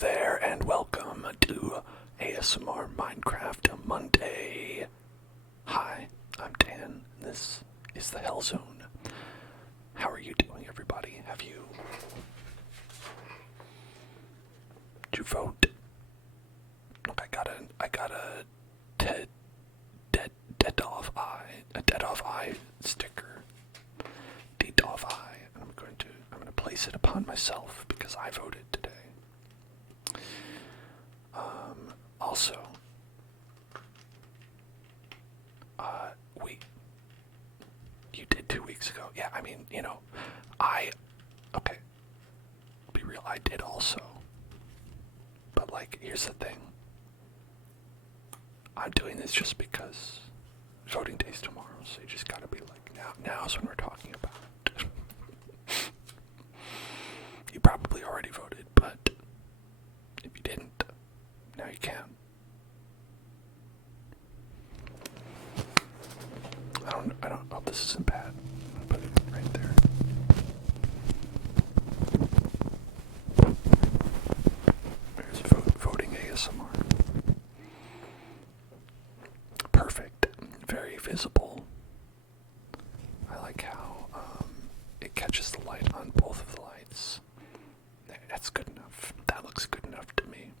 Hello there, and welcome to ASMR Minecraft Monday. Hi, I'm Dan, and this is the Hell Zone. How are you doing, everybody? Did you vote? Look, I got a dead off eye sticker. Dead off eye, and I'm gonna place it upon myself because I voted today. Also, you did 2 weeks ago. Yeah, I mean, okay, be real, I did also. But, here's the thing. I'm doing this just because voting day's tomorrow, so you just gotta be like, now's when we're talking about it. You probably already voted, but if you didn't, now you can. I don't know if this isn't bad. I'm gonna put it right there. There's voting ASMR. Perfect. Very visible. I like how it catches the light on both of the lights. That's good enough. That looks good enough to me.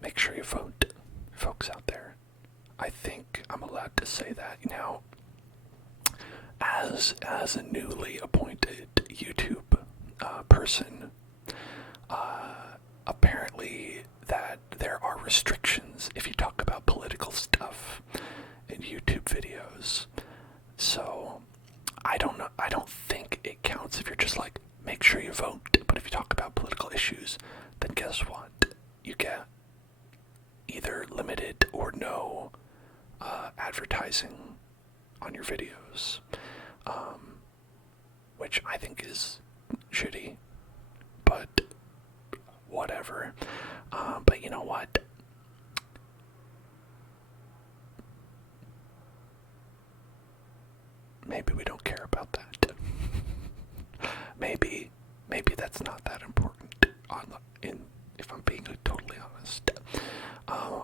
Make sure you vote, folks out there. I think I'm allowed to say that now. As a newly appointed YouTube person, apparently that there are restrictions if you talk about political stuff in YouTube videos. So I don't know. I don't think it counts if you're just like, make sure you vote. But if you talk about political issues, then guess what? You get either limited or no advertising on your videos, which I think is shitty, but whatever. But you know what? Maybe we don't care about that. maybe that's not that important. If I'm being totally honest,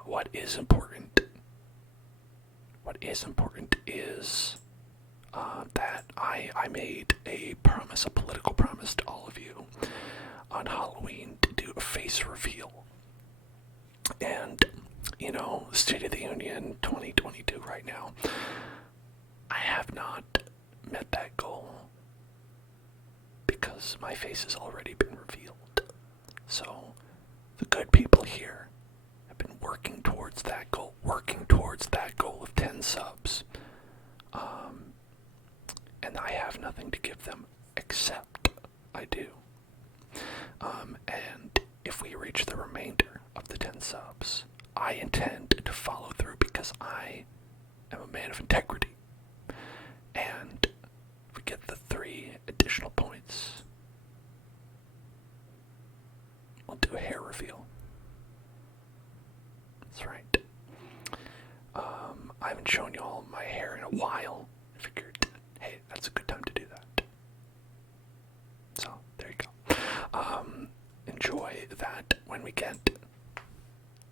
what is important is that I made a political promise to all of you on Halloween to do a face reveal. And, State of the Union 2022 right now, I have not met that goal because my face has already been revealed. So, the good people here have been working towards that goal of 10 subs. And I have nothing to give them except I do. And if we reach the remainder of the 10 subs, I intend to follow through because I am a man of integrity. And if we get the 3 additional points, we'll do a hair reveal. That's right. I haven't shown you all my hair in a while. I figured, hey, that's a good time to do that. So, there you go. Enjoy that when we get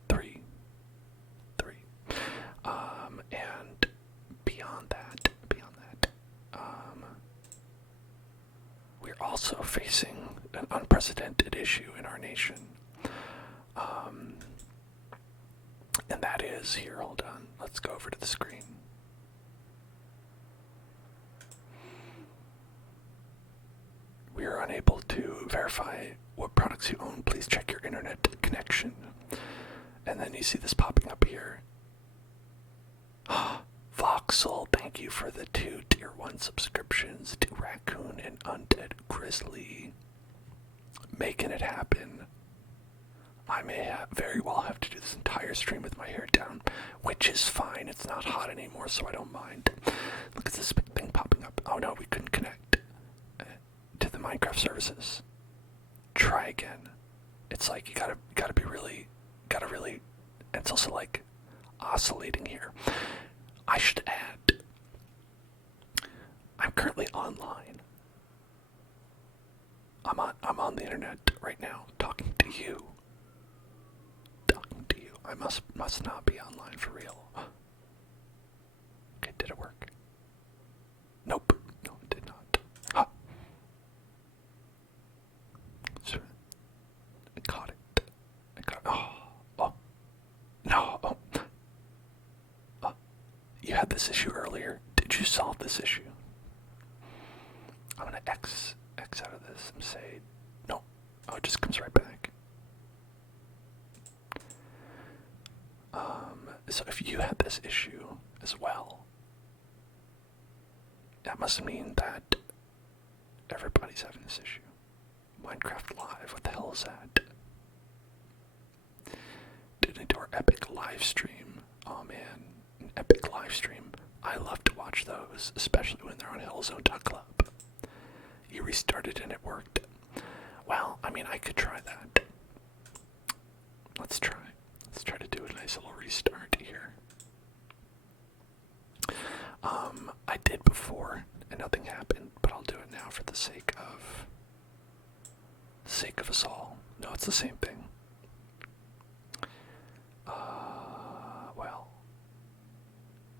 3. And beyond that, we're also facing an unprecedented issue in our nation. And that is, here, hold on, let's go over to the screen. We are unable to verify what products you own. Please check your internet connection. And then you see this popping up here. Voxel, thank you for the 2 tier 1 subscriptions to Raccoon and Undead Grizzly. Making it happen. I may very well have to do this entire stream with my hair down, which is fine. It's not hot anymore, so I don't mind. Look at this big thing popping up. Oh no, we couldn't connect to the Minecraft services. Try again. It's like you gotta really, it's also like oscillating here. I should add, I'm currently online. I'm on the internet right now, talking to you. Talking to you. I must not be online for real. Okay, did it work? Nope. No, it did not. Huh. So, I caught it. Oh. No. You had this issue earlier. Did you solve this issue? I'm gonna X out of this and say no. Oh, it just comes right back. So if you had this issue as well, that must mean that everybody's having this issue. Minecraft Live, what the hell is that? Didn't do our epic live stream. Oh man, an epic live stream. I love to watch those, especially when they're on Hellzone.club. You restarted and it worked. Well, I mean, I could try that. Let's try. Let's try to do a nice little restart here. I did before and nothing happened, but I'll do it now for the sake of us all. No, it's the same thing. Well,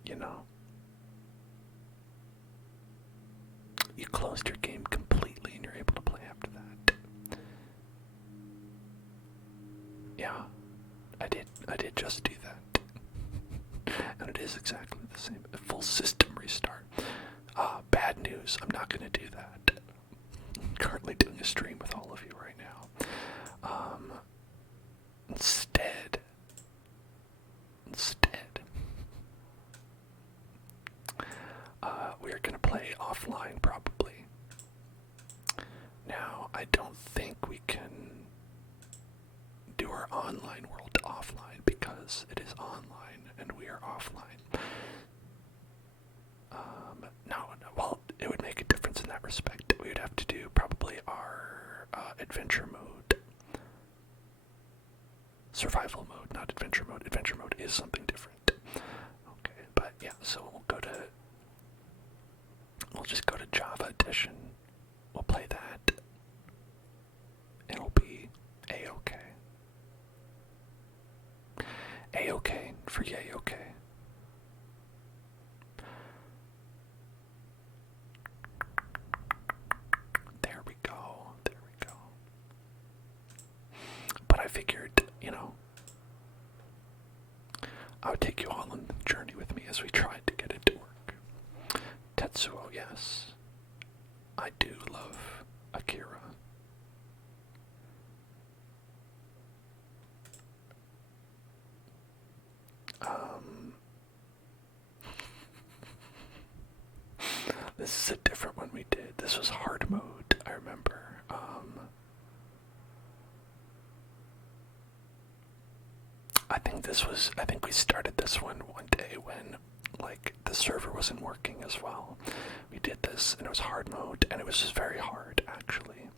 you know, you closed your game completely and you're able to play after that. Yeah, I did just do that. And it is exactly the same. A full system restart. Bad news, I'm not going to do that. I'm currently doing a stream with all of you right now. Instead, we're going to play offline probably. Now, I don't think we can do our online world offline because it is online and we are offline. No, well, it would make a difference in that respect. We would have to do probably our adventure mode. Survival mode, not adventure mode. Adventure mode is something different. Okay, but yeah, so we'll just go to Java Edition. We'll play that. It'll be A-okay. A-okay for yay-okay. There we go. But I figured, I would take you all on the journey with me as we tried to get it to work. Tetsuo, yes. I do love Akira. This is a different one we did. This was hard mode, I remember. I think we started this one day when, like, the server wasn't working as well. We did this, and it was hard mode, and it was just very hard, actually.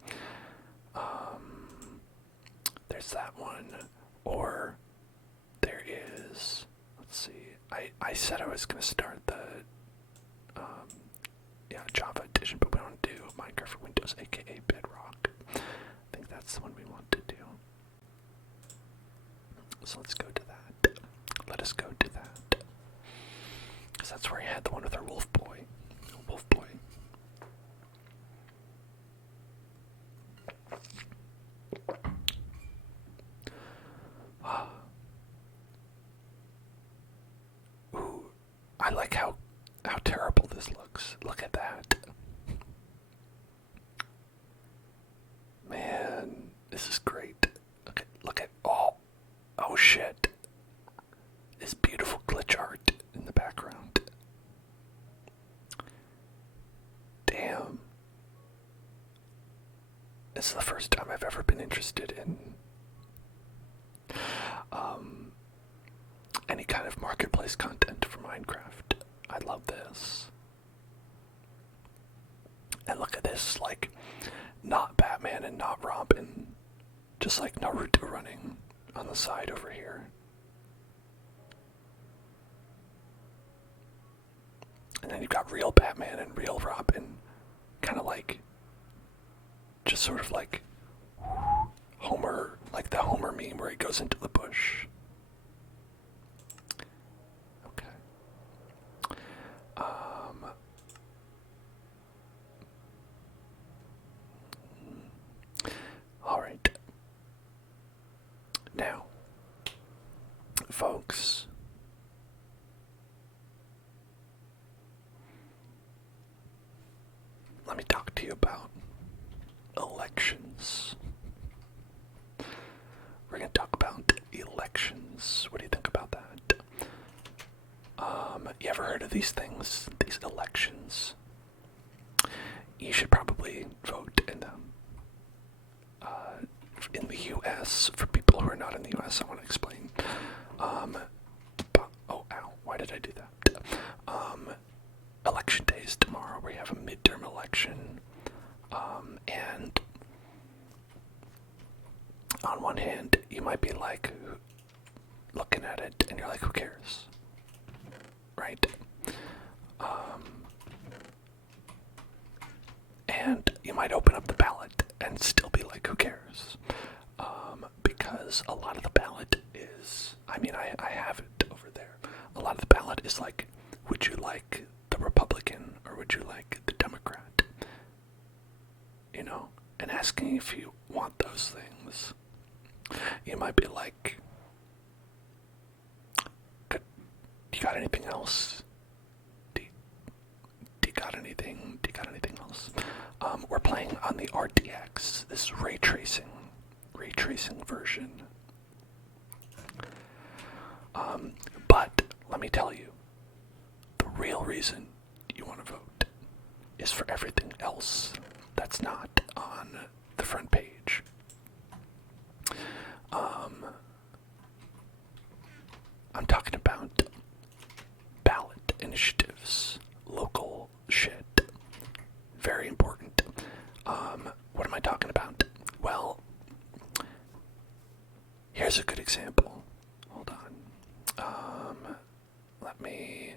There's that one, or there is, let's see, I said I was going to start the, Java Edition, but we don't do Minecraft for Windows, aka Bedrock. I think that's the one we want to do. So let's go to that. Let us go to that. Because that's where I had the one with our wolf boy. Wolf boy. Ooh, I like how terrible this looks. Look at that. Man, this is great. Look at oh shit. This beautiful glitch art in the background. Damn. This is the first time I've ever been interested in any kind of marketplace content for Minecraft. I love this. And look at this, like, not Batman and not Robin. Just like Naruto running on the side over here. And then you've got real Batman and real Robin. Kind of like just sort of like Homer, like the Homer meme where he goes into the bush. Okay. All right. Now, folks, let me talk to you about elections. We're going to talk about elections. What do you think about that? You ever heard of these things, these elections? You should probably vote in them. In the U.S., for people who are not in the U.S., I want to explain. Oh, ow, why did I do that? Election day is tomorrow. We have a midterm election. And on one hand, you might be like, looking at it, and you're like, who cares? Right? And you might open up the ballot and still be like, who cares? Because a lot of the ballot is, I mean, I have it over there. A lot of the ballot is like, would you like the Republican or would you like the Democrat? You know, and asking if you want those things. You might be like, you got anything else? Do you got anything else? We're playing on the RTX. This is ray tracing version. But let me tell you, the real reason you want to vote is for everything else that's not on the front page. I'm talking about ballot initiatives, local shit. Very important. What am I talking about? Well, here's a good example. Hold on. Let me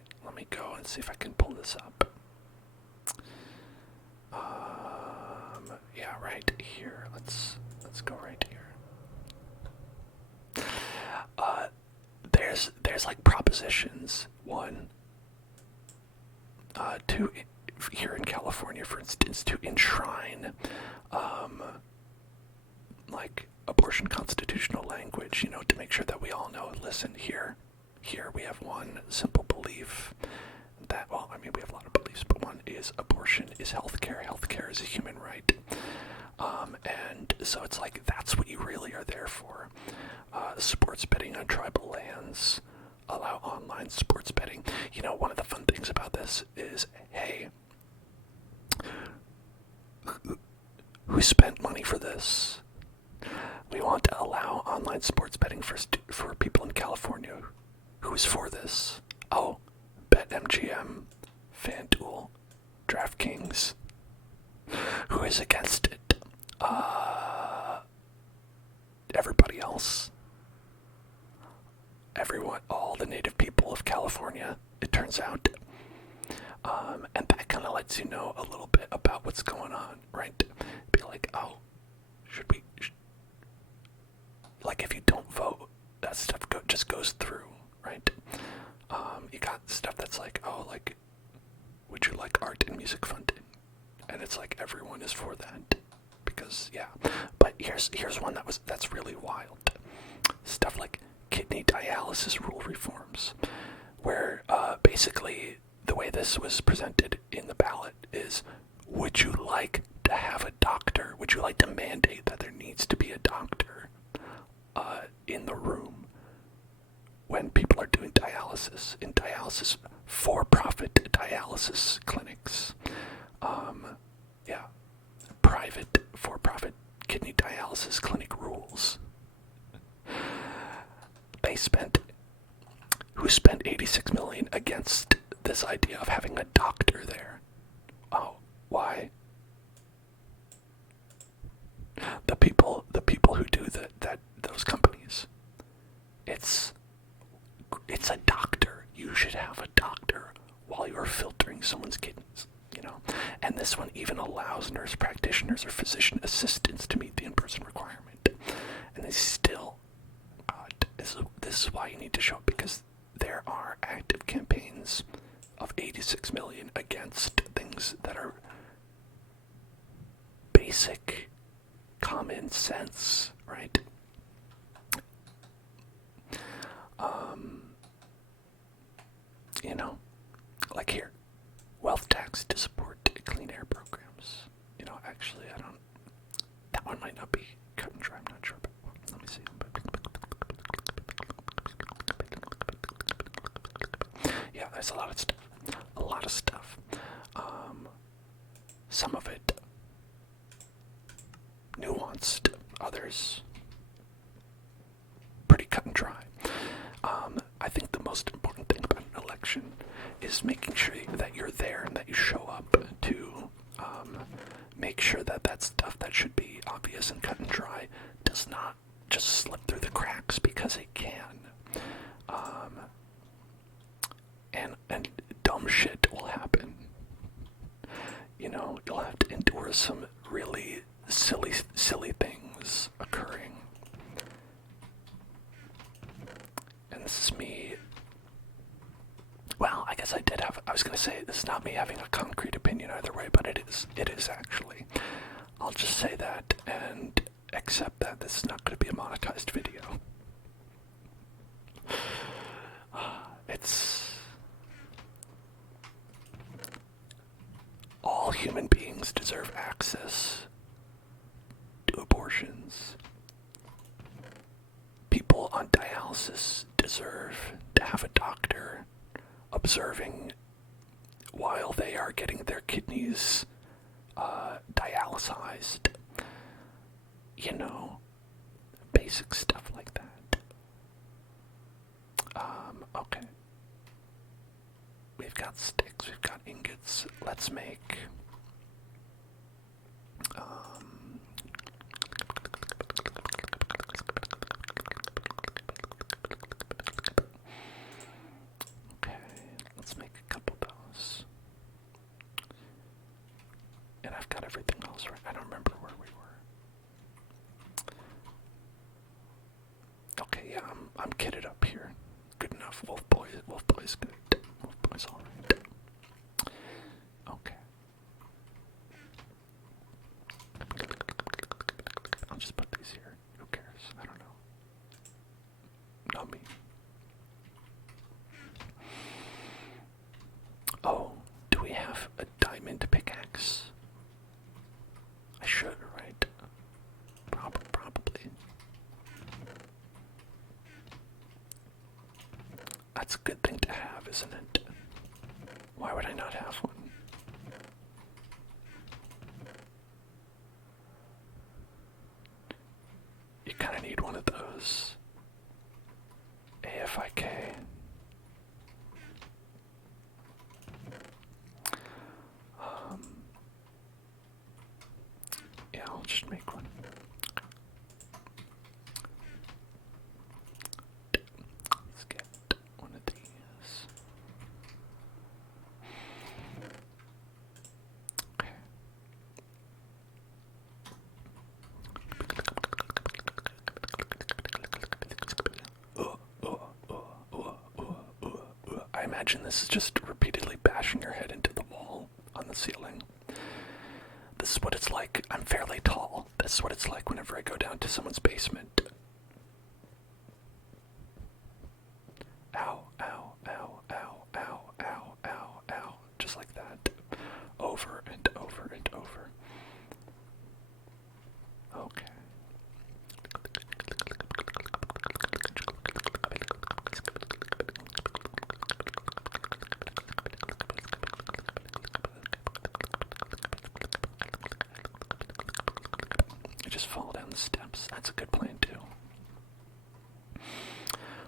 go and see if I can pull this up. Yeah, right here. Let's go right here. There's like propositions 1, 2, here in California, for instance, to enshrine like abortion constitutional language, you know, to make sure that we all know, listen, here we have one simple belief that, well, I mean, we have a lot of beliefs, but one is abortion is healthcare. Healthcare is a human right. And so it's like, that's what you really are there for. Sports betting on tribal lands, allow online sports betting. You know, one of the fun things about this is, hey, who spent money for this? We want to allow online sports betting for people in California. Who is for this? Oh, BetMGM, FanDuel, DraftKings. Who is against it? Everybody else. Everyone, all the native people of California, it turns out. And that kind of lets you know a little bit about what's going on, right? Be like, oh, like if you don't vote, that stuff just goes through, right? You got stuff that's like, oh, like, would you like art and music funding? And it's like everyone is for that, because yeah. But here's one that's really wild. Stuff like kidney dialysis rule reforms, where basically the way this was presented in the ballot is, would you like to have a doctor? Would you like to mandate that there needs to be a doctor in the room when people are doing dialysis, in dialysis, for-profit dialysis clinics? Yeah, private for-profit kidney dialysis clinic rules. Who spent $86 million against this idea of having a doctor there? Oh, why? The people who do those companies. It's a doctor. You should have a doctor while you're filtering someone's kidneys, you know. And this one even allows nurse practitioners or physician assistants they still, this is why you need to show up, because there are active campaigns of 86 million against things that are basic common sense, right? You know, like here, wealth tax to support clean air programs. You know, actually, I don't, that one might not be cut and dry, I'm not sure, but let me see. Yeah, there's a lot of stuff. A lot of stuff. Some of it nuanced, others pretty cut and dry. I think the most important thing about an election is making sure that you're there and that you show up to make sure that that stuff that should be obvious and cut and dry does not just slip through the cracks, because it can. And dumb shit will happen. You know, you'll have to endure some really silly things occurring. And this is me. Well, I guess I was gonna say, this is not me having a concrete opinion either way, but it is actually. I'll just say that and accept that this is not going to be a monetized video. It's... all human beings deserve access to abortions. People on dialysis deserve to have a doctor observing while they are getting their kidneys dialysized. You know, basic stuff like that. Okay. We've got sticks, we've got ingots. Let's make okay, let's make a couple of those. And I've got everything else right. I don't remember where we were. Okay, yeah, I'm kitted up here. Good enough. Wolf boy's good. Wolf boy's alright. Okay. I'll just put these here. Who cares? I don't know. Not me. Oh, do we have a diamond pickaxe? I should, right? Probably. That's a good thing to have, isn't it? Why would I not have one? You kind of need one of those. AFIK. Yeah, I'll just make one. Let's get one of these. Okay. I imagine this is just repeatedly bashing your head into the wall on the ceiling. This is what it's like. I'm fairly tall. This is what it's like whenever I go down to someone's basement. Ow, ow, ow, ow, ow, ow, ow, ow. Just like that. Over and over and over. Okay. Just fall down the steps. That's a good plan too.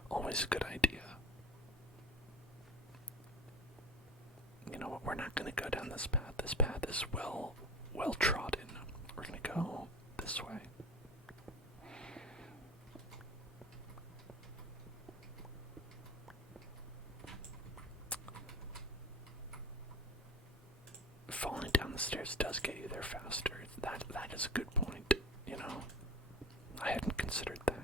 Always a good idea. You know what? We're not going to go down this path. This path is well trodden. We're going to go this way. Falling down the stairs does get you there faster. That is a good point, you know. I hadn't considered that.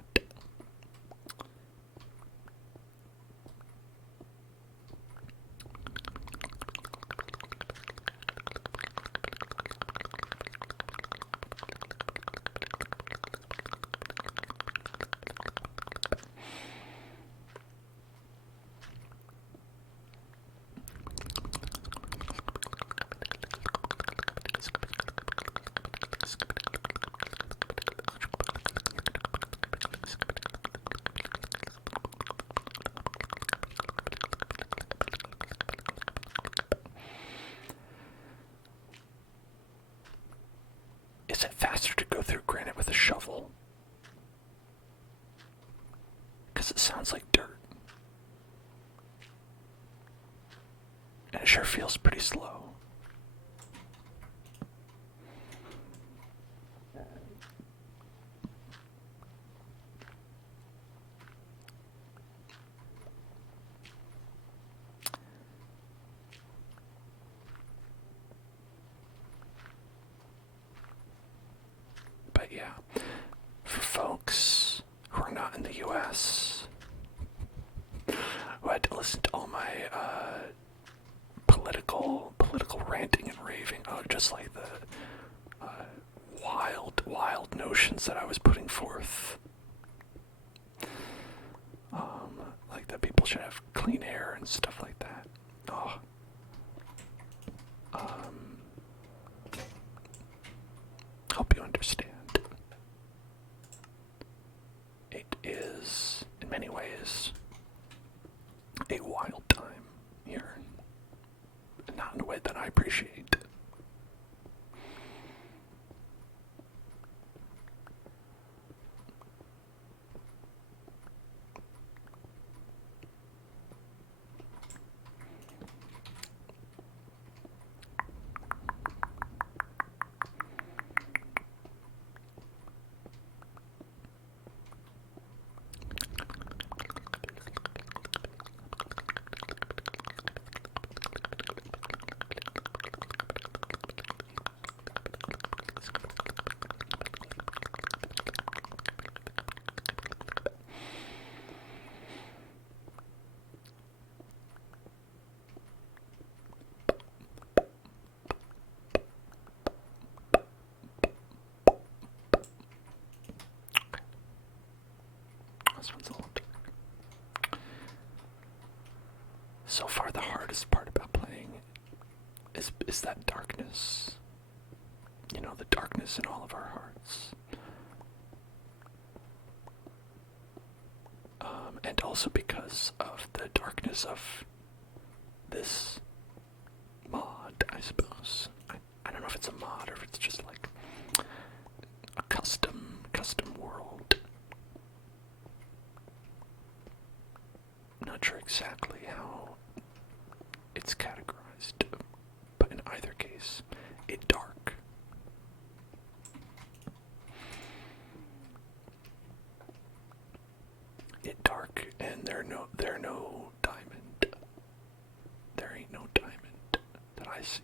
because it sounds like dirt. And it sure feels pretty slow. But yeah, for folks who are not in the US, who had to listen to all my political ranting and raving, just like the wild notions that I was putting forth, like that people should have clean air and stuff like that. Hope you understand. It is, in many ways, a wild time here. Not in a way that I appreciate. This one's a little dark. So far, the hardest part about playing is that darkness. You know, the darkness in all of our hearts. And also because of the darkness of this mod, I suppose. I don't know if it's a mod or if it's just like a custom world. Not sure exactly how it's categorized, but in either case, it's dark. It's dark, and there are no diamond. There ain't no diamond that I see.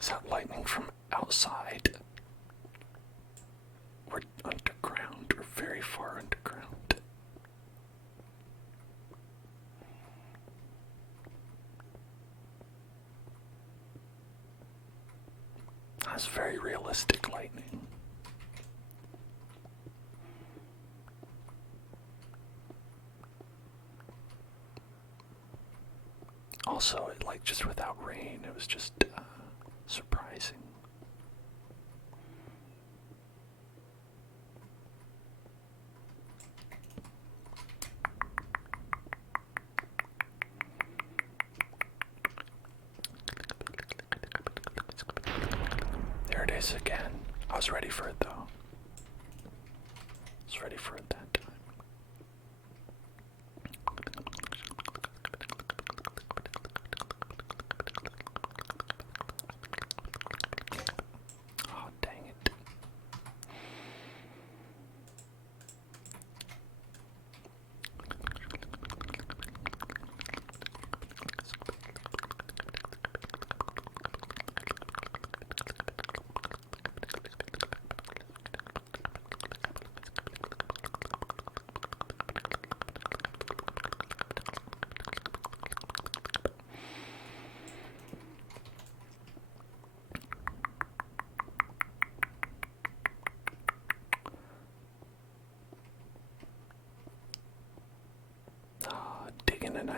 Is that lightning from outside? We're underground. We're very far underground. That's very realistic lightning. Also, just without rain, it was just surprising. There it is again. I was ready for it though. I was ready for it that time. Oh, dang it.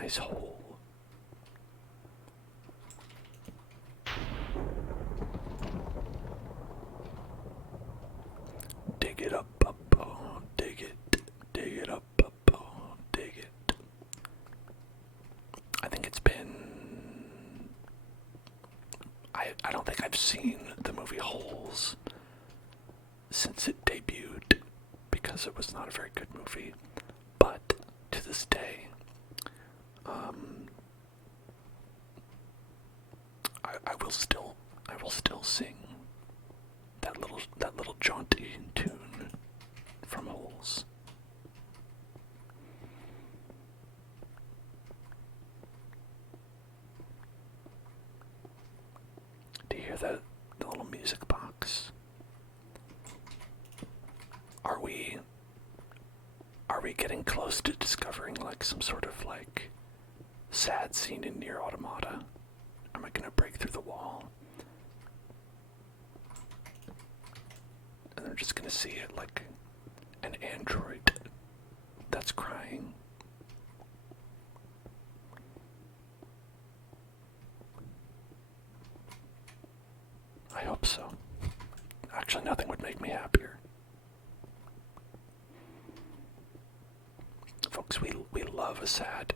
nice hole. Dig it up, oh, dig it up, oh, dig it. I think it's been... I don't think I've seen the movie Holes since it debuted, because it was not a very good movie. But to this day, I will still sing that little jaunty tune from Holes. Do you hear the little music box? Are we getting close to discovering like some sort of like sad scene in Nier Automata? Am I gonna break through the wall? And I'm just gonna see it like an android that's crying. I hope so. Actually, nothing would make me happier. Folks, we love a sad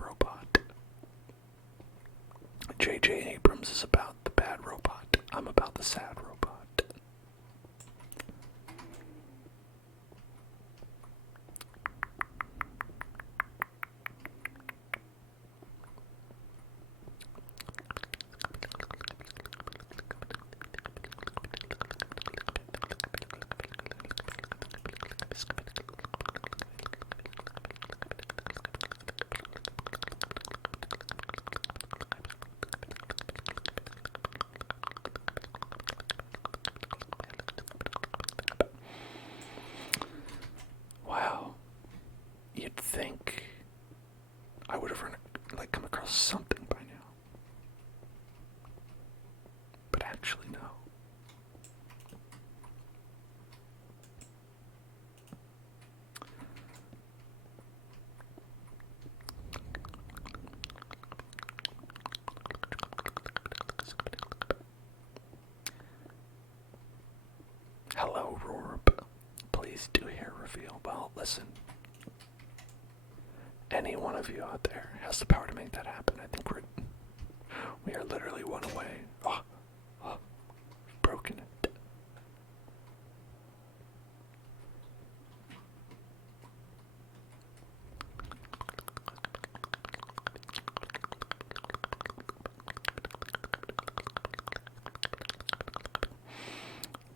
robot. J.J. Abrams is about the bad robot. I'm about the sad robot. Wow. You'd think I would have come across something by now. But actually, no. Hello, Rorb. Please do hair reveal. Well, listen. Any one of you out there has the power to make that happen. I think we are literally one away. Oh, we've broken it.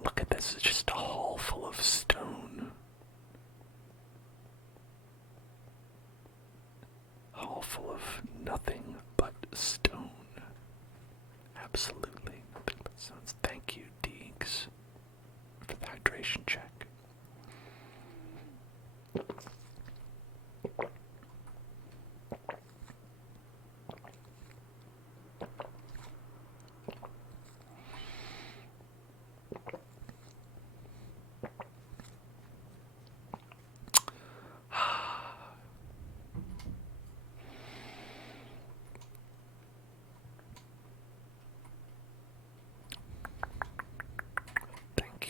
Look at this, it's just a hall full of stone. Hall full of nothing but stone. Absolutely nothing but stones. Thank you, Deegs, for the hydration check.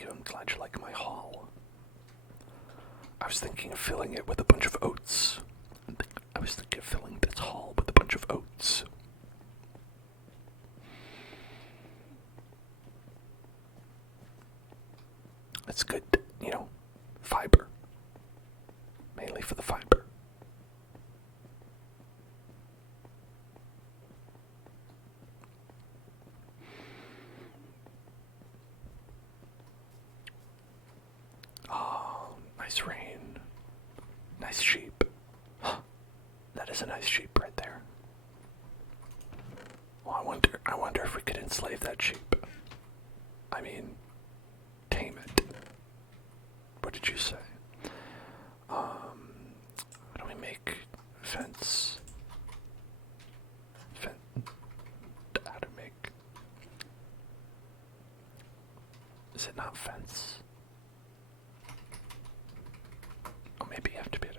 I'm glad you like my haul. I was thinking of filling it with a bunch of oats. I was thinking of filling this haul with a bunch of oats. It's good, you know, fiber. Mainly for the fiber. Nice rain. Nice sheep. That is a nice sheep right there. Well, I wonder if we could enslave that sheep. I mean, tame it. What did you say? How do we make fence? How to make... Is it not fence? Oh, maybe you have to be here.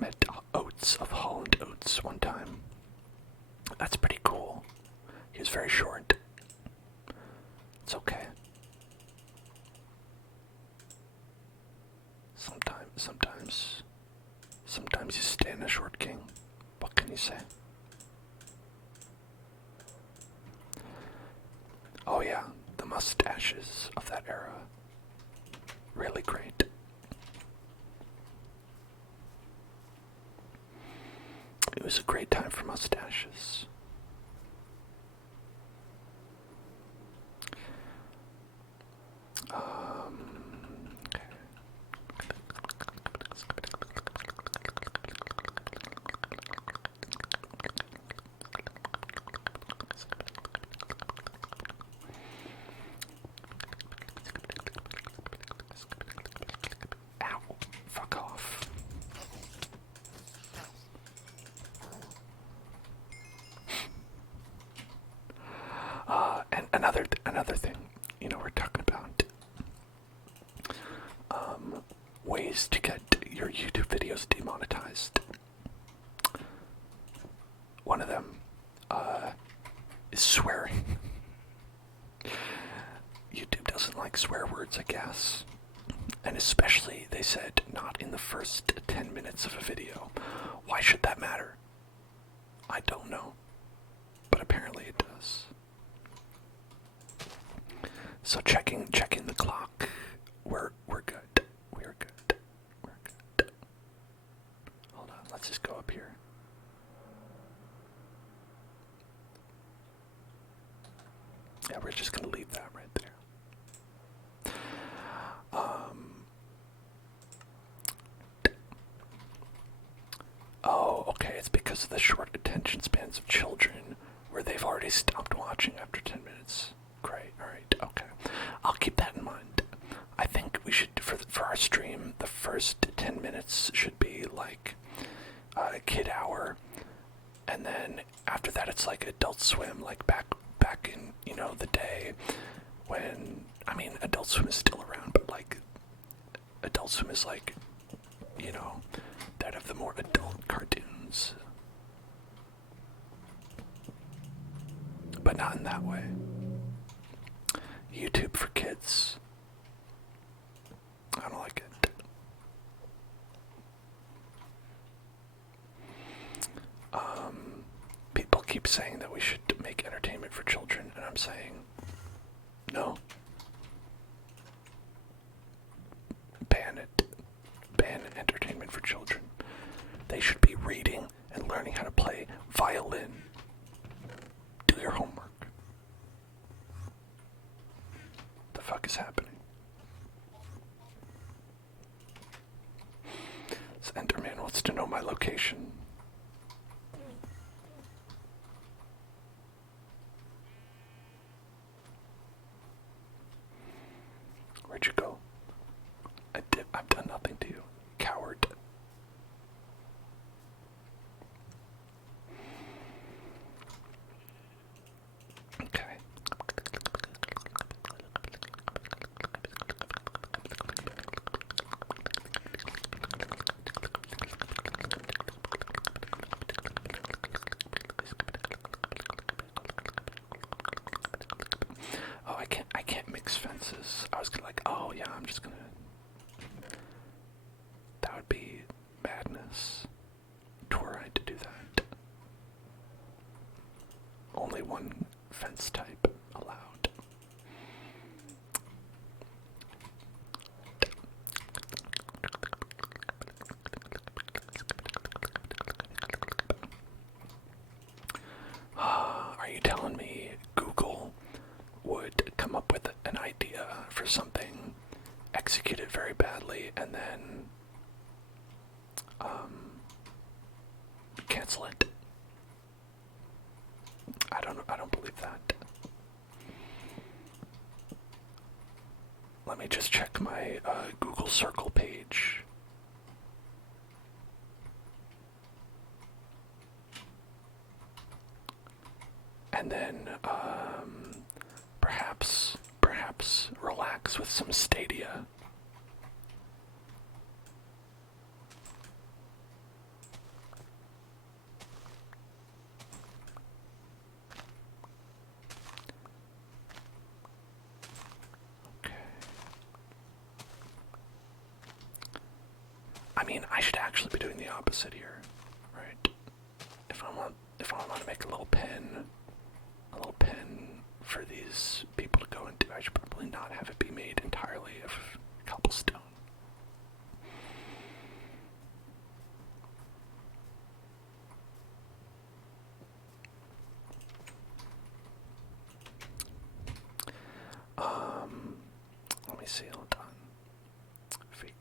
met Oates of Holland Oates one time. That's pretty cool. He was very short. It's okay. Sometimes you stand a short king. What can you say? Oh yeah, the mustaches of that era. Really great. It was a great time for mustaches. Okay. Ow, fuck off. And another thing, we're talking about ways to get your YouTube videos demonetized. One of them is swearing. YouTube doesn't like swear words, I guess. And especially, they said, not in the first 10 minutes of a video. Why should that matter? I don't know. But apparently it does. So checking the clock. We're good. We're good. We're good. Hold on, let's just go up here. Yeah, we're just gonna leave that right there. Oh, okay, it's because of the short attention spans of children, where they've already stopped watching after 10 minutes. Great, alright, okay. I'll keep that in mind. I think we should, for our stream, the first 10 minutes should be like kid hour, and then after that it's like Adult Swim, like back in, the day when, Adult Swim is still around, but like, Adult Swim is like, that of the more adult cartoons. But not in that way. YouTube for kids. I don't like it. People keep saying that we should make entertainment for children, and I'm saying, no. Ban it. Ban entertainment for children. They should be reading and learning how to play violin. Do your homework. The fuck is happening? This Enderman wants to know my location. Where'd you go? I've done nothing to you, coward. Okay. Oh, I can't mix fences. I was gonna oh yeah, I'm just gonna. That would be madness. To were I to do that. Only one fence type allowed. Are you telling me Google would come up with an idea for something, execute it very badly, and then cancel it? I don't believe that. Let me just check my Google Circle page. And then perhaps relax with some Stadia. mean, I should actually be doing the opposite here, right? If I want to make a little pen for these people to go into, I should probably not have it be made entirely of cobblestone. Let me see, hold on. If we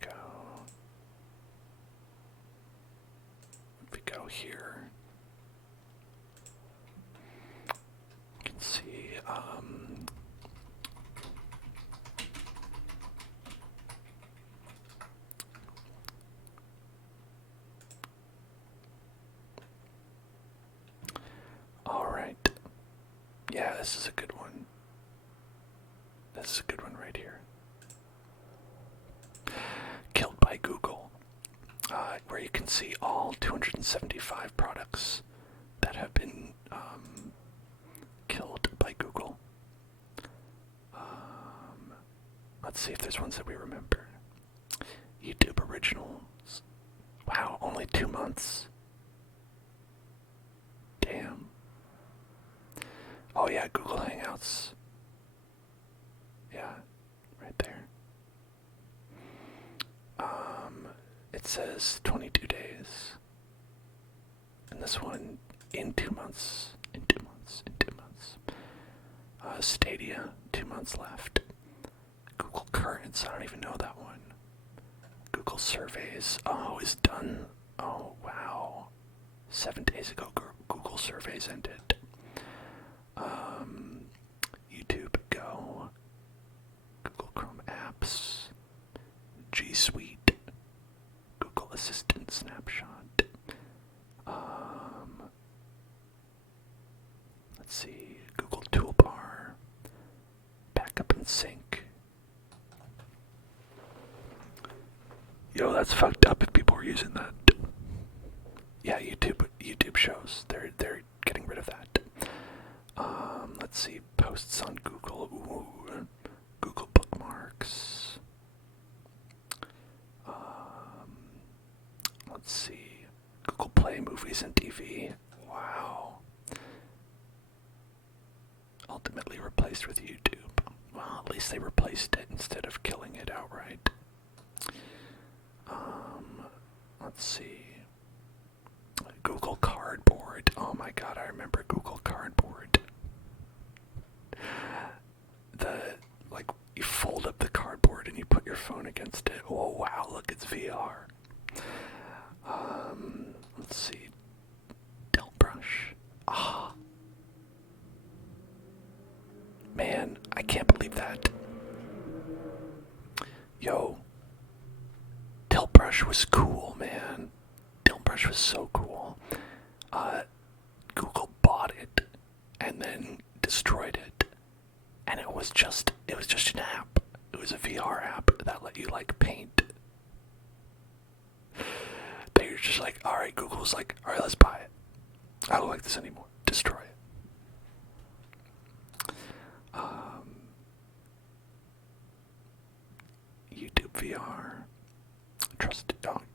go here, you can see, all right. Yeah, this is a good one. This is a good one right here. Killed by Google, where you can see all 275 products that have been killed by Google. Let's see if there's ones that we remember. YouTube originals. Wow, only 2 months. Damn. Oh yeah, Google Hangouts. Yeah, right there. It says 22 days. And this one in 2 months. In 2 months. In 2 months. Stadia, 2 months left. Google Currents, I don't even know that one. Google Surveys, oh, is done. Oh, wow. 7 days ago, Google Surveys ended. YouTube Go. Google Chrome Apps. G Suite. Google Assistant Snapshot. Let's see. Google Toolbar. Backup and Sync. Yo, that's fucked up if people were using that. Yeah, YouTube shows. They're getting rid of that. Let's see. Posts on Google. Ooh. Google Bookmarks. Let's see. Google Play Movies and TV. Wow. Ultimately replaced with YouTube. Well, at least they replaced it instead of killing it outright. Let's see. Google Cardboard. Oh my god, I remember Google Cardboard. You fold up the cardboard and you put your phone against it. Oh wow, look, it's VR. Let's see. Del Brush. Ah. Man, I can't believe that. Yo. Del Brush was cool, man. Del Brush was so cool. Google bought it and then destroyed it. And it was just an app. It was a VR app that let you like paint. They were just like, alright, Google's like, alright, let's buy it. I don't like this anymore. Destroy it. YouTube VR.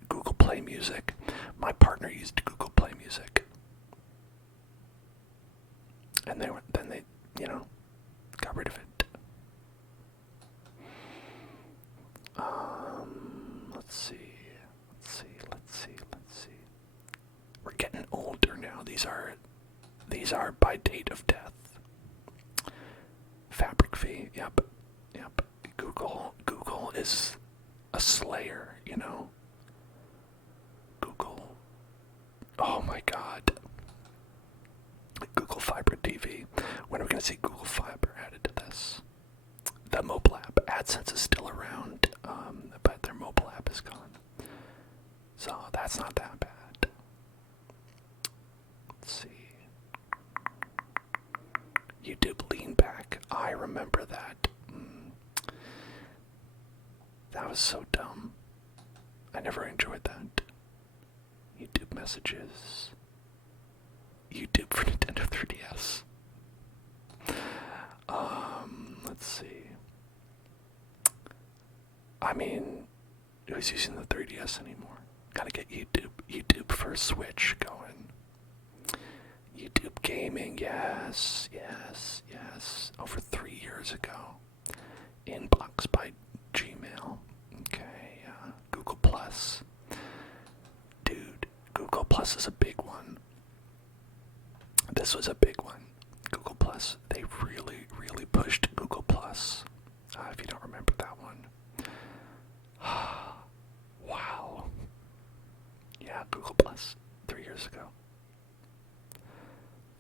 Google Play Music. My partner used Google Play Music. And then they, got rid of it. Let's see. We're getting older now. These are by date of death. Fabric V, yep. Google is a slayer, Google. Oh my god. Google Fiber TV. When are we going to see Google Fiber added to this? The mobile app. AdSense is still around, but their mobile app is gone. So that's not that bad. Let's see. YouTube Lean Back. I remember that. That was so dumb. I never enjoyed that. YouTube Messages. YouTube for Nintendo 3DS. Let's see. I mean, who's using the 3DS anymore? Gotta get YouTube for a Switch going. YouTube gaming, yes. Over 3 years ago. Inbox by Gmail. Okay, Google Plus. Dude, Google Plus is a big one. This was a big one. Google Plus. They really, really pushed Google Plus. If you don't remember that one. Wow. Yeah, Google Plus. 3 years ago.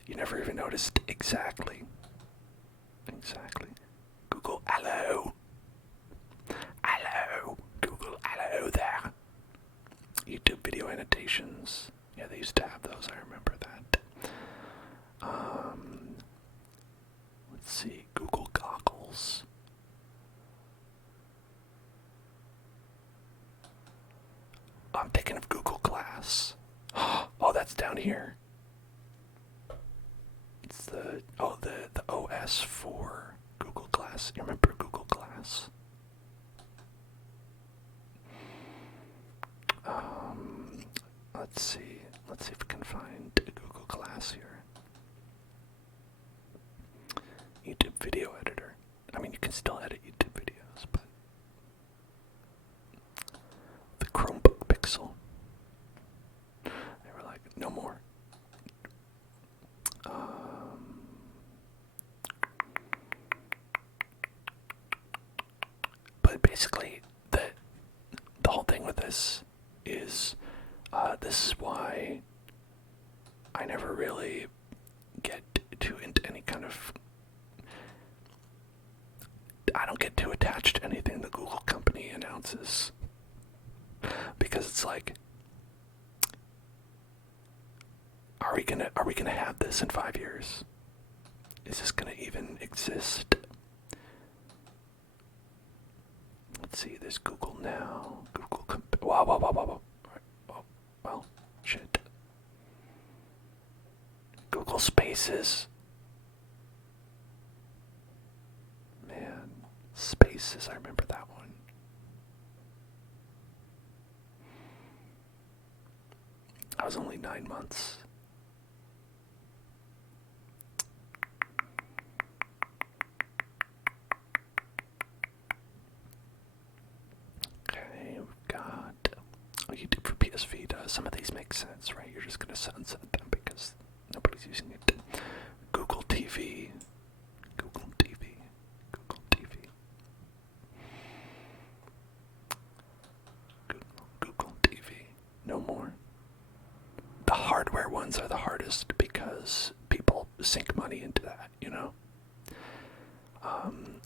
You never even noticed exactly. Google, hello. Hello. Google, hello there. YouTube video annotations. Yeah, they used to have those. I remember that. Let's see. Google goggles. I'm thinking of Google Glass. Oh, that's down here. It's the OS for Google Glass. You remember Google Glass? Let's see. Let's see if we can find Google Glass here. YouTube video editor. I mean, you can still edit YouTube videos, but the Chromebook Pixel. They were like, no more. But basically, the whole thing with this is, this is why I never really get too into any kind of. I don't get too attached to anything the Google company announces, because it's like, are we gonna have this in 5 years? Is this gonna even exist? Let's see. There's Google Now. Wow. Alright, well, shit. Google Spaces. Man, Spaces. I remember that one. I was only 9 months. Okay, we've got YouTube for PS Vita. Some of these make sense, right? You're just gonna sunset them because nobody's using it. Google TV. Google TV. Google TV. No more. The hardware ones are the hardest because people sink money into that, you know?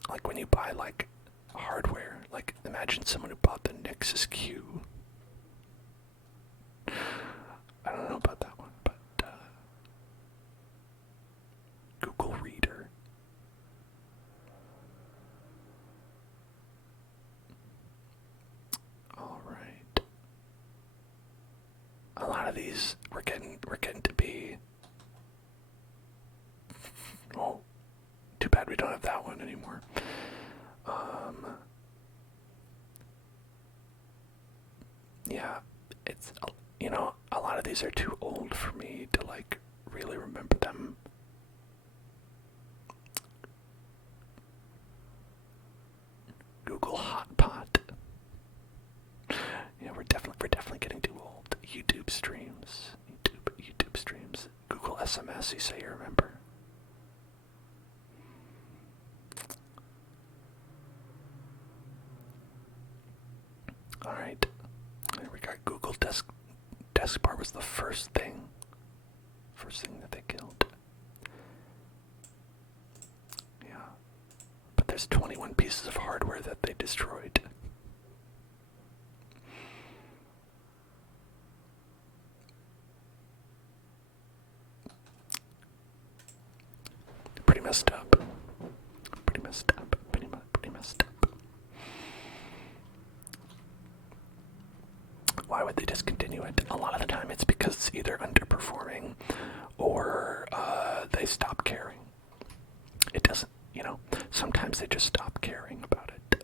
Like when you buy like hardware, like imagine someone who bought the Nexus Q. I don't know about that one, but Google Reader. All right. A lot of these we're getting to be. Oh, too bad we don't have that one anymore. Yeah, it's, you know, a lot of these are too old for me to like really remember them. Google Hotpot. Yeah, we're definitely getting too old. YouTube streams. YouTube streams. Google SMS, you say you remember. Alright. There we got Google Deskbar was the first thing that they killed. Yeah. But there's 21 pieces of hardware that they destroyed. Pretty messed up. Pretty messed up. Why would they discontinue it? A lot of the time it's because it's either underperforming or they stop caring. It doesn't, you know, sometimes they just stop caring about it.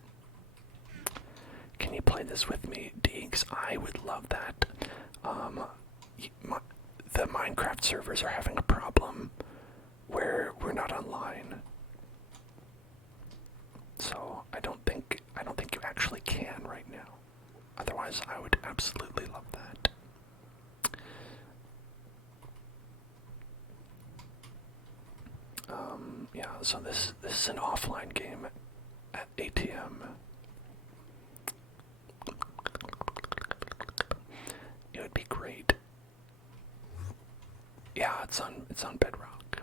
Can you play this with me, Deegs? I would love that. Minecraft servers are having a problem where we're not online. So I don't think you actually can right now. Otherwise, I would absolutely love that. Yeah, so this is an offline game at ATM. It would be great. Yeah, it's on Bedrock.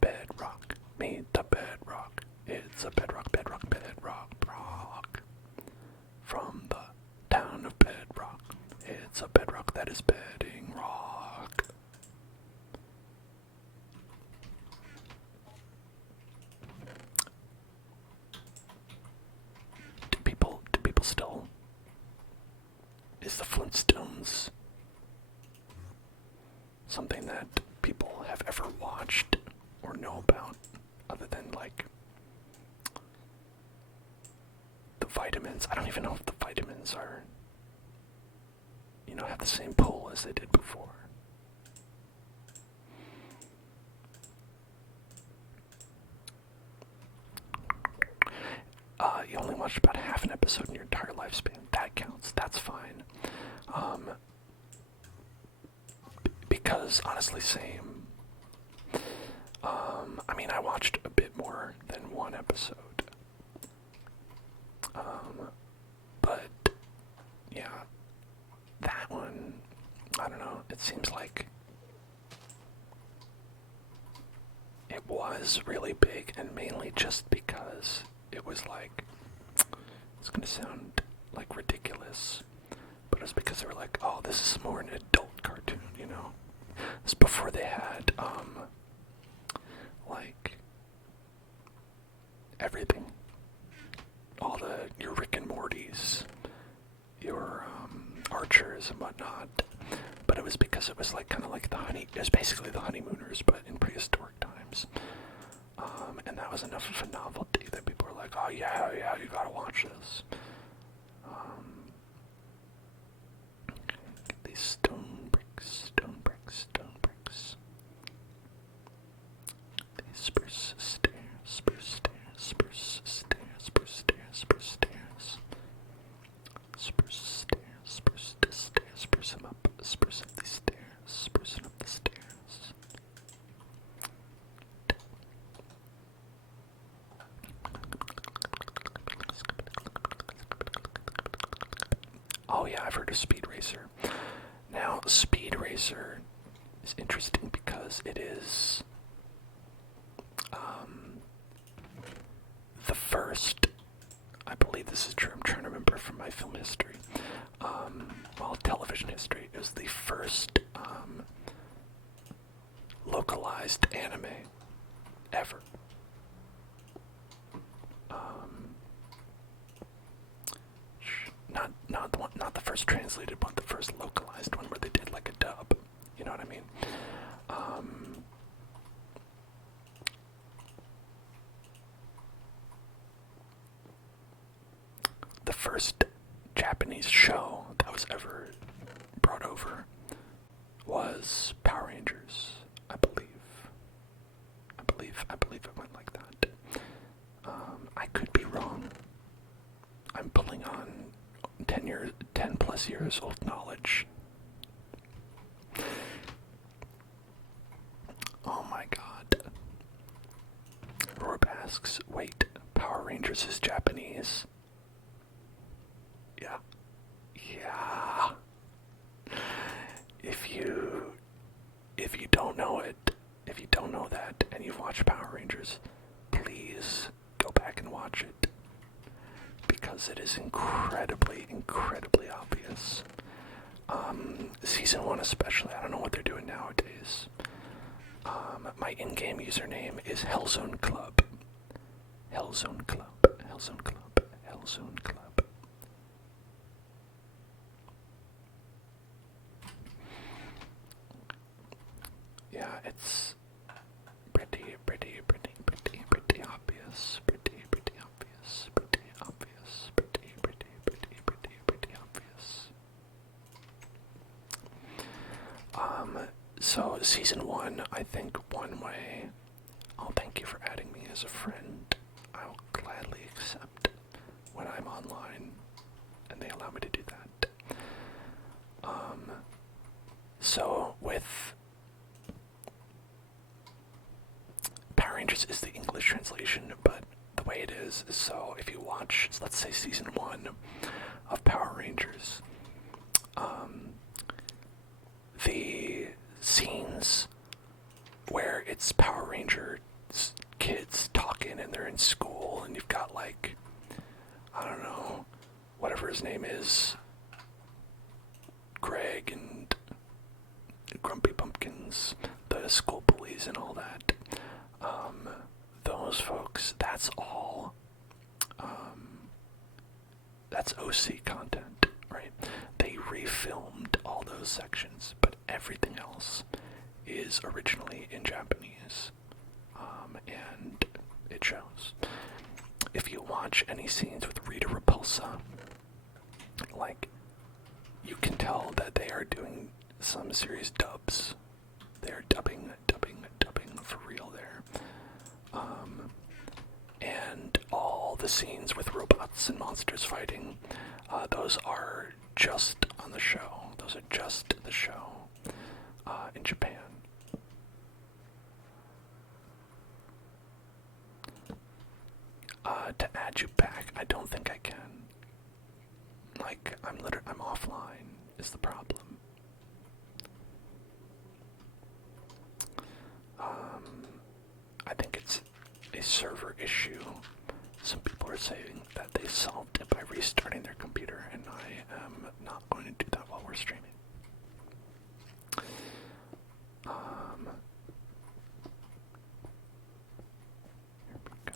Bedrock. Meet the Bedrock. It's a bedrock. From the town of Bedrock. It's a bedrock that is bedding rock. Do people still? Is the Flintstones something that people have ever watched or know about, other than like the vitamins? I don't even know if the vitamins are, have the same pull as they did before. You only watched about half an episode in your entire lifespan. That counts. That's fine. Because honestly, same. I mean, I watched a bit more than one episode. But yeah, that one, I don't know. It seems like it was really big, and mainly just because it was like, it's gonna sound like ridiculous, but it's because they were like, oh, this is more an adult cartoon, It's before they had, like, everything. All your Rick and Mortys, your, Archers and whatnot. But it was because it was like, kind of like it was basically the Honeymooners, but in prehistoric times. And that was enough of a novelty that people were like, oh yeah, you gotta watch this. Get these stone bricks. These spruce stairs. Spruce them up. Spruce up these stairs. Sprucing up the stairs. Oh yeah, I've heard of Speed Racer. Now, Speed Racer is interesting because it is the first, I believe this is true, I'm trying to remember from my film history, television history. It was the first localized anime ever. Not the first translated one, the first localized one where they did like a dub. You know what I mean? The first Japanese show that was ever brought over was Power Rangers, I believe. I believe it went like that. I could be wrong. I'm pulling on 10 plus years old knowledge. Oh my god. Rorb asks, wait, Power Rangers is Japanese? Yeah. If you don't know it, if you don't know that, and you've watched Power Rangers, please go back and watch it. Because it is incredibly obvious. Season 1 especially, I don't know what they're doing nowadays. My in-game username is Hellzone Club. Hellzone Club. Yeah, it's pretty obvious. Pretty obvious. So, season 1, I think one way. Oh, thank you for adding me as a friend. I'll gladly accept when I'm online and they allow me to do that. So, with Power Rangers is the English translation, but the way it is so if you watch, let's say, season 1 of Power Rangers, the scenes where it's Power Rangers kids talking and they're in school and you've got, like, I don't know, whatever his name is, Greg and Grumpy Pumpkins, the school bullies and all that. Those folks, that's all, that's OC content, right? They refilmed all those sections, but everything else is originally in Japanese, and it shows. If you watch any scenes with Rita Repulsa, like, you can tell that they are doing some serious dubs. They're dubbing for real there. And all the scenes with robots and monsters fighting, those are just on the show. Those are just the show in Japan. To add you back, I don't think I can. Like, I'm offline is the problem. I think it's a server issue. Some people are saying that they solved it by restarting their computer, and I am not going to do that while we're streaming. Here we go.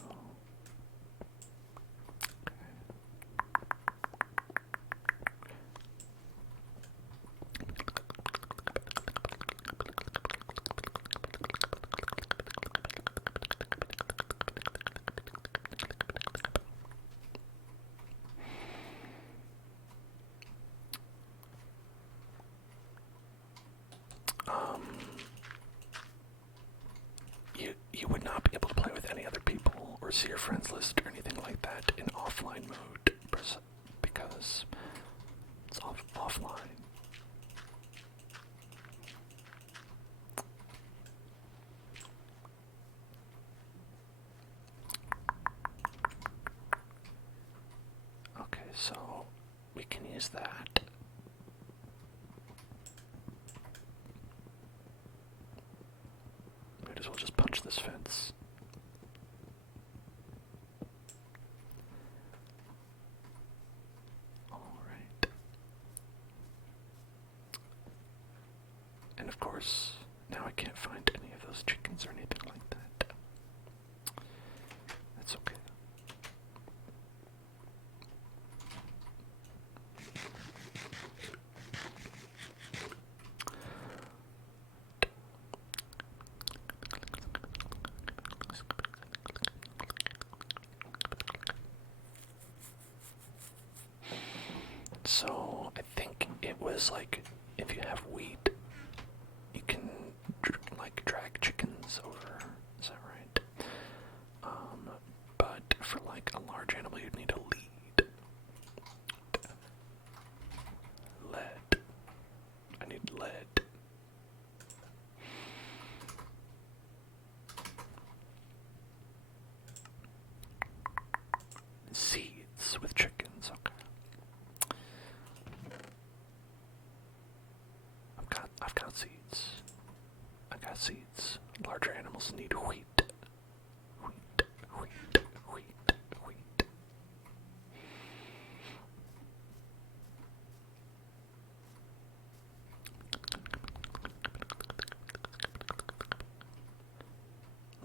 You would not be able to play with any other people or see your friends list or anything like that in offline mode because it's offline. Okay, so we can use that. Might as well just punch this fence. Alright. And of course, now I can't find any of those chickens or anything like that. That's okay. So I think it was like, if you have wheat, you can like drag chickens over. Is that right? But for like a large animal, you'd need a lead. Lead. I need lead. Seeds with chickens. Okay. I've got seeds. I got seeds. Larger animals need wheat. Wheat, wheat, wheat, wheat.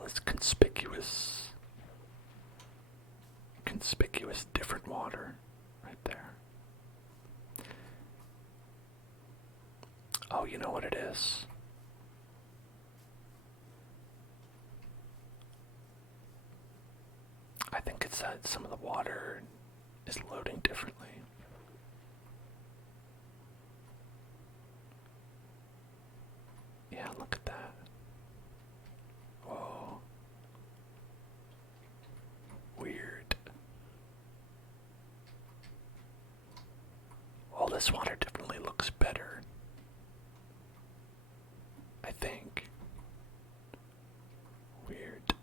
Let's conspicuous different water right there. Oh, you know what it is? I think it's that some of the water is loading differently. Yeah, this water definitely looks better. I think. Weird.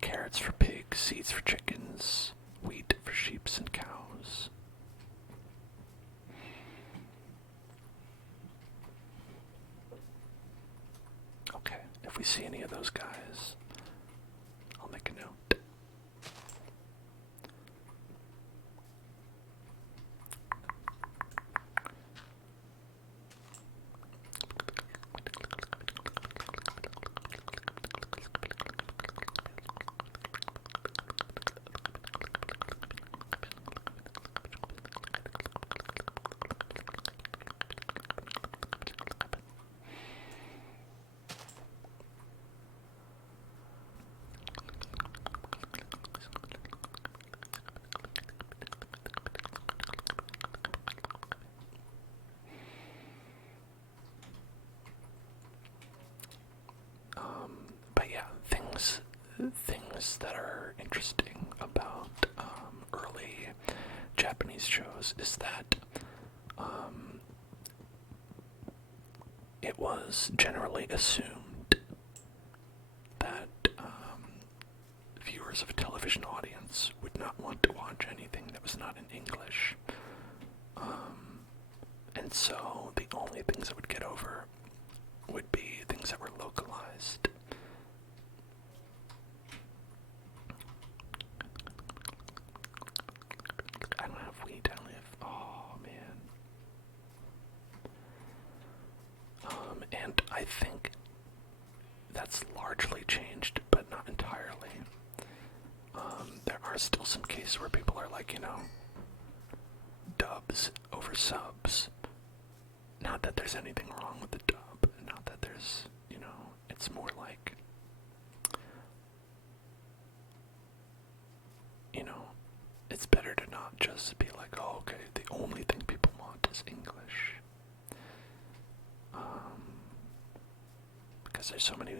Carrots for pigs, seeds for chickens, wheat for sheep and cows. Okay, if we see any of those guys, I'll make a note. But yeah, things that are interesting about early Japanese shows is that it was generally assumed that viewers of a television audience would not want to watch anything that was not in English. And so the only things that would get over would be things that were localized. I don't have wheat, I only have, oh man. And I think that's largely changed, but not entirely. There are still some cases where people are like, dubs over subs. Not that there's anything wrong with the dub, not that there's, it's more like, it's better to not just be like, oh, okay, the only thing people want is English. Because there's so many,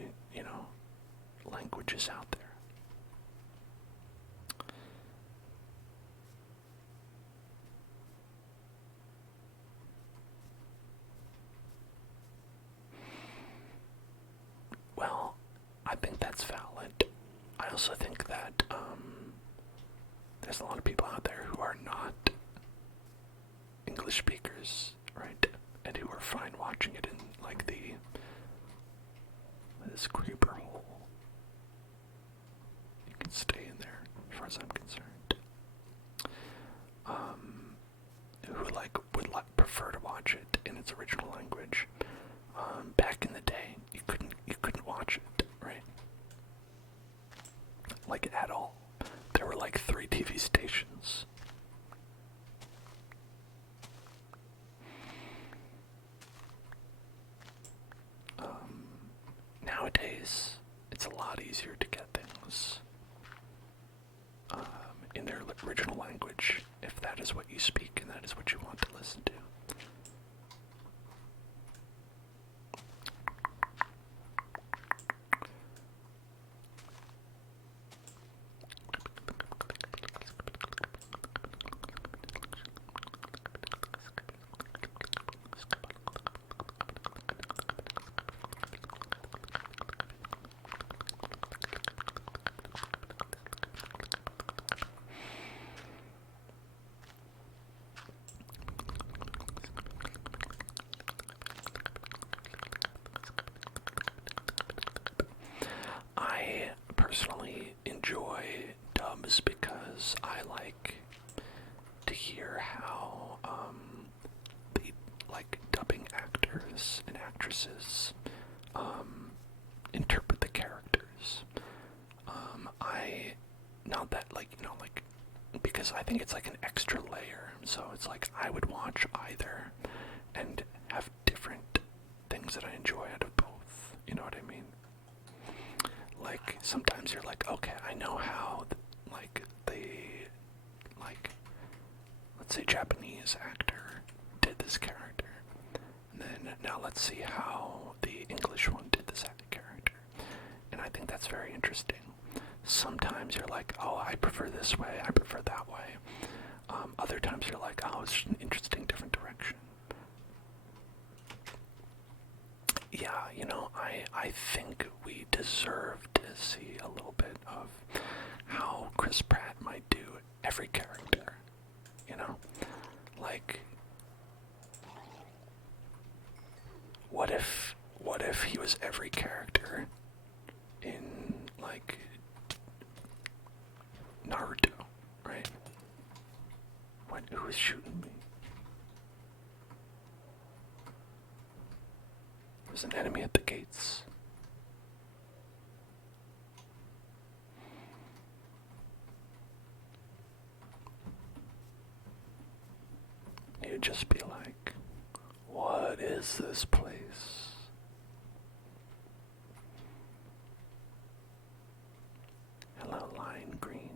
languages out there. Well, I think that's valid. I also think that there's a lot of people out there who are not English speakers, right? And who are fine watching it in, like, this creeper hole. You can stay in there, as far as I'm concerned. Who would prefer to watch it in its original language. Back in the day, you couldn't watch it, right? Like, at all. There were like 3 TV stations. Nowadays, it's a lot easier to get things in their original language, if that is what you speak and that is what you want to listen to. I personally enjoy dubs because I like to hear how the dubbing actors and actresses interpret the characters. I not that because I think it's like an extra layer. So it's like I would watch either and have different things that I enjoy out of both. You know what I mean? Like, sometimes you're like, okay, I know how, let's say Japanese actor did this character. And then, now let's see how the English one did this character. And I think that's very interesting. Sometimes you're like, oh, I prefer this way, I prefer that way. Other times you're like, oh, it's an interesting different direction. Yeah, you know, I think we deserve to see a little bit of how Chris Pratt might do every character, you know? Like, what if he was every character in, like, Naruto, right? Who is shooting me? There's an enemy at the gates. You'd just be like, what is this place? Hello, lime green,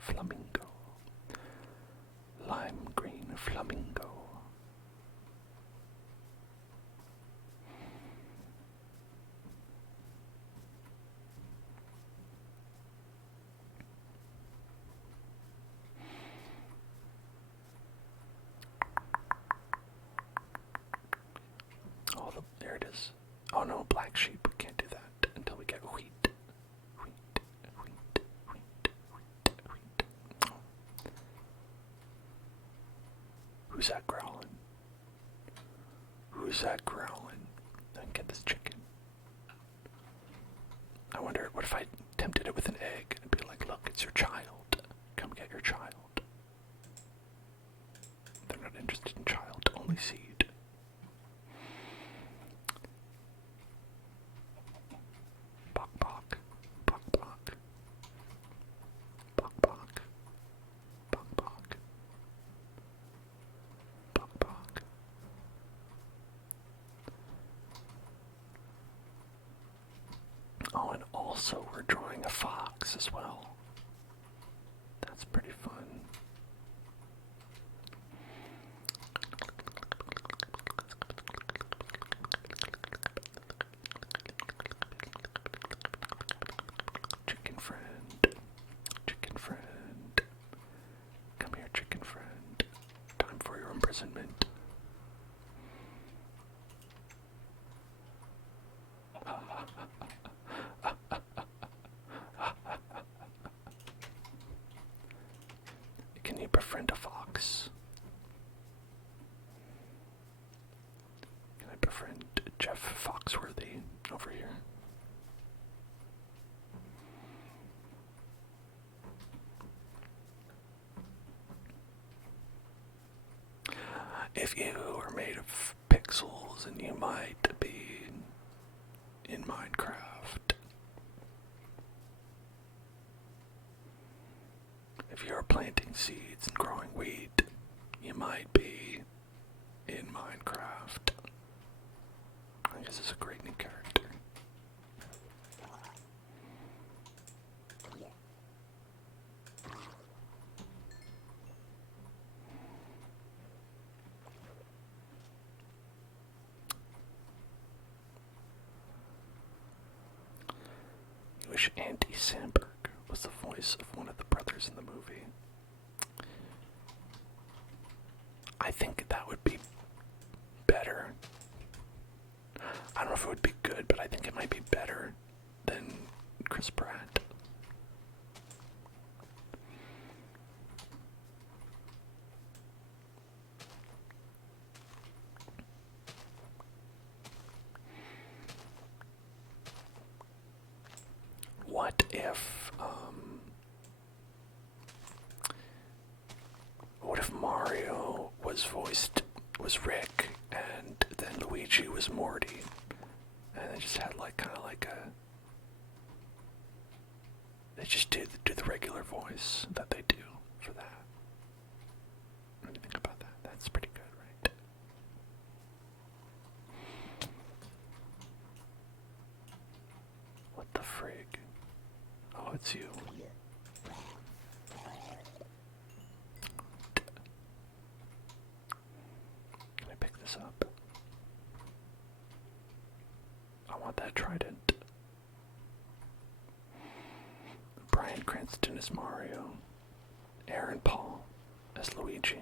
flamingo. Lime green flamingo. Oh, there it is. Oh no, black sheep. We can't do that until we get wheat. Oh. Who's that growling? Who's that growling? I can get this chicken. I wonder, what if I tempted it with an egg and be like, look, it's your child. Come get your child. They're not interested in child, only seed. Bok bok. Bok bok. Bok bok. Bok bok. Bok bok. Oh, and also we're drawing a fox as well. That's pretty fun. Chicken friend. Chicken friend. Come here, chicken friend. Time for your imprisonment. Can you befriend a fox? Can I befriend Jeff Foxworthy over here? If you are made of pixels and you might be in Minecraft. If you're planting seeds and growing wheat, you might be in Minecraft. I guess it's a great new character. I wish Andy Samberg was the voice of one of the brothers in the movie. I think that would be better. I don't know if it would be good, but I think it might be better than Chris Pratt. What if Mario was Rick, and then Luigi was Morty, and they just had like kind of like a, they just do the regular voice that they do for that. What do you think about that? That's pretty good, right? What the frig? Oh, it's you. Can I pick this up? I want that trident. Bryan Cranston is Mario. turn, Paul, as Luigi.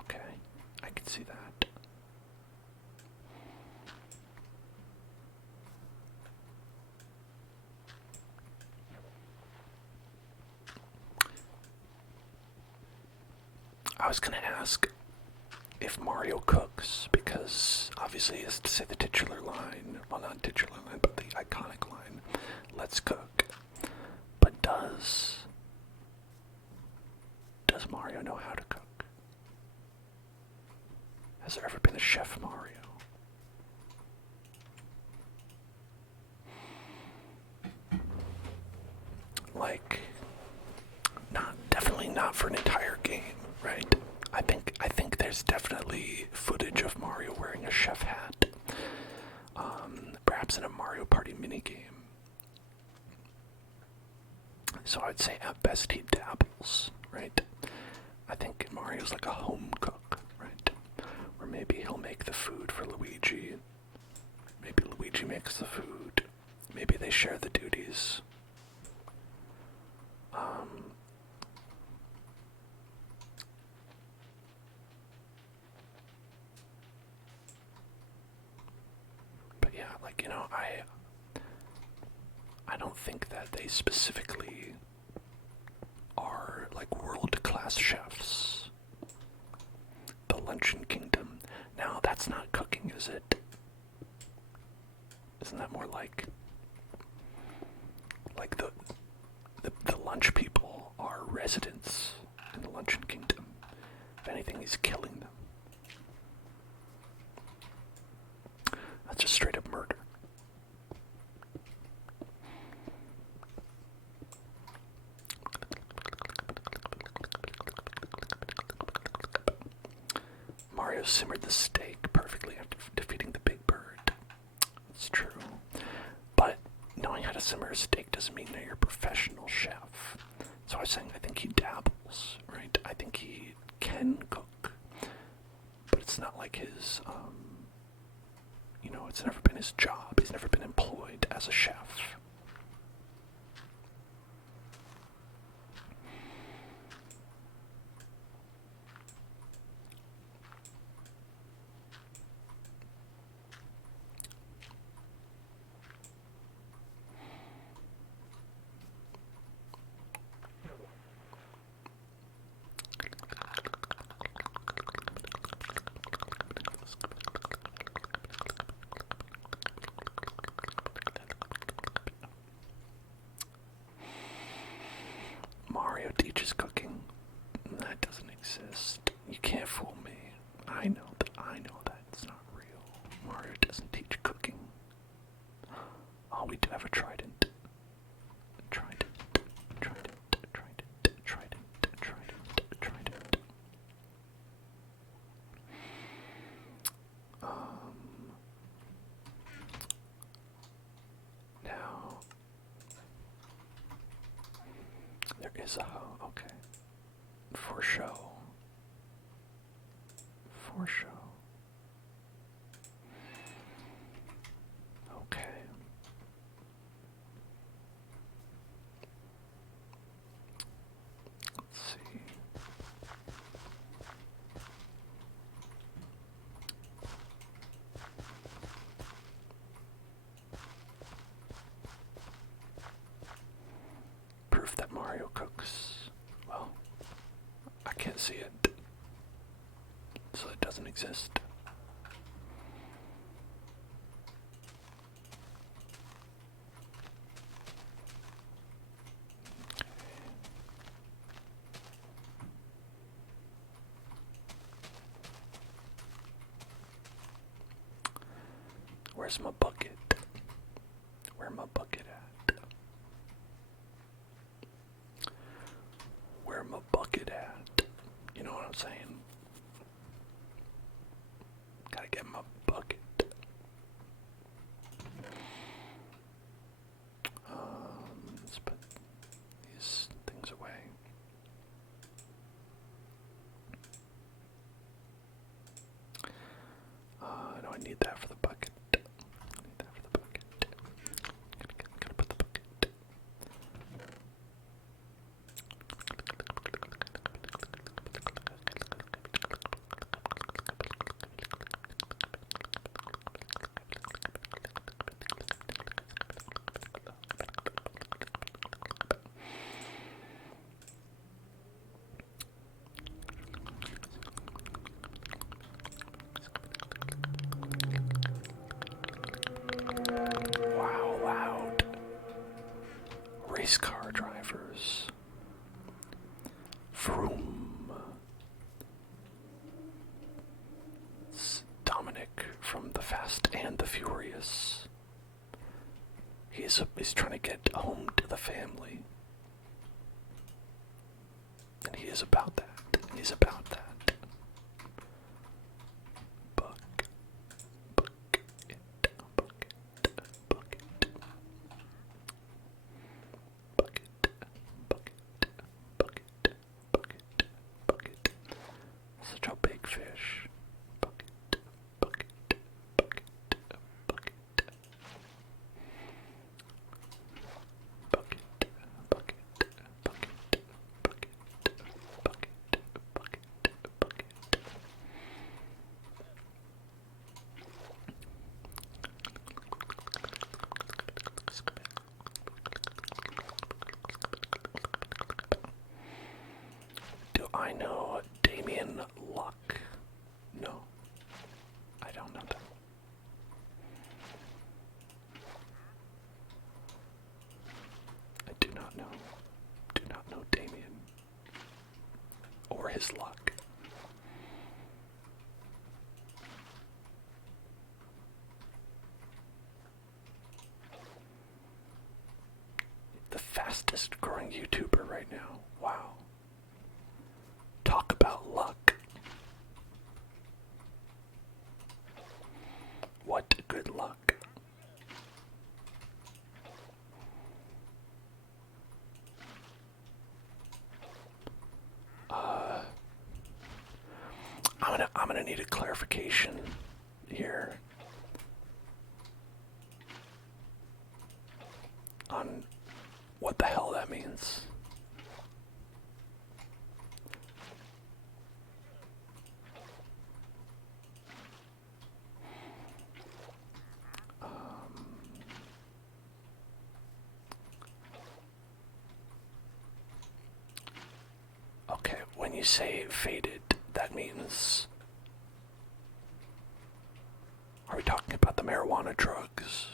Okay, I can see that. I was gonna ask if Mario cooks, because obviously he has to say the titular line, well not titular line, but the iconic line, let's cook. But does Mario know how to cook? Has there ever been a Chef Mario? Like, definitely not for an entire game, right? I think there's definitely footage of Mario wearing a chef hat. Perhaps in a Mario Party minigame. So I'd say at best he dabbles, right? I think Mario's like a home cook, right? Or maybe he'll make the food for Luigi. Maybe Luigi makes the food. Maybe they share the duties. But yeah, like, you know, I don't think that they specifically are like world-class chefs. The Luncheon Kingdom. Now, that's not cooking, is it? Isn't that more like the lunch people are residents in the Luncheon Kingdom? If anything, he's killing them. That's just straight up murder. Mario simmered the steak perfectly after defeating the big bird. It's true. But knowing how to simmer a steak doesn't mean that you're a professional chef. So I was saying I think he dabbles, right? I think he can cook. But it's not like his, you know, it's never been his job. He's never been employed as a chef. Mario teaches cooking. That doesn't exist. You can't fool me. I know that's not real. Mario doesn't teach cooking. Oh, we do have a trident. Trident. Now there is a hoe, okay. For show. For show. Okay. Let's see. Proof that Mario cooks. Well, I can't see it. So it doesn't exist. Where's my bucket? Where my bucket at? Where my bucket at? You know what I'm saying? Gotta get my bucket. Let's put these things away. No, I need that for the bucket. Gotta put the bucket. Fast and the Furious. He's trying to get home to the family. And he is about that. He's about that. Buck it, bucket, bucket, bucket, bucket, bucket, bucket, bucket. Such a big fish. Bucket, bucket, bucket, bucket. Bucket, bucket, bucket, bucket, bucket, bucket, bucket. Do I know Damien Luck? No, I don't know that. I do not know. Do not know Damien. Or his luck. The fastest growing YouTuber right now. Wow. Talk about luck. What good luck. I'm gonna need a clarification here on what the hell that means. Okay, when you say faded, that means... Are we talking about the marijuana drugs?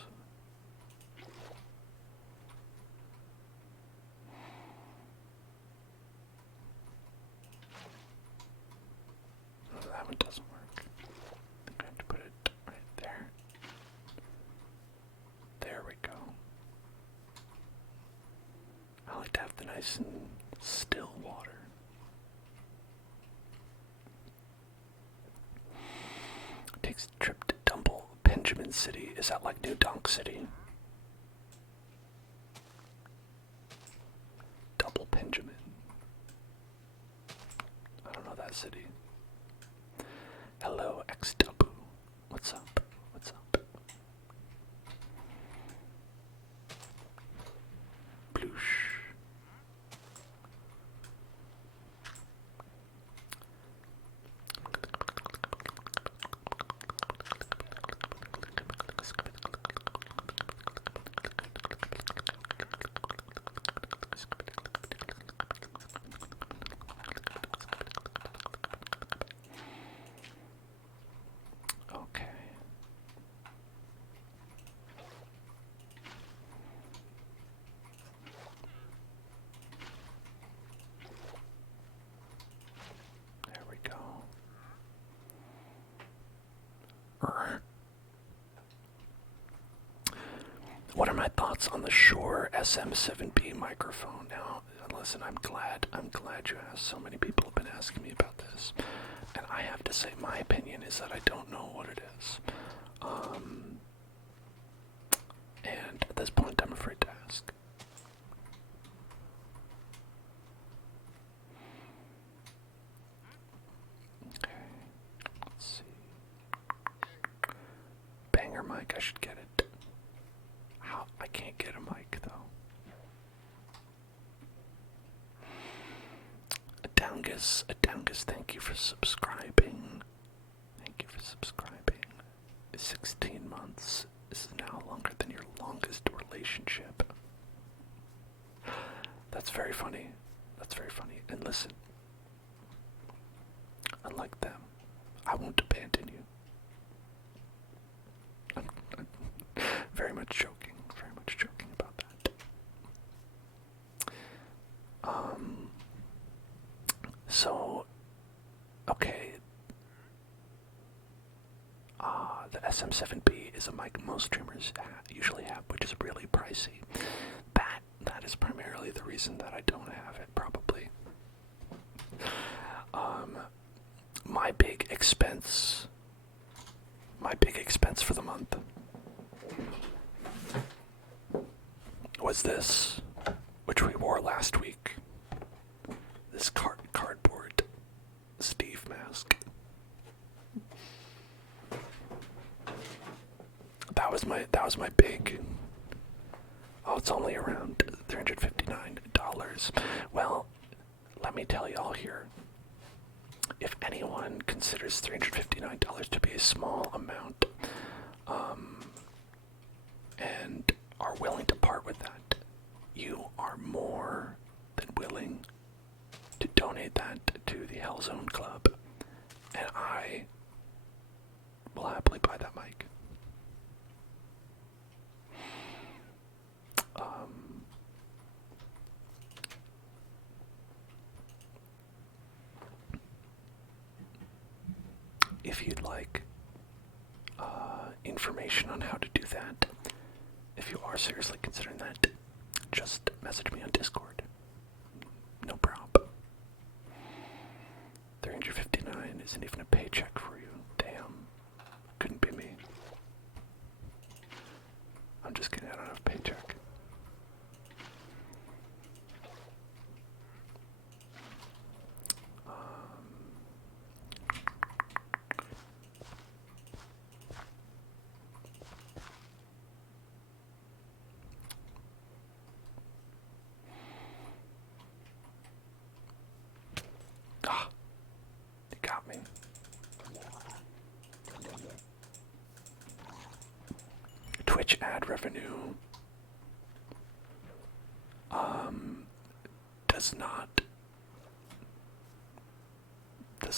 Oh, that one doesn't work. I think I have to put it right there. There we go. I like to have the nice and still water. Takes a trip to Dumble, Benjamin City. Is that like New Donk City? Double Benjamin. I don't know that city. Hello, X-Dumbu. What's up? What's up? Bloosh. Okay. There we go. What are my thoughts on the Shure SM7B microphone? Now, listen, I'm glad you asked. So many people have been asking me about this, and I have to say, my opinion is that I don't know what it is. And at this point, I'm afraid to ask. Okay, let's see. Banger mic, I should get it. How? I can't get a mic though. Adangus, thank you for subscribing. Thank you for subscribing. 16 months is now longer than your longest relationship. That's very funny. That's very funny. And listen, unlike them, I won't abandon you. I'm very much joking. Very much joking about that. So, okay. The SM7B is a mic most streamers usually have, which is really pricey. That is primarily the reason that I don't have it, probably. My big expense for the month was this, which we wore last week. This cardboard Steve mask. That was my big. Oh, it's only around $359. Well, let me tell y'all here. If anyone considers $359 to be a small amount, and are willing to part with that, you are more than willing to donate that to the Hell Zone Club, and I will happily buy that mic. If you'd like information on how to do that, if you are seriously considering that, just message me on Discord. No problem. $359 isn't even a paycheck for you. Damn. Couldn't be me. I'm just kidding, I don't have a paycheck. You got me. Twitch ad revenue does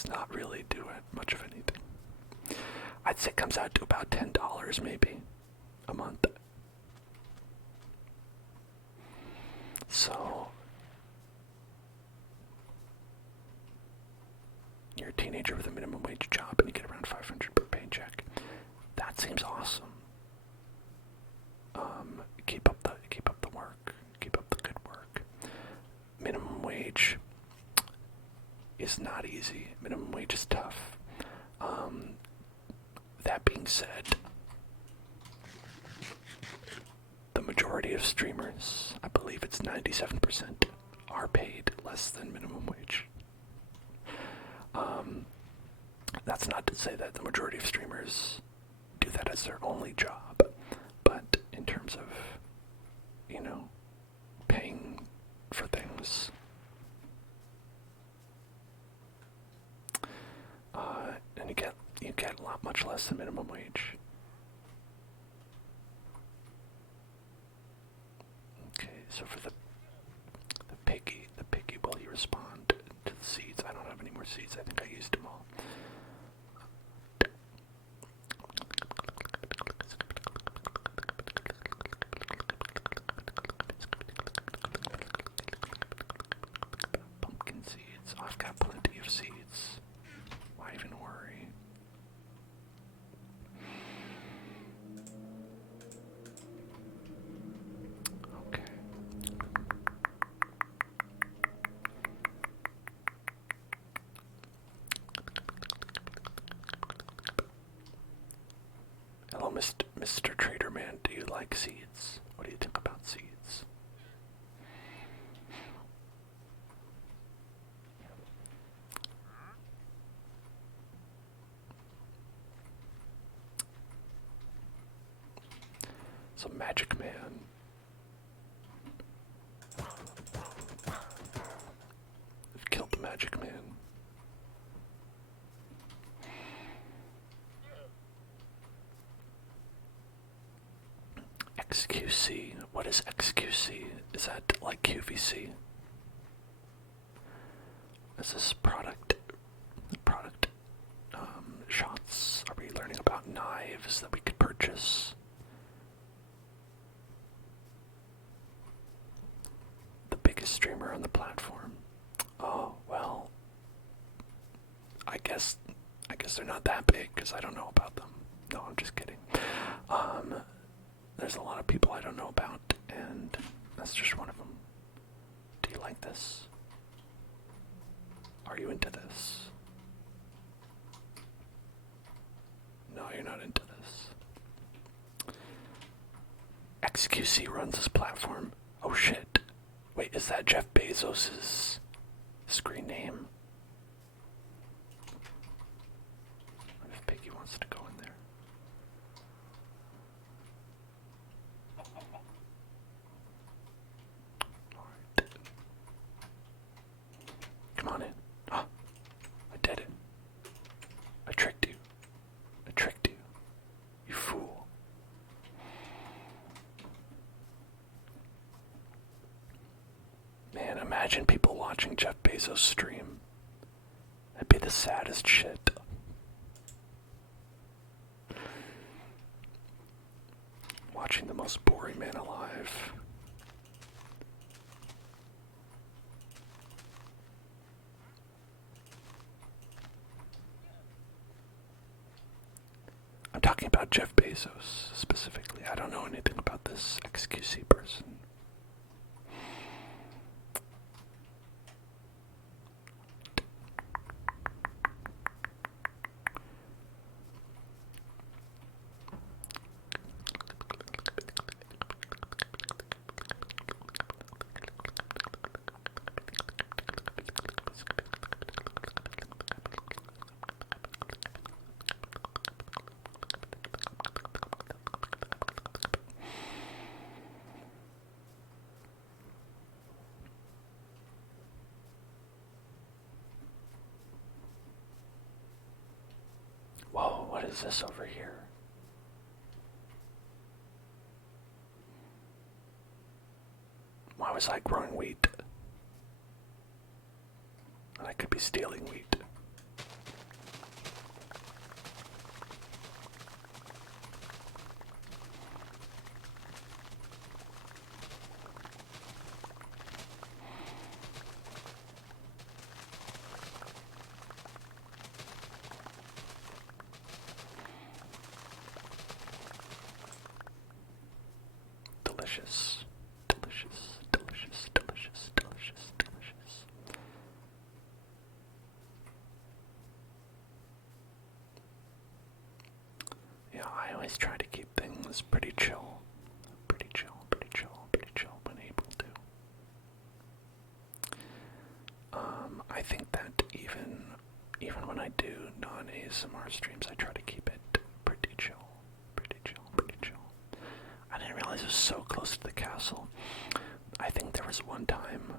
not really do it much of anything. I'd say it comes out to about $10 maybe a month. So you're a teenager with a minimum wage job and you get around $500 per paycheck. That seems awesome. Keep up the work. Keep up the good work. Minimum wage is not easy. Minimum wage is tough. That being said, the majority of streamers, I believe it's 97%, are paid less than minimum wage. That's not to say that the majority of streamers do that as their only job, but in terms of, paying for things, and you get a lot much less than minimum wage. Okay, so for the piggy, will you respond to the seeds? I don't have any more seeds. I think I used them all. Pumpkin seeds. I've got plenty of seeds. Why even worry? Okay. Hello, Mr. Trader Man. Do you like seeds? What do you think about seeds? So, Magic Man. I've killed the Magic Man. XQC. What is XQC? Is that like QVC? Is this product shots? Are we learning about knives that we could purchase? The biggest streamer on the platform. Oh, well, I guess they're not that big because I don't know about them. No, I'm just kidding. There's a lot of people I don't know about, and that's just one of them. Do you like this? Are you into this? No, you're not into this. XQC runs this platform. Oh shit. Wait, is that Jeff Bezos's screen name? What if Piggy wants to go in there? Alright. Come on in. Oh, I did it. I tricked you. I tricked you. You fool. Man, imagine people watching Jeff Bezos stream. That'd be the saddest shit. Watching the most boring man alive. I'm talking about Jeff Bezos specifically. I don't know anything about this XQC person. Whoa, what is this over here? Why was I growing wheat? And I could be stealing wheat. Delicious, delicious, delicious, delicious, delicious, delicious. Yeah, I always try to keep things pretty chill. Pretty chill, pretty chill, pretty chill when able to. I think that even when I do non-ASMR streams, I try to keep it pretty chill. Pretty chill, pretty chill. I didn't realize it was so close to the castle. I think there was one time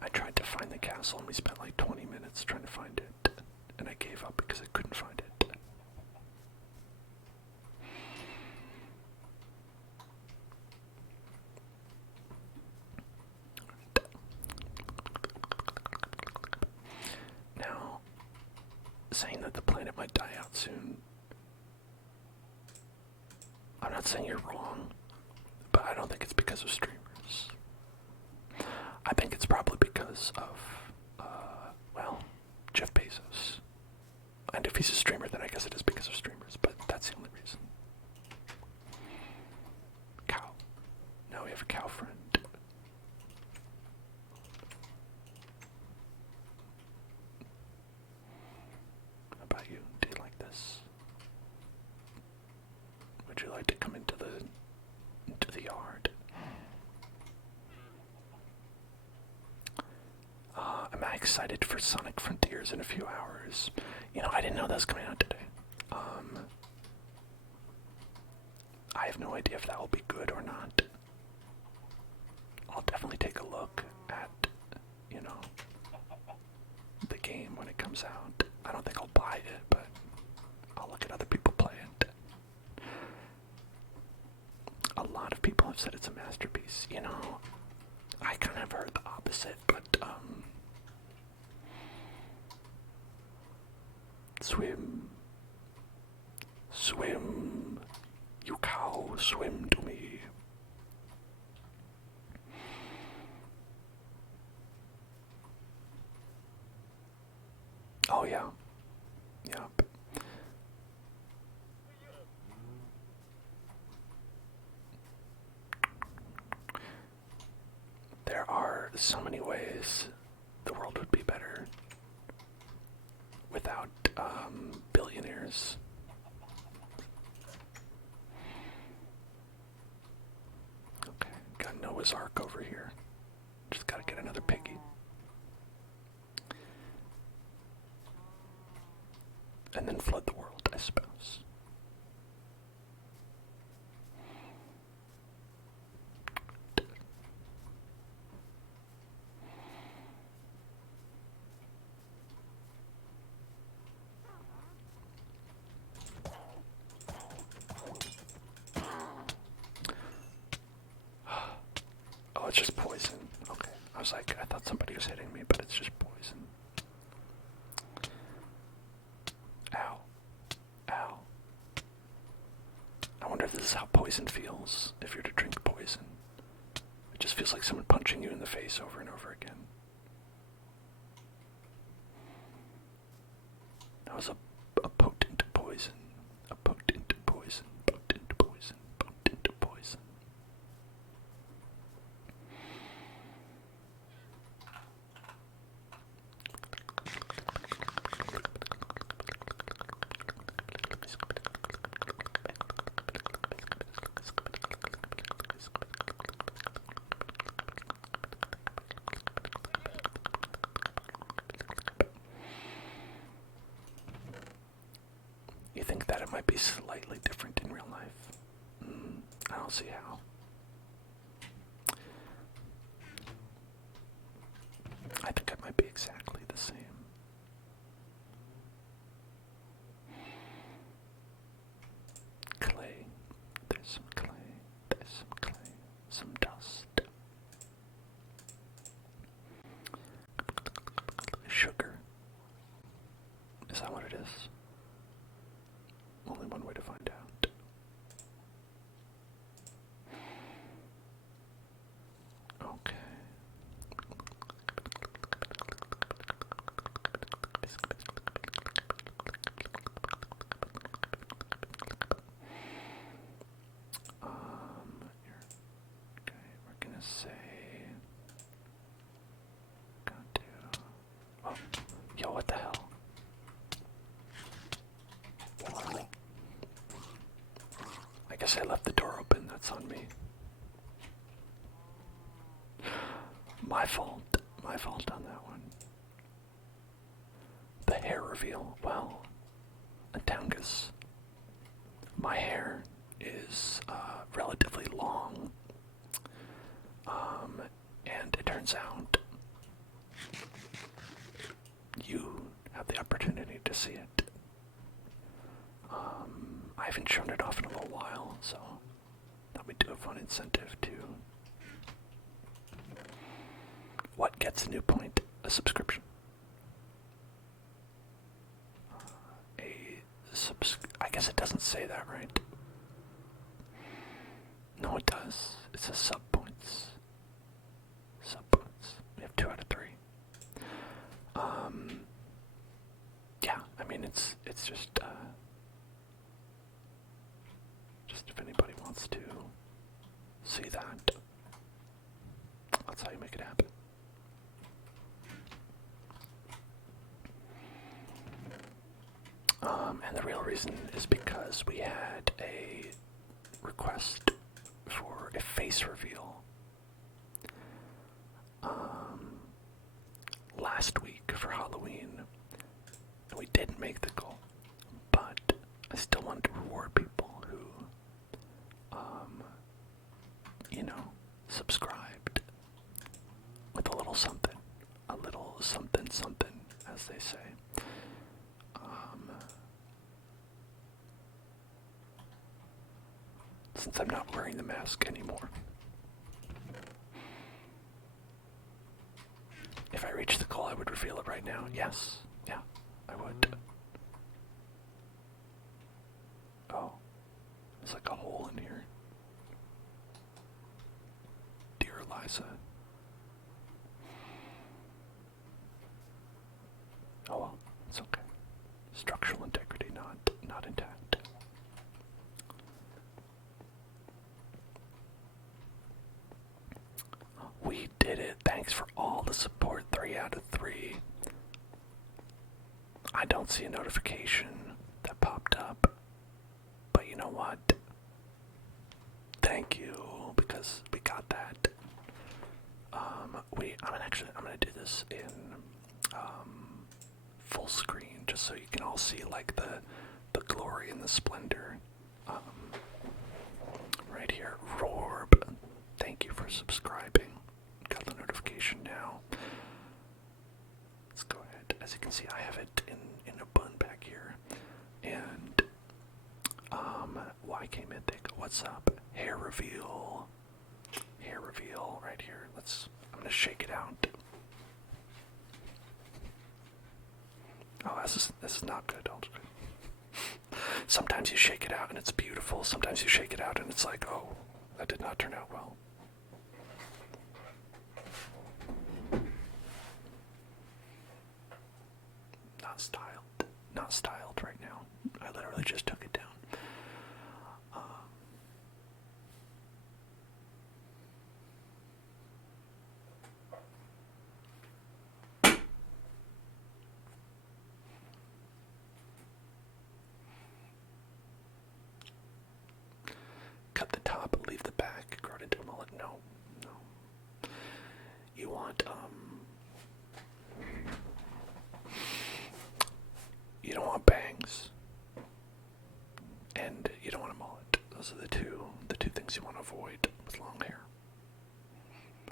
I tried to find the castle and we spent like 20 minutes trying to find it. And I gave up because I couldn't find it. Now, saying that the planet might die out soon, I'm not saying you're wrong, but I don't think it's because of streamers. I think it's probably because of, well, Jeff Bezos. And if he's a streamer, then I guess it is because of streamers, but that's the only reason. Cow. Now we have a cow friend. How about you? Do you like this? Would you like to come into the yard? I'm excited for Sonic Frontiers in a few hours. You know, I didn't know that was coming out today. I have no idea if that will be good or not. I'll definitely take a look at, you know, the game when it comes out. I don't think I'll buy it, but I'll look at other people play it. A lot of people have said it's a masterpiece. You know, I kind of heard the opposite, but, swim. Swim. You cow, swim to me. Oh yeah. Yep. Otherwise, the world would be better without billionaires. Okay, got Noah's Ark over here. Just gotta get another piggy. And then flood the world, I suppose. Oh, it's just poison. Okay. I was like, I thought somebody was hitting me, but it's just poison. Ow. Ow. I wonder if this is how poison feels, if you're to drink poison. It just feels like someone punching you in the face over and over again. That was a potent poison. A potent poison. Potent poison. Potent poison. You think that it might be slightly different in real life? I don't see how. I think it might be exactly the same. Clay. There's some clay. There's some clay. Some dust. Sugar. Is that what it is? Only one way to find out. Okay. Okay, we're gonna say oh, yo, what the hell? I guess I left the door open, that's on me. My fault on that one. The hair reveal, well, Atangus. My hair is relatively long, and it turns out you have the opportunity to see it. I haven't shown it off in a little while, so that would do a fun incentive to what gets a new point? A subscription. I guess it doesn't say that, right? No, it does. It says sub points. Sub points. We have 2 out of 3. Yeah, I mean it's just if anybody wants to see that, that's how you make it happen. And the real reason is because we had a request for a face reveal last week for Halloween, and we didn't make the goal, but I still wanted to reward people who subscribed with a little something, something, as they say. Since I'm not wearing the mask anymore. If I reach the goal, I would reveal it right now. Yes. Yeah, I would. Oh. There's like a hole in here. Dear Eliza. Oh well, it's okay. Structural integrity not intact. We did it. Thanks for all the support. notification that popped up. But you know what? Thank you, because we got that. I'm gonna do this in full screen, just so you can all see like the glory and the splendor. Right here, Rorb. Thank you for subscribing. Got the notification now. Let's go ahead. As you can see, I have it in a bun back here. And why came it? What's up? Hair reveal. Hair reveal right here. I'm gonna shake it out. Oh, this is not good. Sometimes you shake it out and it's beautiful. Sometimes you shake it out and it's like, oh, that did not turn out well. Not styled right now. I literally just took it down. Cut the top, leave the back, grow it into a mullet. No. You want, you don't want bangs, and you don't want a mullet. Those are the two things you want to avoid with long hair.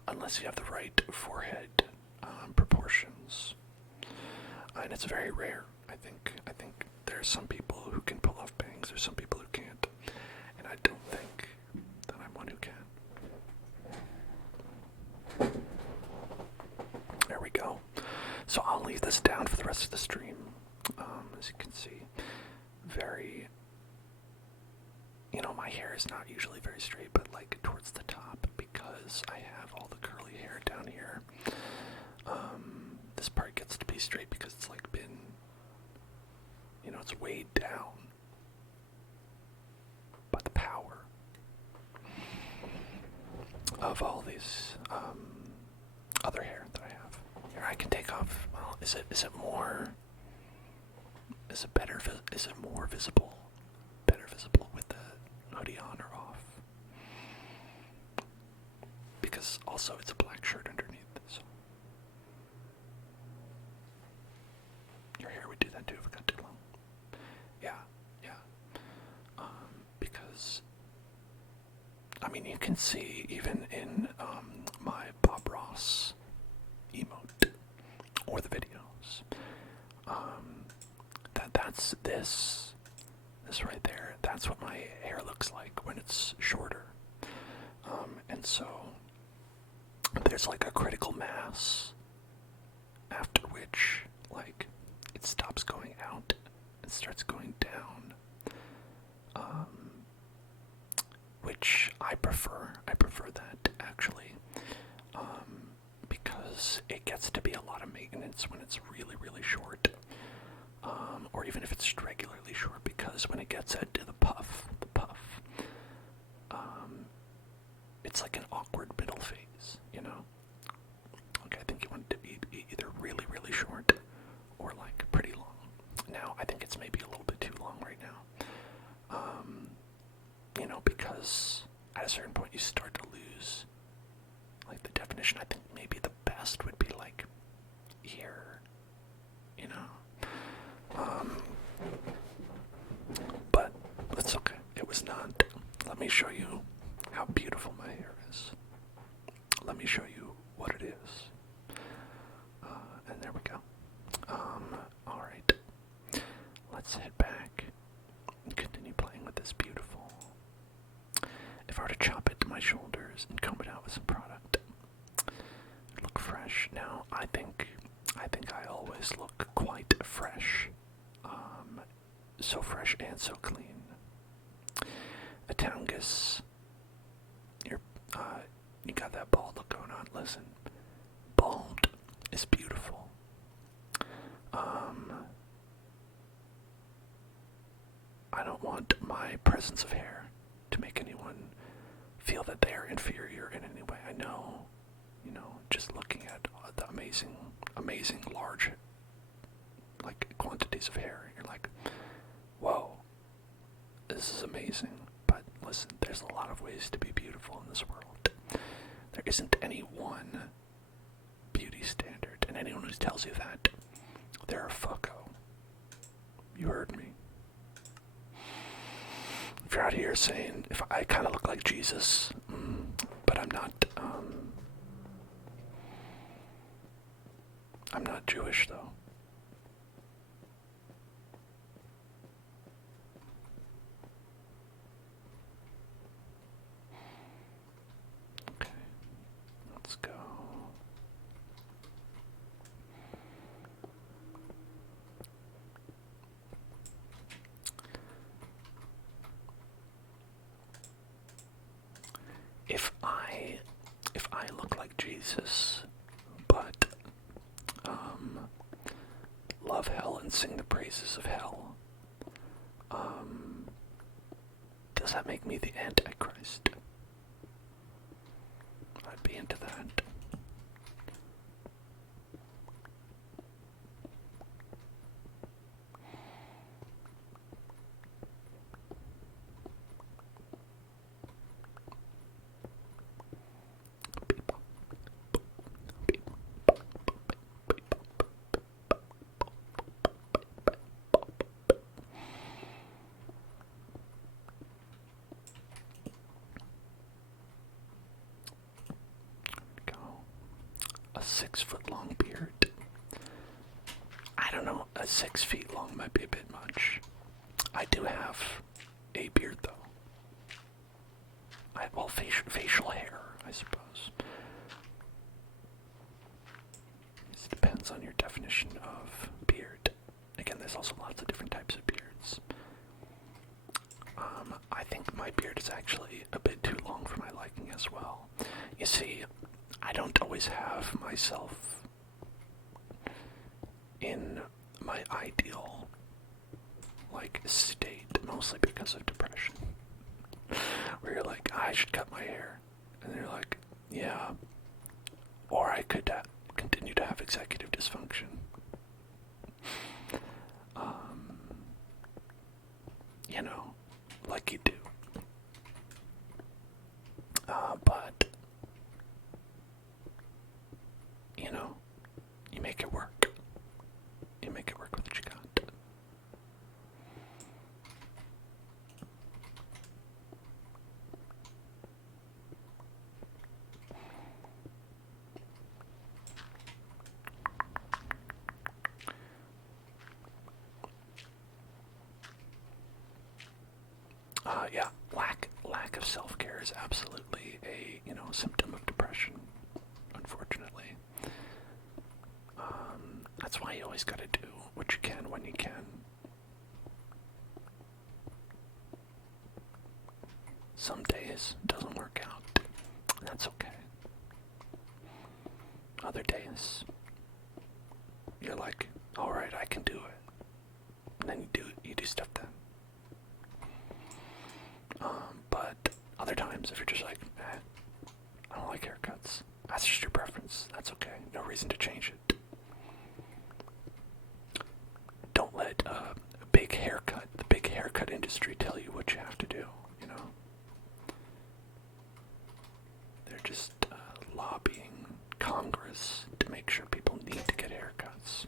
Unless you have the right forehead proportions. And it's very rare. I think there's some people who can pull off bangs, there's some people who can't. And I don't think that I'm one who can. There we go. So I'll leave this down for the rest of the stream. As you can see, very, my hair is not usually very straight, but like towards the top, because I have all the curly hair down here. This part gets to be straight because it's like been, it's weighed down by the power of all these other hair that I have. Here, I can take off. Well, is it more? Is it more visible? Better visible with the hoodie on or off? Because also it's a black shirt underneath. So your hair would do that too if it got too long. Yeah. Because you can see even in my Bob Ross emote or the videos, that's this right there. That's what my hair looks like when it's shorter. And so there's like a critical mass after which like it stops going out and starts going down. Which I prefer. I prefer that actually. Because it gets to be a lot of maintenance when it's really, really short. Or even if it's regularly short, because when it gets into the puff, it's like an awkward middle phase, Okay, I think you want it to be either really, really short or like pretty long. Now, I think it's maybe a little bit too long right now. Because at a certain point you start to lose like the definition. I think maybe the best would be like here, but that's okay. It was not. Let me show you how beautiful my hair is. Let me show you what it is. And there we go. Alright. Let's head back and continue playing with this beautiful. If I were to chop it to my shoulders and comb it out with some product, it'd look fresh. Now, I think I always look quite fresh. So fresh and so clean. Atangus, you got that bald look going on. Listen, bald is beautiful. I don't want my presence of hair to make anyone feel that they are inferior in any way. I know, just looking at the amazing large like quantities of hair. You're like, whoa, this is amazing. But listen, there's a lot of ways to be beautiful in this world. There isn't any one beauty standard, and anyone who tells you that, they're a fucko. You heard me. If you're out here saying, if I kind of look like Jesus, but I'm not Jewish though. Okay, let's go. If I look like Jesus, but love hell and sing the praises of hell, does that make me the Antichrist? I'd be into that. A 6-foot long beard. I don't know, 6 feet long might be a bit much. I do have a beard though. Well, facial hair, I suppose. This depends on your definition of beard. Again, there's also lots of different types of beards. I think my beard is actually a bit too long for my liking as well. You see, I don't always have myself in my ideal, like, state, mostly because of depression. Where you're like, I should cut my hair. And you're like, yeah. Or I could continue to have executive dysfunction. You know, like you do. But, you know, you make it work. You make it work with what you got. Yeah, lack of self-care is absolutely a, symptom of depression, unfortunately. That's why you always gotta do what you can when you can. Some days it doesn't work out, and that's okay. Other days, you're like, alright, I can do it. And then you do stuff then. But other times, if you're just like, I don't like haircuts, that's just your preference. That's okay. No reason to change it. Don't let the big haircut industry tell you what you have to do, They're just lobbying Congress to make sure people need to get haircuts.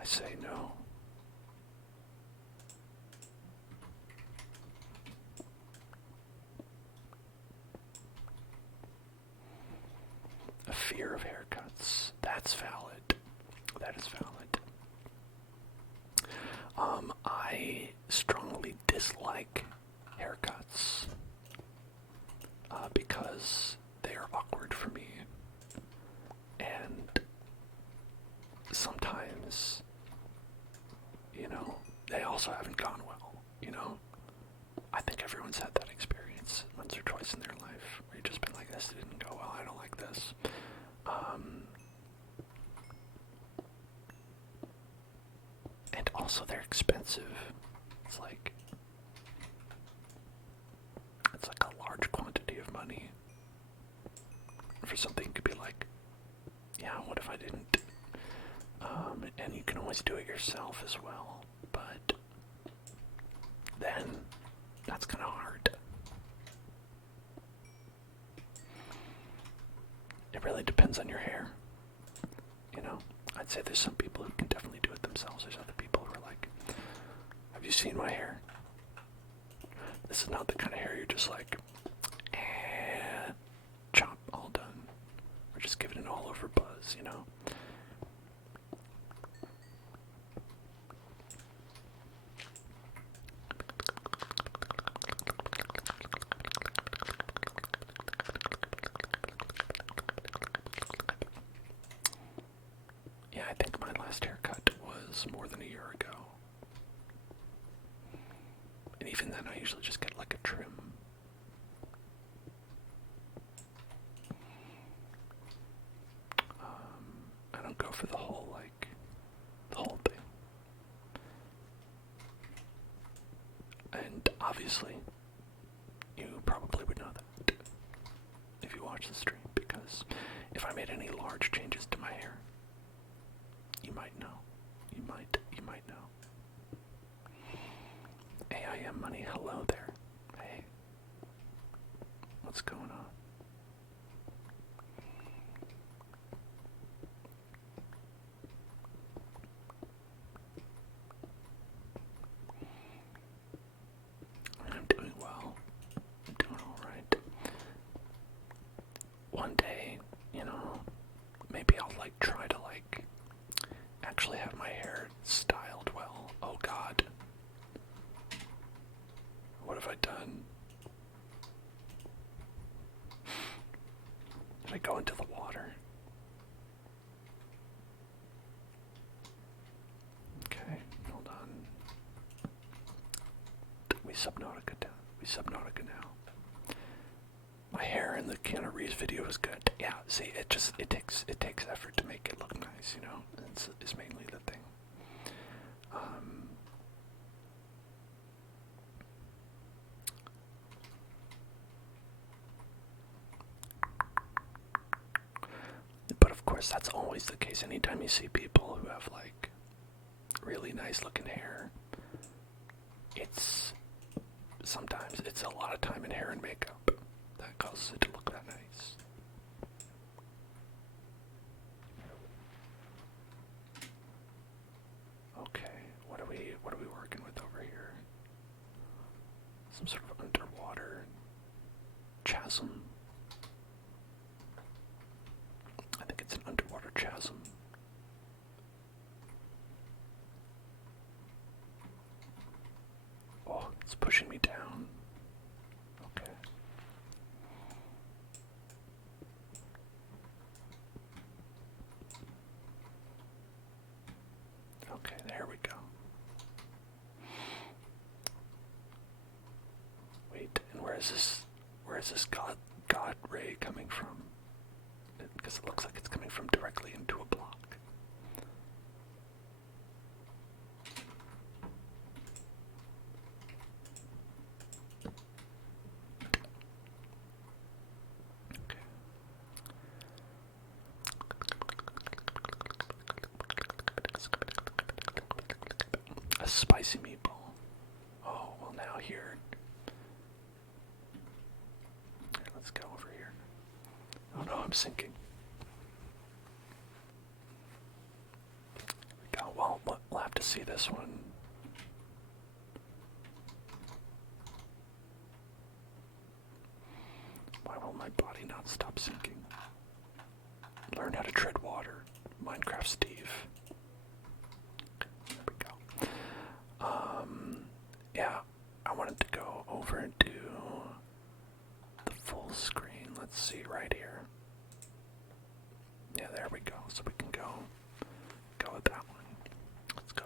I say no. A fear of haircuts. That's valid. That is valid. I strongly dislike haircuts because they are awkward for me, and sometimes, they also haven't gone well. I think everyone's had that experience once or twice in their life where you've just been like, this didn't go well, I don't like this. And also they're expensive. It's like a large quantity of money for something you could be like, yeah, what if I didn't? And you can always do it yourself as well, but then that's kind of hard. It really depends on your hair. You know, I'd say there's some people who can definitely do it themselves. There's other people who are like, have you seen my hair? This is not the kind of hair you're just like, chop, all done. Or just giving it all over buzz, you know? Yeah, I think my last haircut was more than a year ago. And even then, I usually just get like a trim. I don't go for the whole, like, the whole thing. And obviously, you probably would know that if you watch the stream, because if I made any large changes to my hair, you might know. You might know. AIM Money, hello there. Hey. What's going on? I'm doing well. I'm doing alright. One day, you know, maybe I'll like try to like actually have my hair styled well. Oh god. What have I done? Did I go into the water? Okay, hold on. We Subnautica down. We Subnautica now. My hair in the Keanu Reeves video is good. Yeah, see, it takes effort to make it look nice, you know? It's mainly the thing. But of course, that's always the case. Anytime you see people who have like really nice looking hair, sometimes it's a lot of time in hair and makeup that causes it to look that nice. Okay, what are we working with over here? Some sort of underwater chasm. I think it's an underwater chasm. Oh, it's pushing me down. Okay. Okay, there we go. Wait, and where is this god ray coming from? Because it looks like it's coming from directly into a block. A spicy meatball. Oh, well now here. Let's go over here. Oh no, I'm sinking. Well, we'll have to see this one. Why will my body not stop sinking? Learn how to tread water. Minecraft Steve. There we go. Yeah, I wanted to go over and do the full screen. Let's see right here. Yeah, there we go. So we can go with that one. Let's go.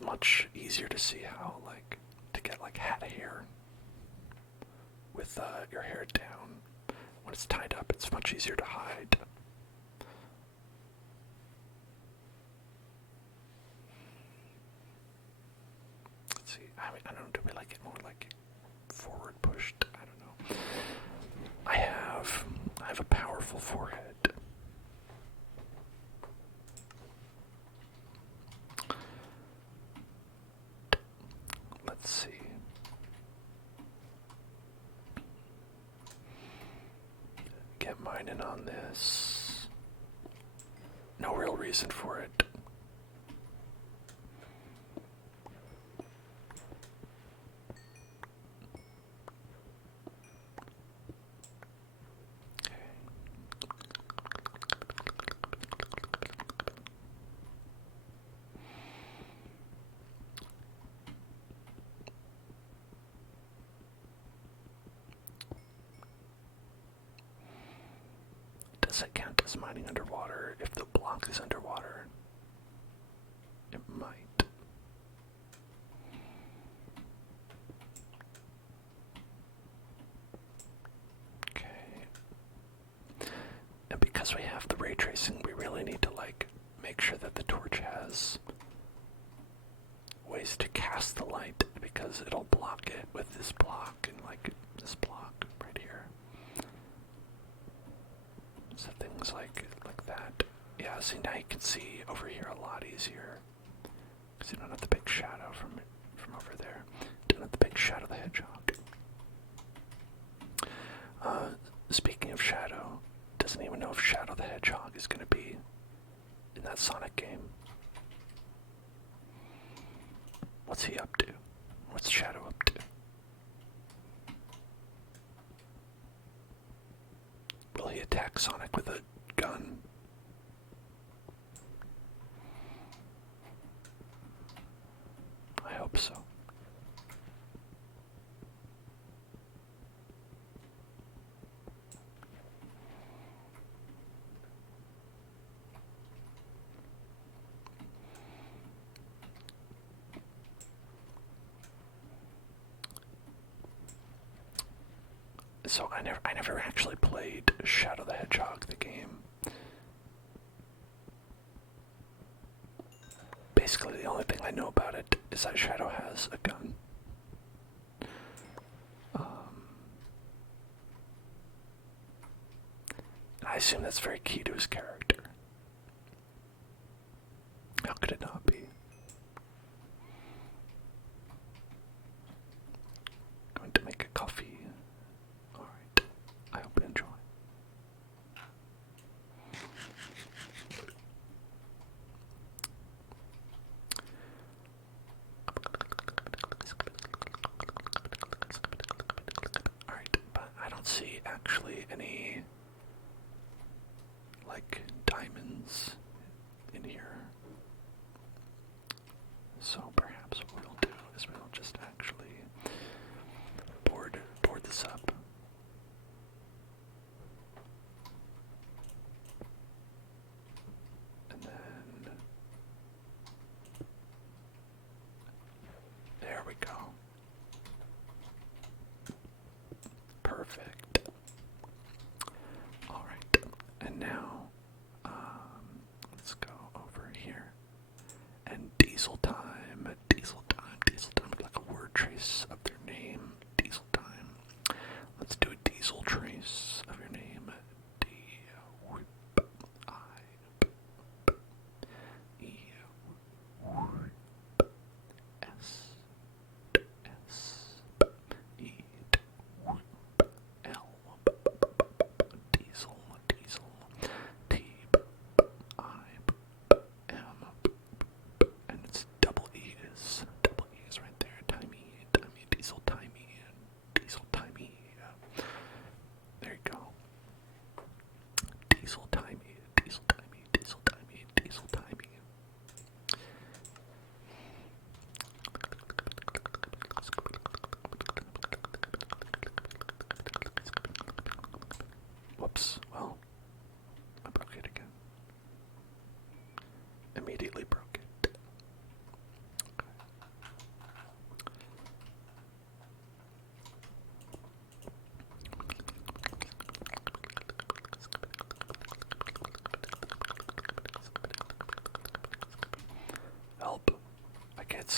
it's much easier to see how, like, to get like hat hair with your hair down. When it's tied up, it's much easier to hide. Let's see. I mean, I don't know. Do we like it more like forward pushed? I don't know. I have a powerful forehead. Let's see. Get mining on this. No real reason for it. Does it count as mining underwater if the block is underwater? It might. Okay. And because we have the ray tracing, we really need to like make sure that the torch has ways to cast the light, because it'll block it with this block and like this block right here. So things like that. Yeah, see, now you can see over here a lot easier, because you don't have the big shadow from over there. Don't have the big Shadow the Hedgehog. Speaking of Shadow, doesn't even know if Shadow the Hedgehog is going to be in that Sonic game. What's he up to? What's Shadow up to? Will he attack Sonic with a gun? I hope so. So I never actually played Shadow the Hedgehog, the game. Basically, the only thing I know about it is that Shadow has a gun. I assume that's very key to his character. How could it not be? Going to make a coffee. Alright. I hope you enjoy. Alright, but I don't see actually any like diamonds in here. So perhaps what we'll do is we'll just actually board this up. And then there we go. Perfect. Alright. And now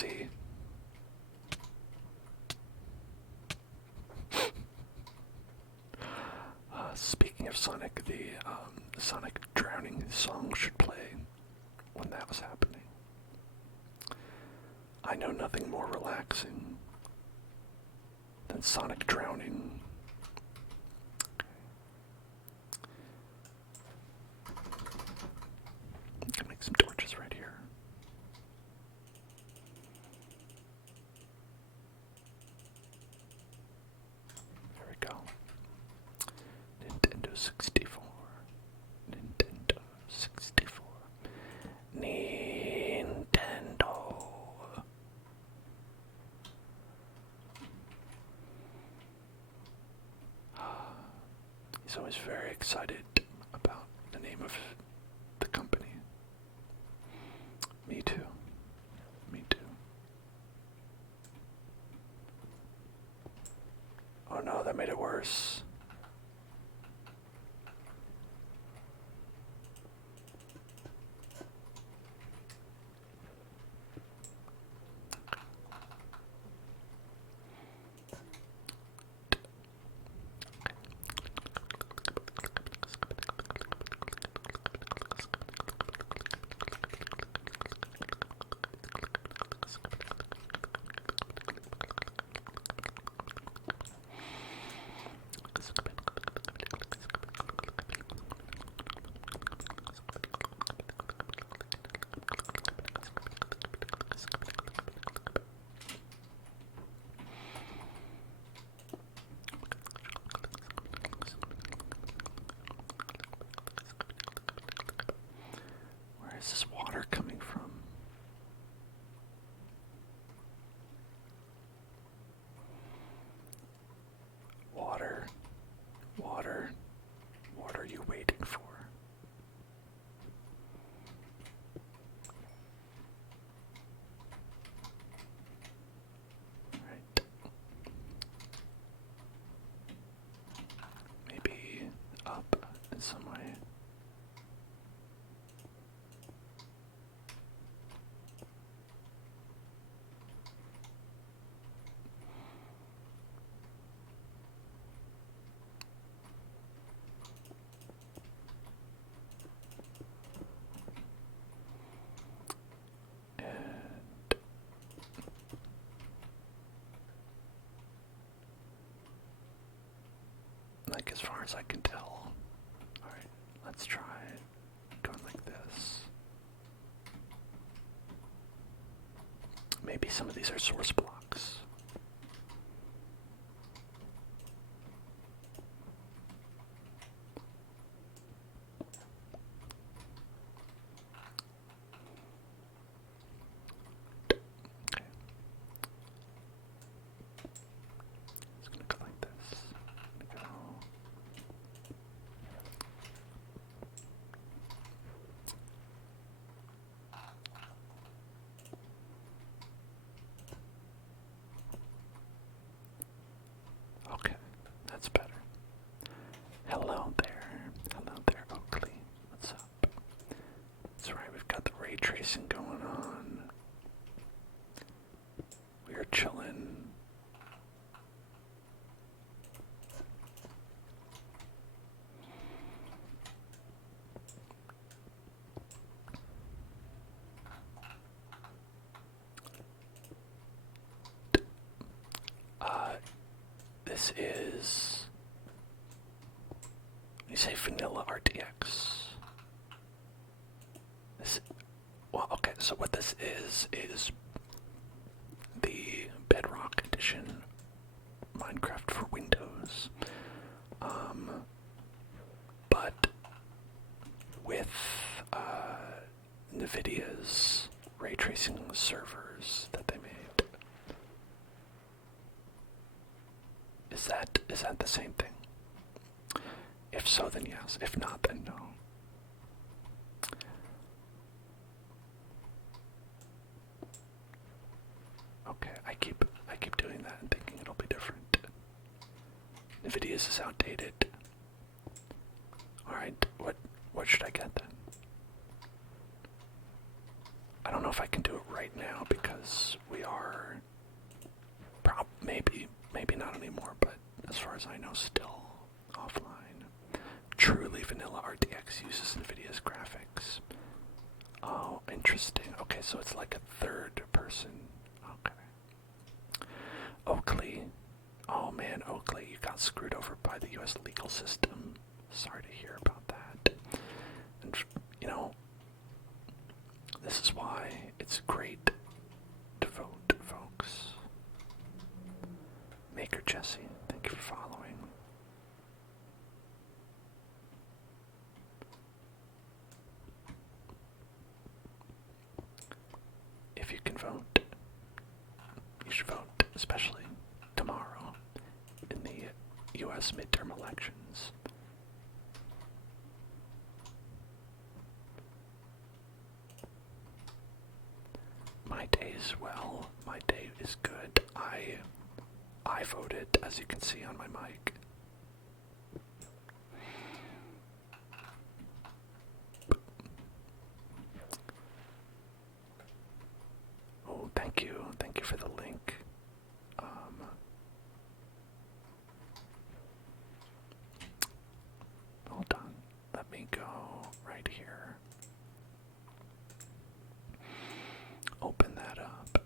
see. Speaking of Sonic, the Sonic Drowning song should play when that was happening. I know nothing more relaxing than Sonic Drowning. Can make some torches right here. There we go. Nintendo 64. Nintendo 64. Nintendo. He's always very excited about the name of the company. Me too. Me too. Oh no, that made it worse. Where is this water coming from? Water, water, what are you waiting for? Right. Maybe up in some way. Like as far as I can tell. Alright, let's try going like this. Maybe some of these are source blocks. Okay. It's gonna go like this. Go. Okay, that's better. Hello there, Oakley. What's up? That's right, we've got the ray tracing going on. We are chilling. This is, you say vanilla RTX. Well, okay, so what this is the Bedrock Edition Minecraft for Windows. But with NVIDIA's ray tracing servers that they made. Is that the same thing? If so, then yes. If not, then no. Okay, I keep doing that and thinking it'll be different. NVIDIA's is outdated. Alright, what should I get then? I don't know if I can do it right now because we are maybe not anymore, but as far as I know, still offline. Truly vanilla RTX uses NVIDIA's graphics. Oh, interesting. Okay, so it's like a third person. Okay. Oakley. Oh man, Oakley, you got screwed over by the US legal system. Sorry to hear about that. And, you know, this is why it's great to vote, folks. Maker Jesse, thank you for following. If you can vote, you should vote, especially tomorrow in the US midterm elections. My day is well. My day is good. I voted, as you can see on my mic. Oh, thank you. Thank you for the link. Hold on. Let me go right here. Open that up.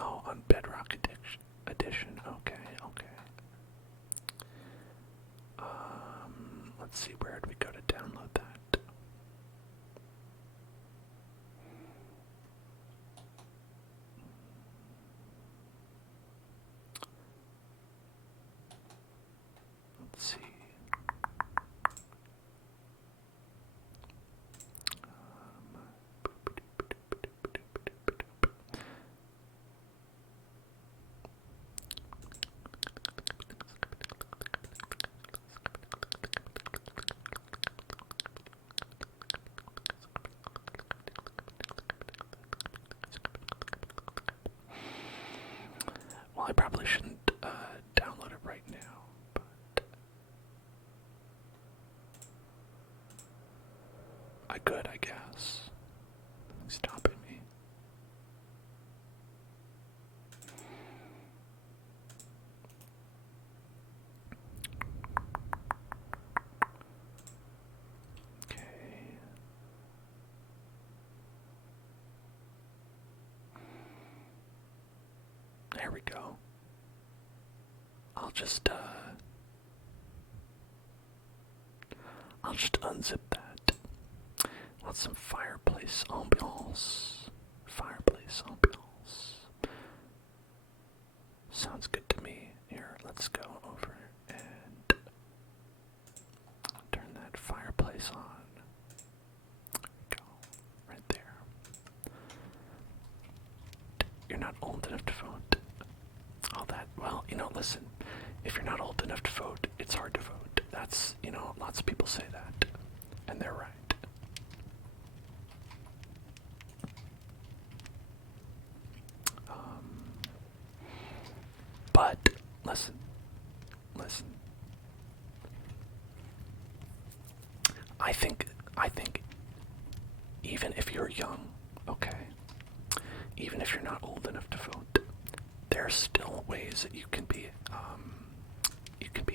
Oh, on Bedrock Edition. Okay. Let's see, where did we go to download that? Let's see. Well, I probably shouldn't download it right now, but I could, I guess. Nothing's stopping me. Okay. There we go. I'll just unzip that. Want some fireplace ambiance. Fireplace ambiance. Sounds good to me. Here, let's go over and turn that fireplace on. There we go. Right there. You're not old enough to vote. All that, well, listen, if you're not old enough to vote, it's hard to vote. That's, lots of people say that, and they're right. But, listen, I think, even if you're young, okay, even if you're not old enough to vote, there are still ways that you can be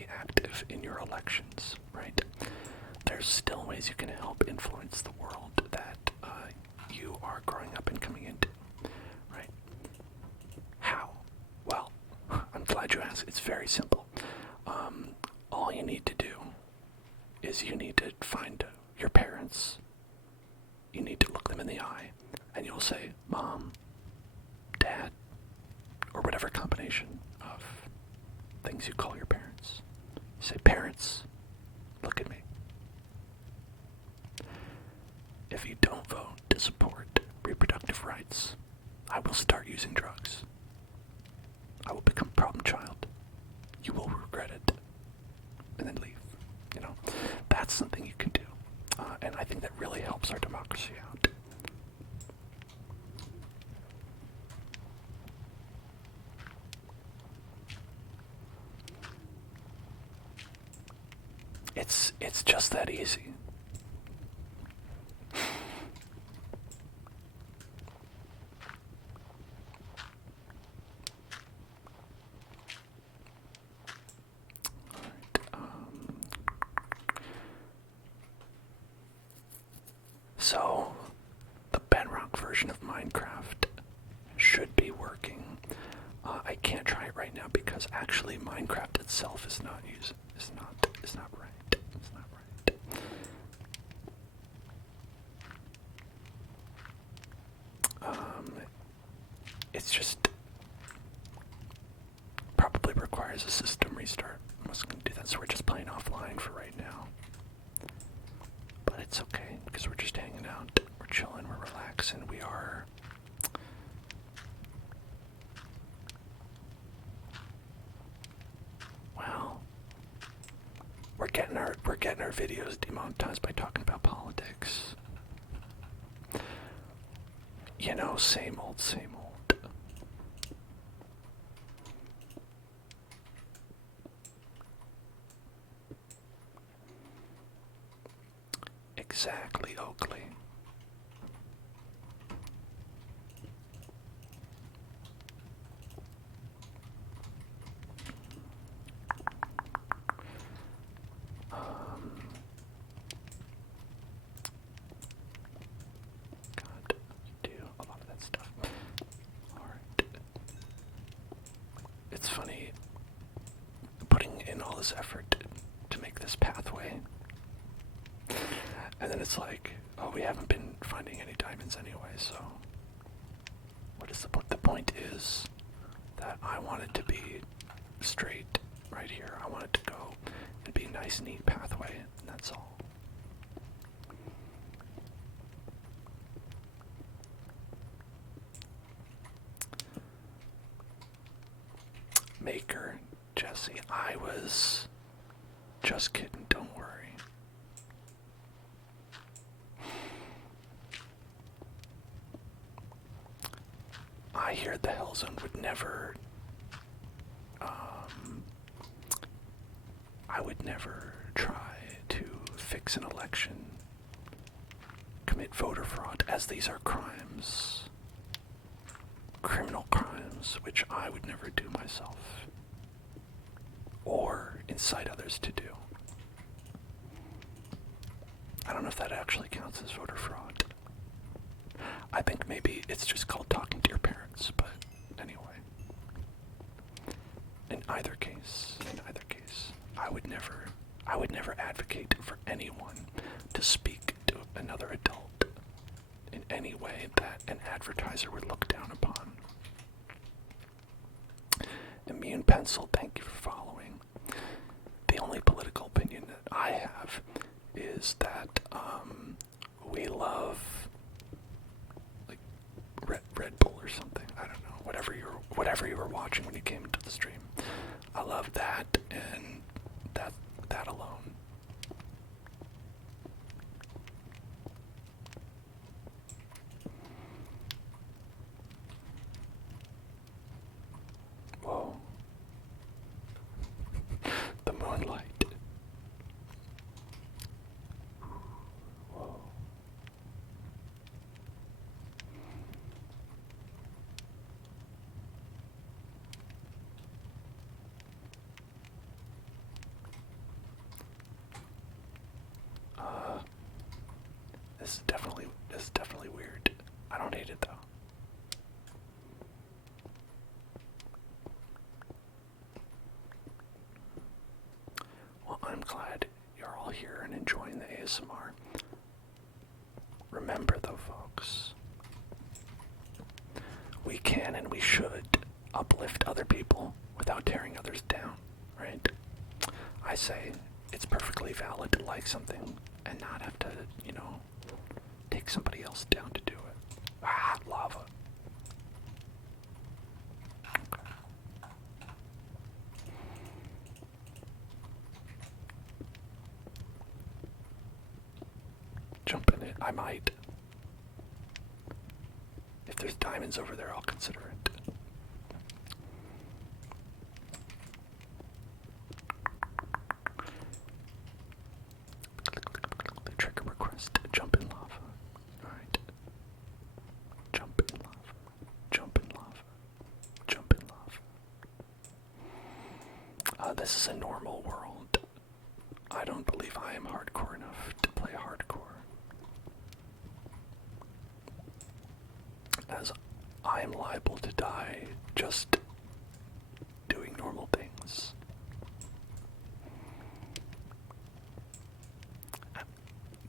active in your elections, right? There's still ways you can help influence the world that you are growing up and coming into, right? How? Well, I'm glad you asked. It's very simple. All you need to do is you need to find your parents. You need to look them in the eye, and you'll say, Mom, Dad, or whatever combination of things you call your parents. You say, parents, look at me. If you don't vote to support reproductive rights, I will start using drugs. I will become a problem child. You will regret it. And then leave. That's something you can do. And I think that really helps our democracy out. It's just that easy. So, the Bedrock version of Minecraft should be working. I can't try it right now because actually Minecraft itself is not right. It's not right. It's just probably requires a system restart. I'm just gonna do that, so we're just playing offline for right now. But it's okay because we're just hanging out, we're chilling, we're relaxing, we are. Well, we're getting our videos demonetized by talking about politics. You know, same old, same old. Exactly, Oakley. God, you do a lot of that stuff. Alright. It's funny putting in all this effort to make this pathway. And then it's like, oh, we haven't been finding any diamonds anyway, so what is the point? The point is that I want it to be straight right here. I want it to go and be a nice, neat pathway, and that's all. Maker, Jesse, I was just kidding, don't worry. I hear the Hellzone would never, I would never try to fix an election, commit voter fraud, as these are crimes, criminal crimes, which I would never do myself, or incite others to do. I don't know if that actually counts as voter fraud. I think maybe it's just called talking to your parents, but anyway. In either case, I would never advocate for anyone to speak to another adult in any way that an advertiser would look down upon. Immune Pencil, thank you for following. The only political opinion that I have is that we love like Red Bull or something. I don't know. Whatever you were watching when you came into the stream. I love that and that alone. Whoa. The moonlight. Whoa. This is definitely weird. I don't hate it though. Well, I'm glad you're all here and enjoying the ASMR. Remember though, folks, we can and we should uplift other people without tearing others down, right? I say it's perfectly valid to like something and not have to, take somebody else down to do it. Ah, lava. Okay. Jump in it. I might. If there's diamonds over there, I'll consider it. This is a normal world. I don't believe I am hardcore enough to play hardcore. As I am liable to die just doing normal things.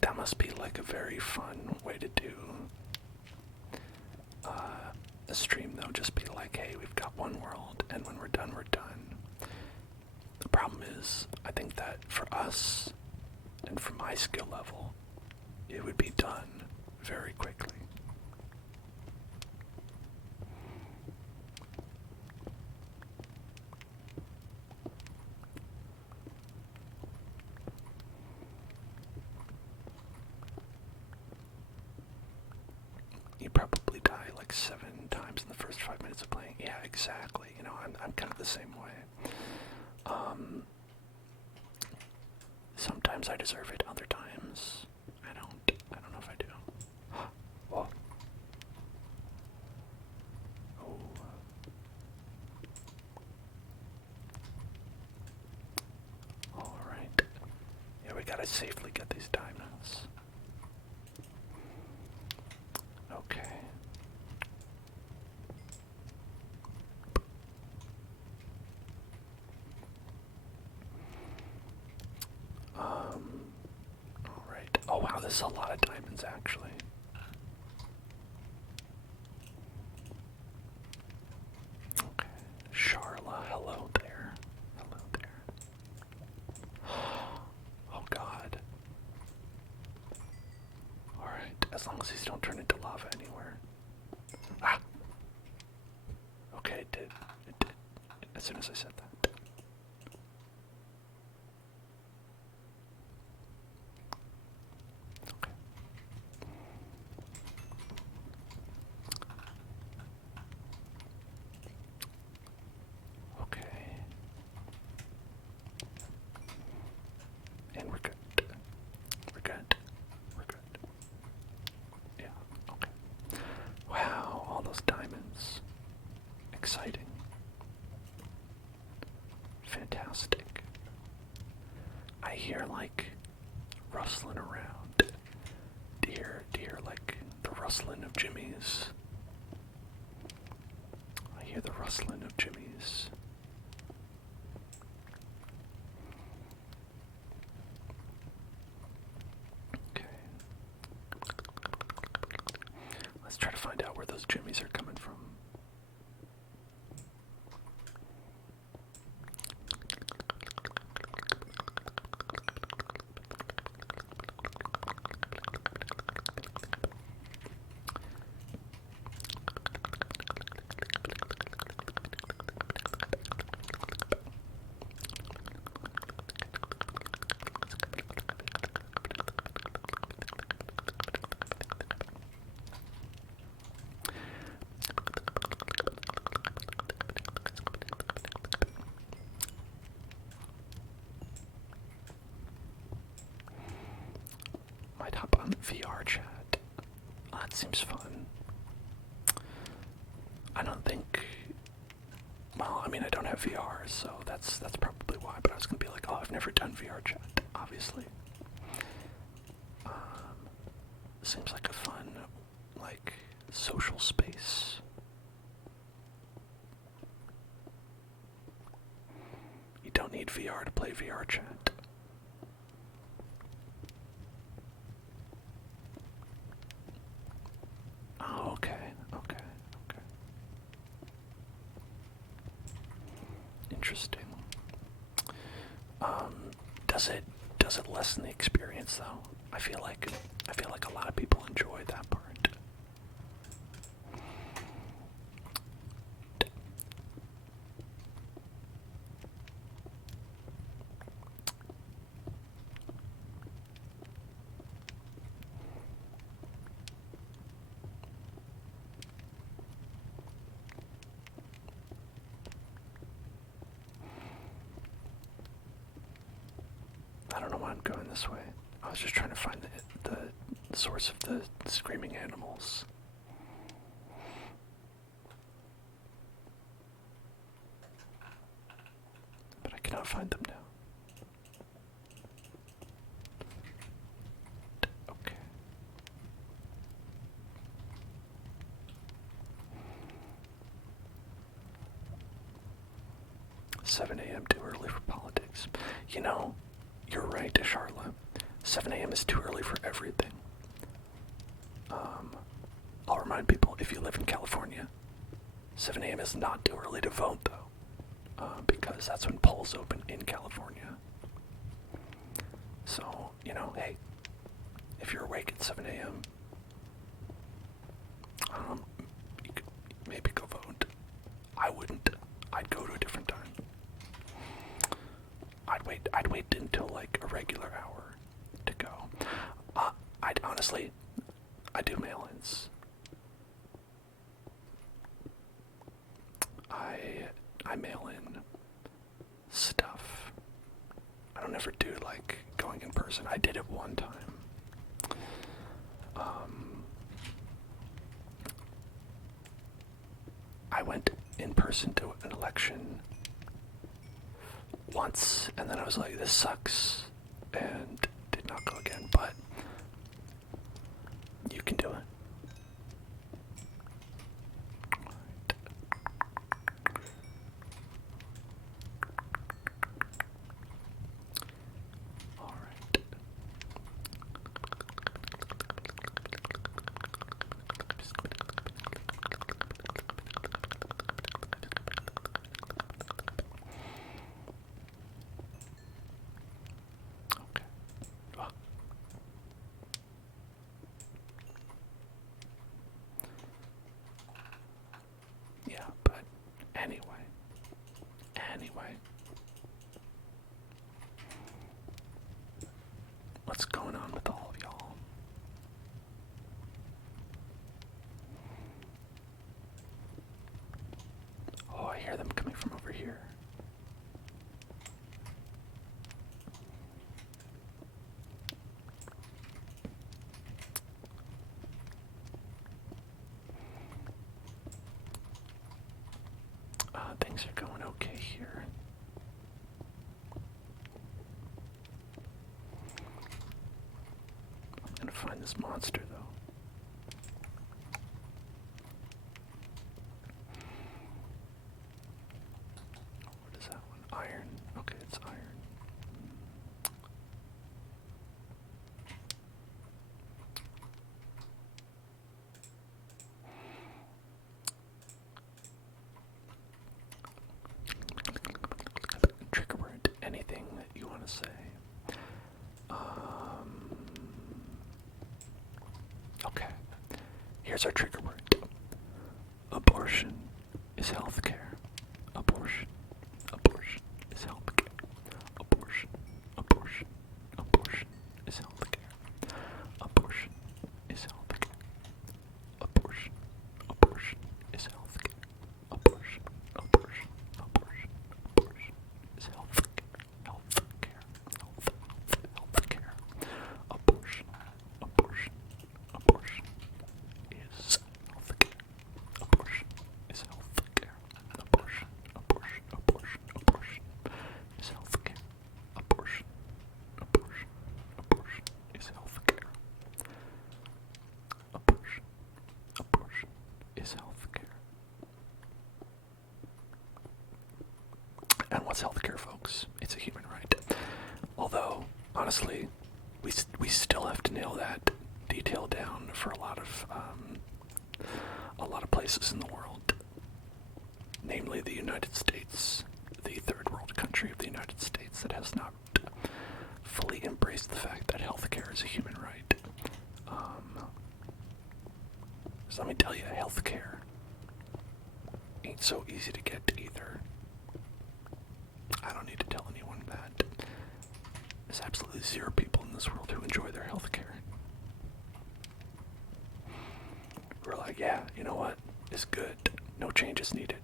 That must be like a very fun way to do a stream though. Just be like, hey, we've got one world, and when we're done, we're done. The problem is, I think that for us, and for my skill level, it would be done very quickly. You probably die like 7 times in the first 5 minutes of playing. Yeah, exactly. You know, I'm kind of the same way. Sometimes I deserve it, other times I don't. I don't know if I do. Whoa. Oh. Alright. Yeah, we gotta safely get these diamonds. Okay. Alright. Oh wow, this is a lot of diamonds actually. Okay. Charla, hello there. Hello there. Oh god. Alright, as long as these don't turn into lava anywhere. Ah! Okay, it did. It did. As soon as I said that. Okay. Okay. And we're good. We're good. We're good. Yeah, okay. Wow, all those diamonds. Exciting. Fantastic. I hear like rustling around. Do you hear like the rustling of jimmies? I hear the rustling of jimmies. Okay. Let's try to find out where those jimmies are coming from. Might hop on VR chat. Oh, that seems fun. I don't think. Well, I mean, I don't have VR, so that's probably why. But I was gonna be like, oh, I've never done VR chat. Obviously, seems like a fun, like, social space. You don't need VR to play VR chat. Oh, okay, okay, okay. Interesting. Does it lessen the experience though? I feel like a lot of people enjoy that part. I don't know why I'm going this way. I was just trying to find the source of the screaming animals. But I cannot find them now. Okay. 7 a.m. too early for politics. You know, you're right, Charlotte. 7 a.m. is too early for everything. I'll remind people, if you live in California, 7 a.m. is not too early to vote, though, because that's when polls open in California. So, you know, hey, if you're awake at 7 a.m., you could maybe go vote. I wouldn't. I'd go to a different time. I'd wait until like a regular hour to go. I'd honestly, I do mail-ins. I mail in stuff. I don't ever do like going in person. I did it one time. I went in person to an election once, and then I was like, this sucks, and did not go again, but you can do it. Alright. Okay. Oh. Yeah, but anyway. What's going on with all of y'all? Oh, I hear them coming from over here. Things are going okay here. I'm gonna find this monster though. What is that one? Iron. Okay, it's iron. Trigger word, anything that you want to say. Okay, here's our trigger word. Abortion is healthcare. Abortion is healthcare. Abortion is healthcare. Abortion is healthcare. Abortion is healthcare. Abortion is healthcare. Healthcare. Abortion is healthcare. Abortion is healthcare. Abortion is healthcare. Abortion is healthcare. Abortion is healthcare. And what's healthcare, folks? It's a human right. Although, honestly, we still have to nail that detail down for a lot of places in the world, namely the United States, the third world country of the United States that has not fully embraced the fact that healthcare is a human right. So let me tell you, healthcare ain't so easy to get either. I don't need to tell anyone that. There's absolutely zero people in this world who enjoy their healthcare. We're like, yeah, you know what? It's good. No changes needed.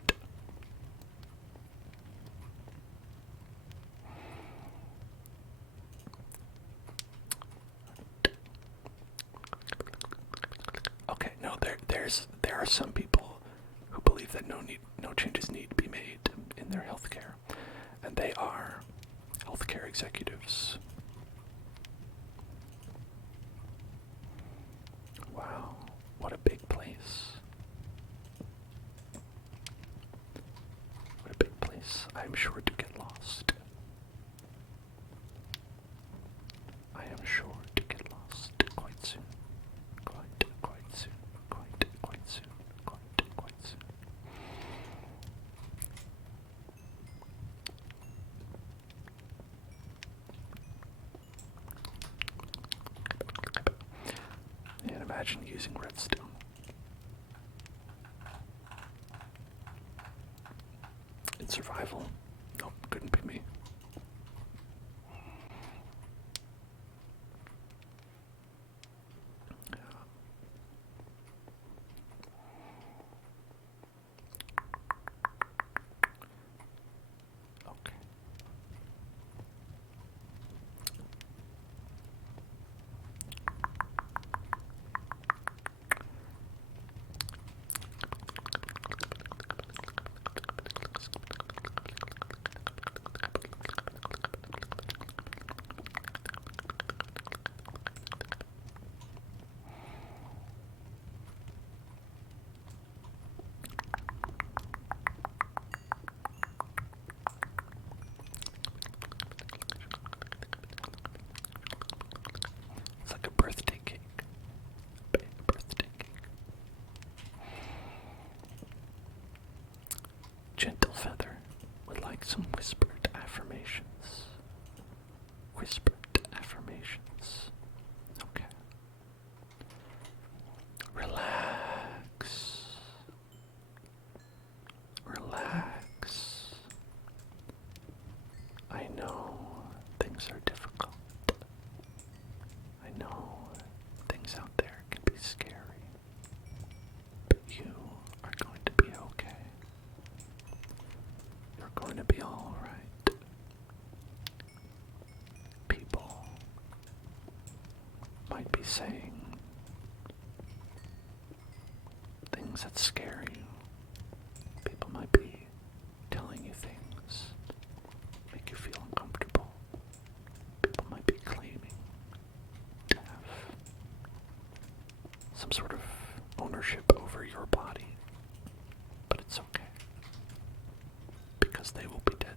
Okay, no, there are some people who believe that no changes need to be made in their healthcare, and they are executives. Wow, what a big place. What a big place. I'm sure to get lost. I am sure to get lost quite soon. Quite soon. Quite soon. Quite soon. And imagine using redstone. In survival? Nope, couldn't be me. Okay. It's like a birthday cake. A birthday cake. Gentle feather would like some whispered affirmations. Whispered affirmations. Okay. Relax. Relax. I know things are difficult. I know things out there can be scary. But you are going to be okay. You're going to be alright. People might be saying things that scare you. People might be telling you things make you feel uncomfortable. People might be claiming to have some sort of ownership over your body. But it's okay. Because they will be dead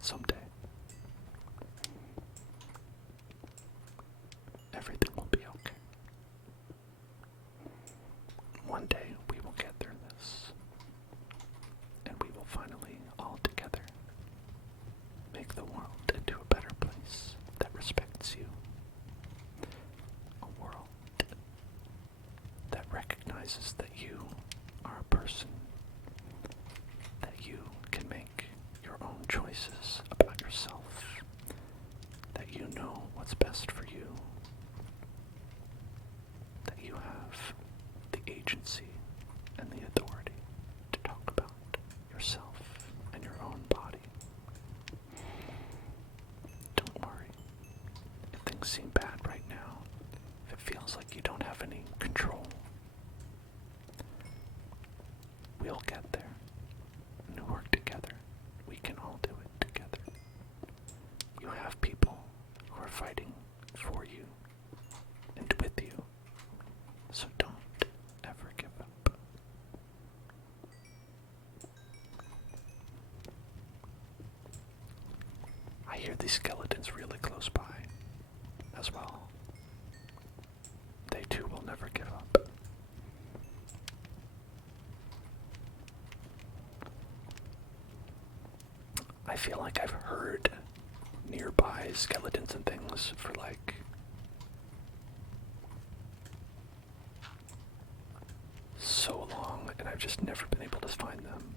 someday. Everything will be okay. One day we will get through this. And we will finally, all together, make the world into a better place that respects you. A world that recognizes that you are a person, that you can make your own choices about yourself, that you know what's best for you, that you have the agency and the authority to talk about yourself and your own body. Don't worry. If things seem bad right now, if it feels like you don't have any control, we'll get there. And we work together. We can all do it together. You have people who are fighting for you and with you. So don't ever give up. I hear these skeletons really close by as well. They too will never give up. I feel like I've heard nearby skeletons and things for like so long, and I've just never been able to find them.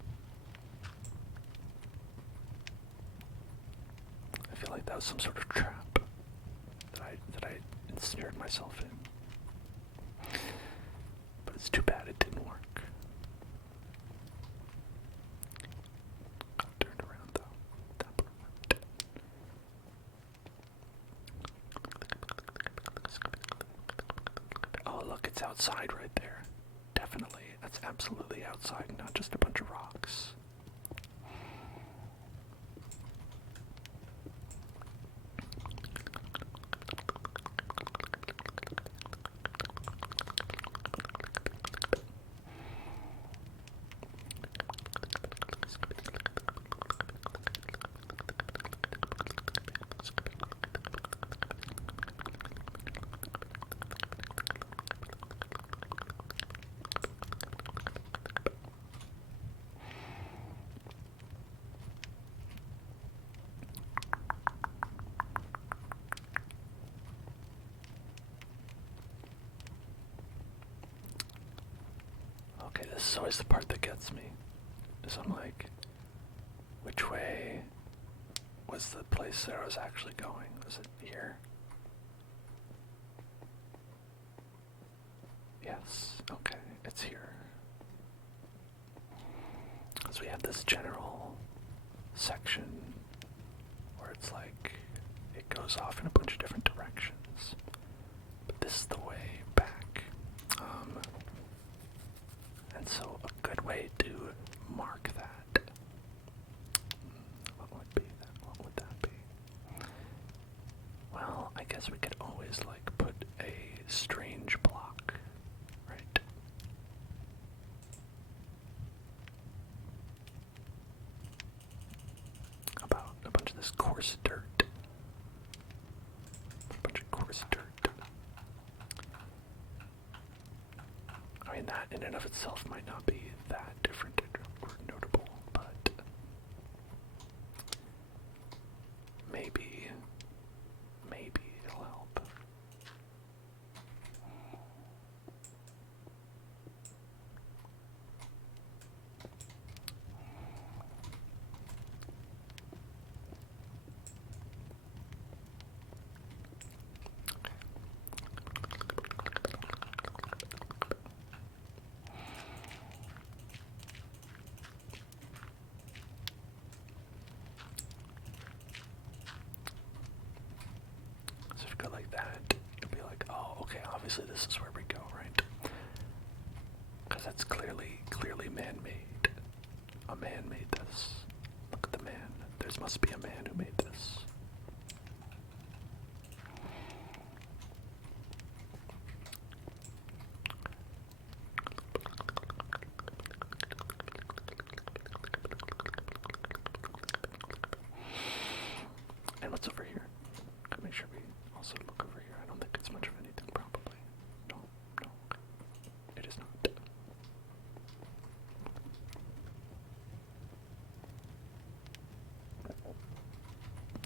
I feel like that was some sort of trap that I ensnared myself in. But it's too bad it didn't work. Got turned around though. That part worked. Oh look, it's outside right there. Definitely, that's absolutely outside, not just a bunch of rocks. This is always the part that gets me. Is I'm like, which way was the place that I was actually going? Was it here? Yes, okay, it's here. So we have this general section where it's like it goes off in a bunch of different directions. But this is the way back. And so a good way to mark that. What would be that? What would that be? Well, I guess we could always like put a strange block, right? How about a bunch of this coarse dirt? A bunch of coarse dirt. I mean, that in and of itself might not be that different or notable, but maybe it'll help. So if you go like that, you'll be like, oh, okay, obviously this is where we go, right? Because that's clearly man-made. A man made this. Look at the man. There must be a man who made this. And what's over here? Gotta make sure we also look over here. I don't think it's much of anything, probably. No. It is not.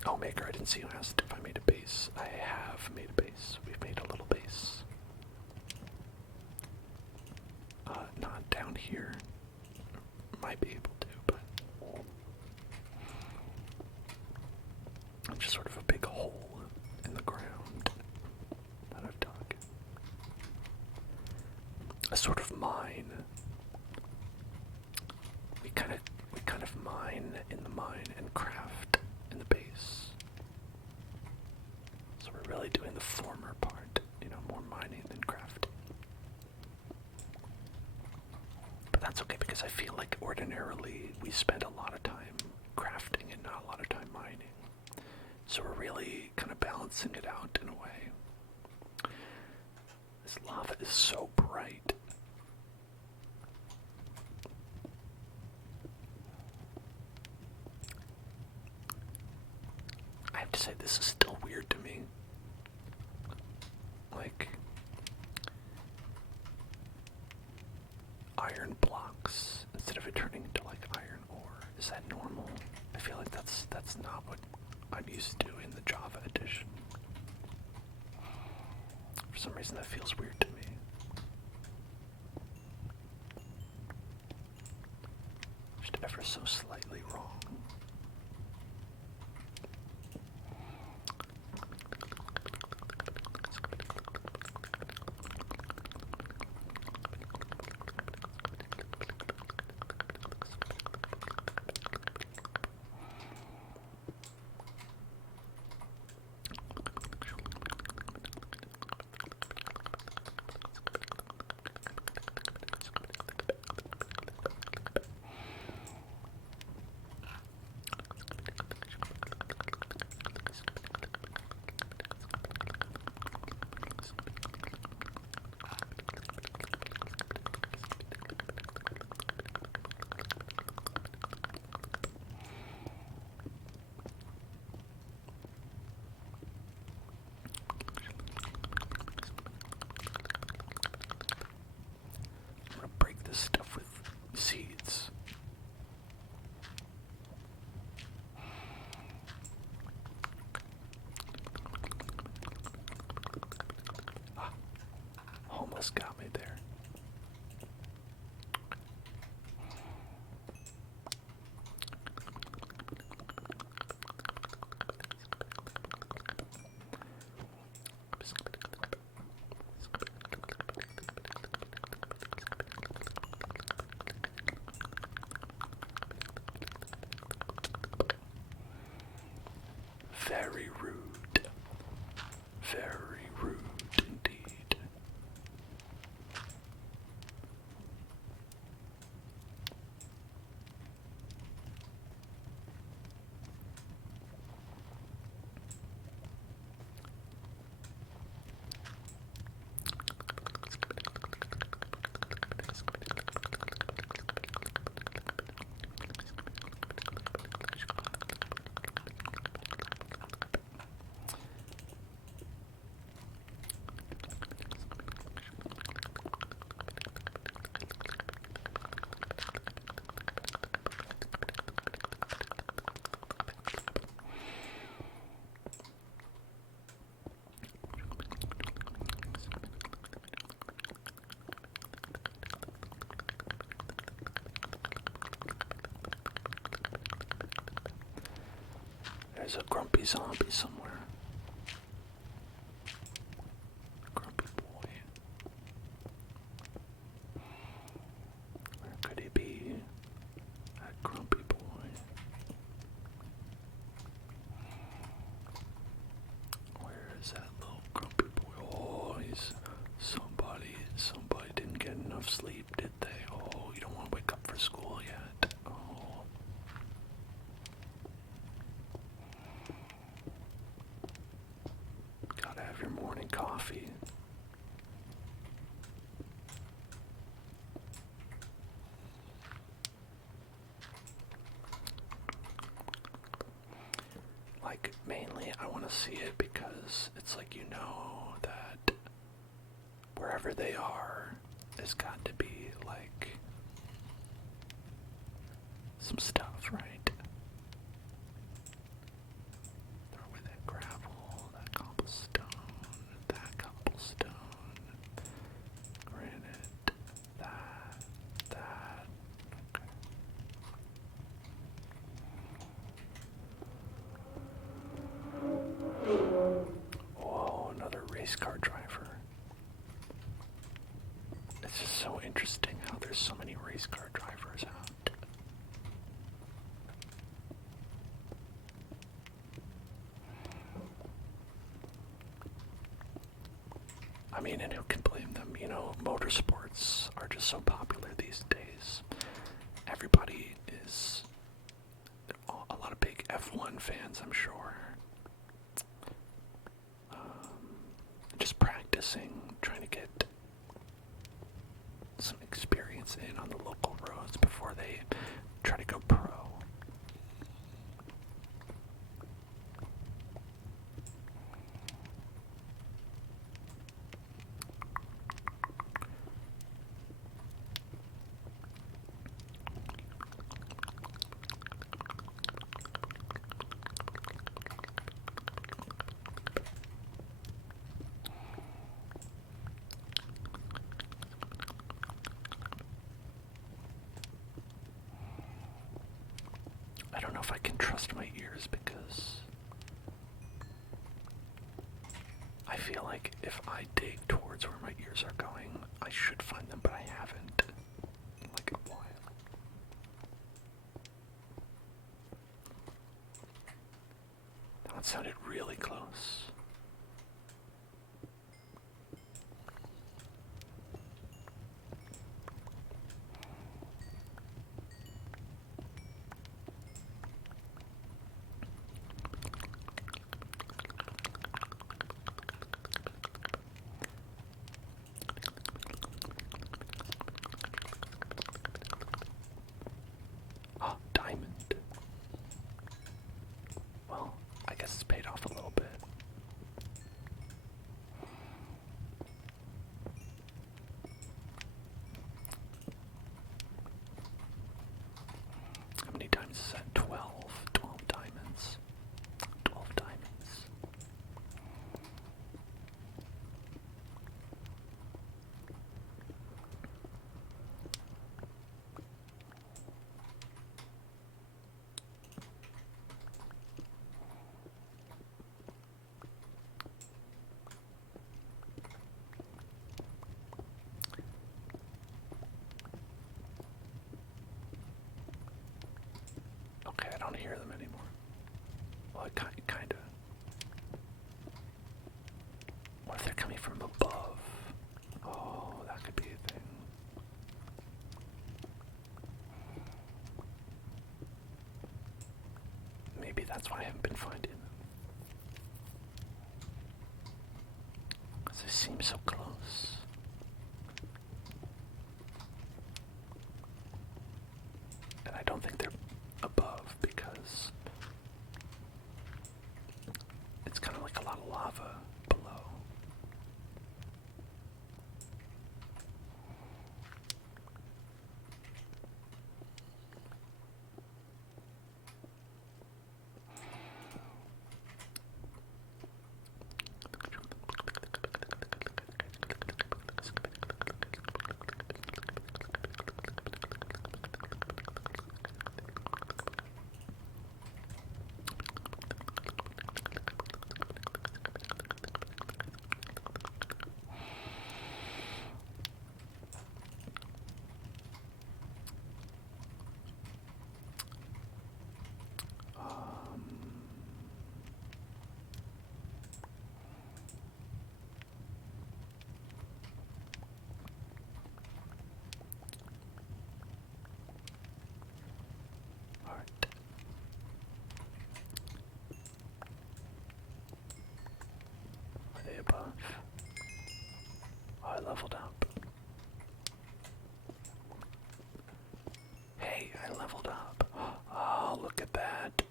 Oh, Maker, I didn't see you asked if I made a base. I have made a base. We've made a little base. Not down here. Might be able to, but it's just sort of a big hole in the ground that I've dug. A sort of mine. We kind of mine in the mine and craft in the base. So we're really doing the former part, more mining than crafting. But that's okay because I feel like ordinarily we spend a lot of time crafting and not a lot of time mining. So we're really kind of balancing it out in a way. This lava is so bright. I have to say, this is still weird to me. Like, iron blocks instead of it turning into like iron ore. Is that normal? I feel like that's not what I'm used to in the Java edition. For some reason that feels weird to me. Just ever so slightly wrong. Very rude. Very rude indeed. There's a grumpy zombie somewhere. Grumpy boy. Where could he be? That grumpy boy. Where is that little grumpy boy? Oh, he's somebody didn't get enough sleep, did they? Oh, you don't want to wake up for school yet. Oh. Gotta have your morning coffee. Like, mainly I want to see it because it's like, you know, that wherever they are, there's got to be, like, some stuff, right? Throw away that gravel, that cobblestone, granite, that. Okay. Whoa, another race car driver. It's just so interesting how there's so many race car drivers out. I mean, and who can blame them? You know, motorsports are just so popular these days. Everybody is a lot of big F1 fans, I'm sure. Just practicing, trying to get some experience in on the local roads before they try to go pro. I don't know if I can trust my ears because I feel like if I dig towards where my ears are going, I should find them, but I haven't. Like a while. That sounded really close. Oh, diamond. Well, I guess it's paid off a little bit. How many diamonds is that? 12. 12 diamonds. 12 diamonds. Okay, I don't hear them anymore. Well, kind of. Maybe that's why I haven't been finding them. Because they seem so close. And I don't think they're above because it's kind of like a lot of lava below. Are they above? Oh, I leveled up. Hey, I leveled up. Oh, look at that.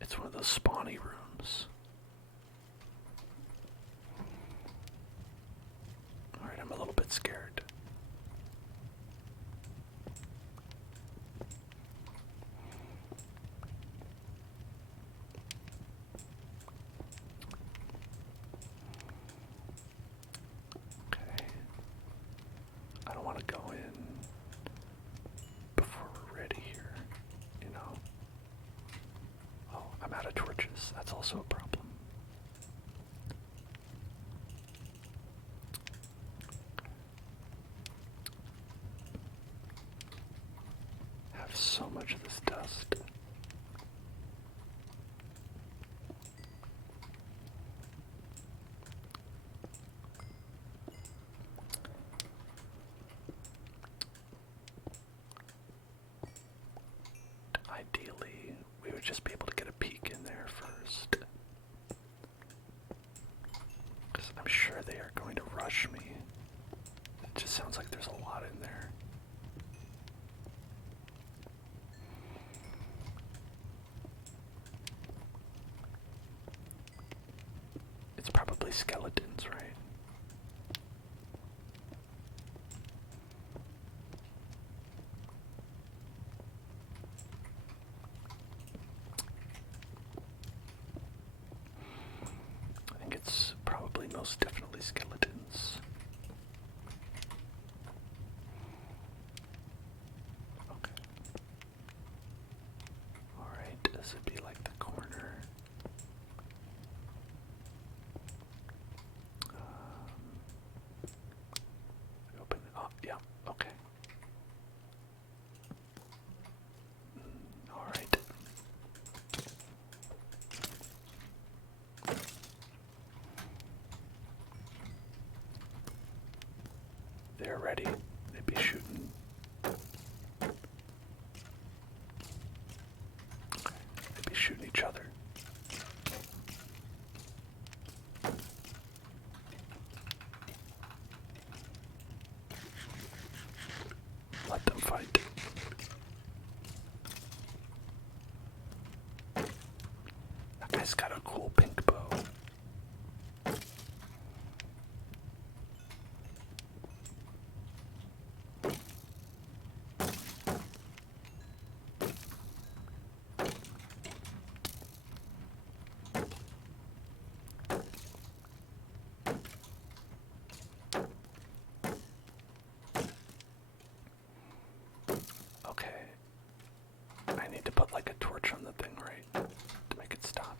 It's one of those spawny rooms. Alright, I'm a little bit scared. Okay. I don't want to go in before we're ready here, you know. Oh, I'm out of torches. That's also a problem. Have so much of this dust. Ideally, we would just be able to get a peek in there first. Because I'm sure they are going to rush me. It just sounds like there's a lot in there. It's probably skeletons, right? I think it's probably most definitely skeletons. Okay. Alright, this would be like the corner. Open it up. Yeah, okay. Alright. They're ready. They'd be shooting. Okay. They'd be shooting each other. Let them fight. That guy's got a cool pink bow. Okay. I need to put like a torch on the thing, right? To make it stop.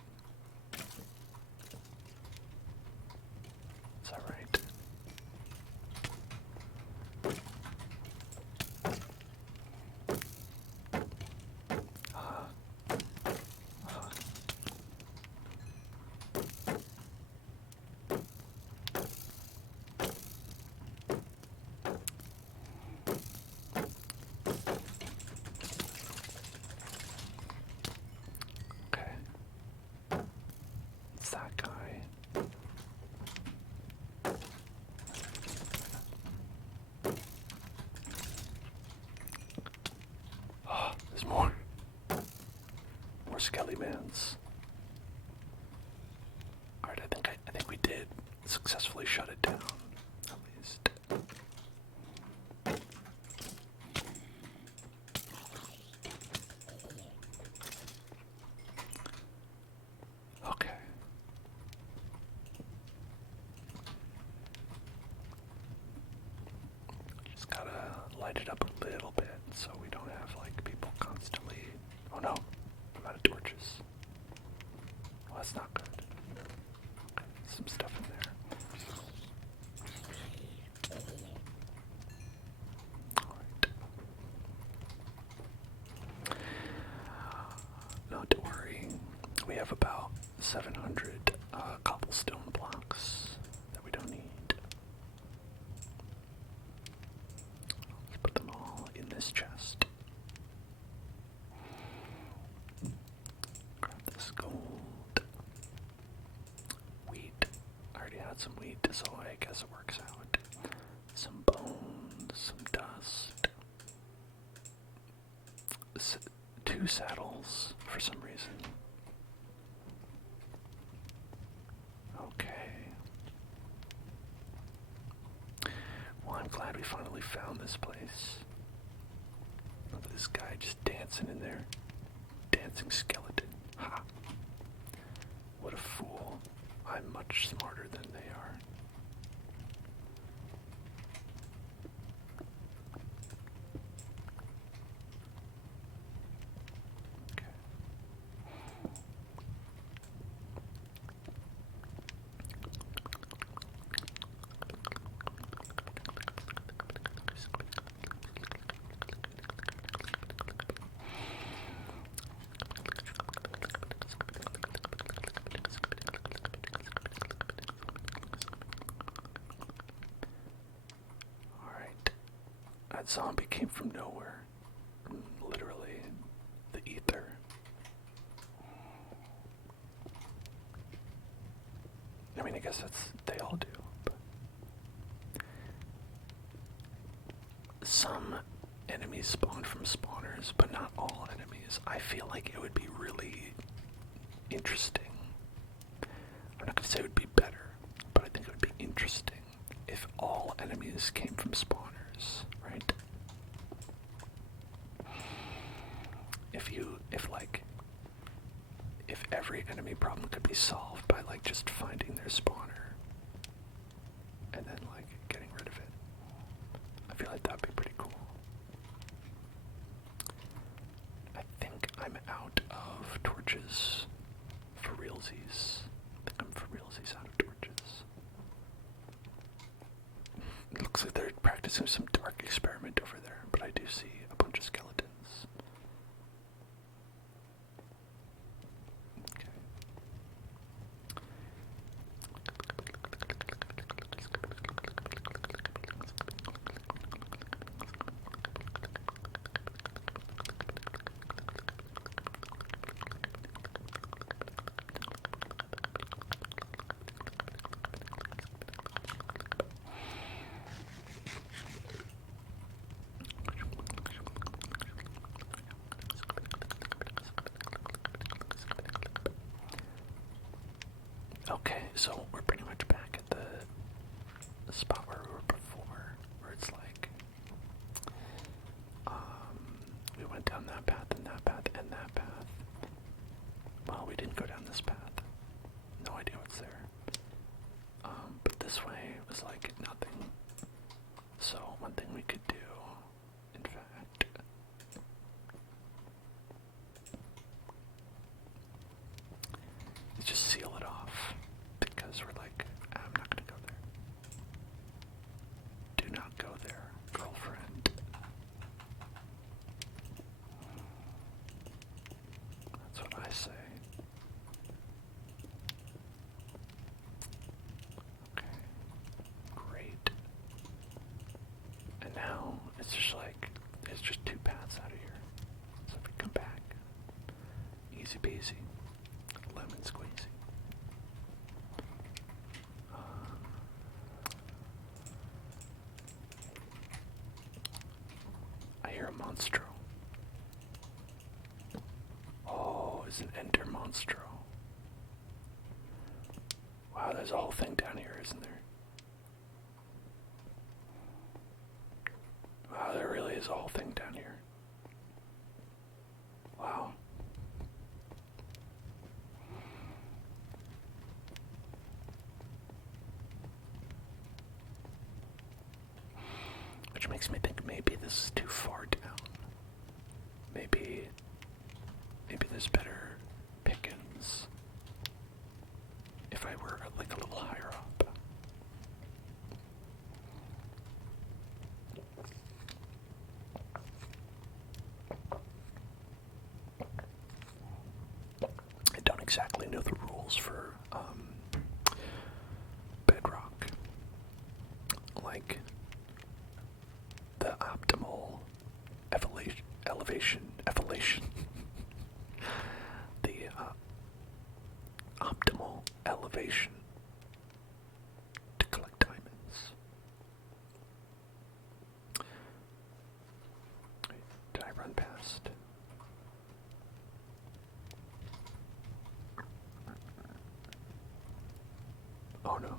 skelly mans. Alright, I think we did successfully shut it down, at least. Okay. Just gotta light it up a little bit so we don't have like people constantly. Oh no, I'm out of torches. Well, that's not good. Okay, some stuff in there. Alright. Not to worry. We have about 700 cobblestone blocks that we don't need. Let's put them all in this chest. Grab this gold. Wheat. I already had some wheat, so I guess it works out. Some bones, some dust. 2 saddles for some reason. Okay. Well, I'm glad we finally found this place. Look at this guy just dancing in there. Dancing skeleton. Ha! What a fool. I'm much smarter than they are. Okay. Alright. That zombie came from nowhere. Literally, the ether. I mean, I guess they all do. But some enemies spawn from spawners, but not all enemies. I feel like it would be really interesting. I'm not going to say it would be better, but I think it would be interesting if all enemies came from spawners, right? If every enemy problem could be solved by like just finding their spawner and then like getting rid of it. I feel like that'd be pretty cool. I think I'm out of torches for realsies. I think I'm for realsies out of torches. It looks like they're practicing some dark experiment over there, but I do see a bunch of skeletons. Okay. Okay, so we're pretty much back at the spot where we were before, where it's like, we went down that path and that path and that path. Well, we didn't go down this path. No idea what's there. But this way was like nothing. So one thing we could do, in fact, is just seal it off. Because we're like, I'm not gonna go there. Do not go there, girlfriend. That's what I say. Okay. Great. And now it's just like, it's just 2 paths out of here. So if we come back, easy peasy, lemon squeezy. I hear a monstro. Oh, is an ender monstro. Wow, there's a whole thing down here, isn't there? Wow, there really is a whole thing down here. Wow. Which makes me think maybe this is too far down. Maybe there's better pickings if I were like a little higher up. I don't exactly know the rules for bedrock. Like the optimal elevation, the optimal elevation to collect diamonds. Wait, did I run past? Oh no.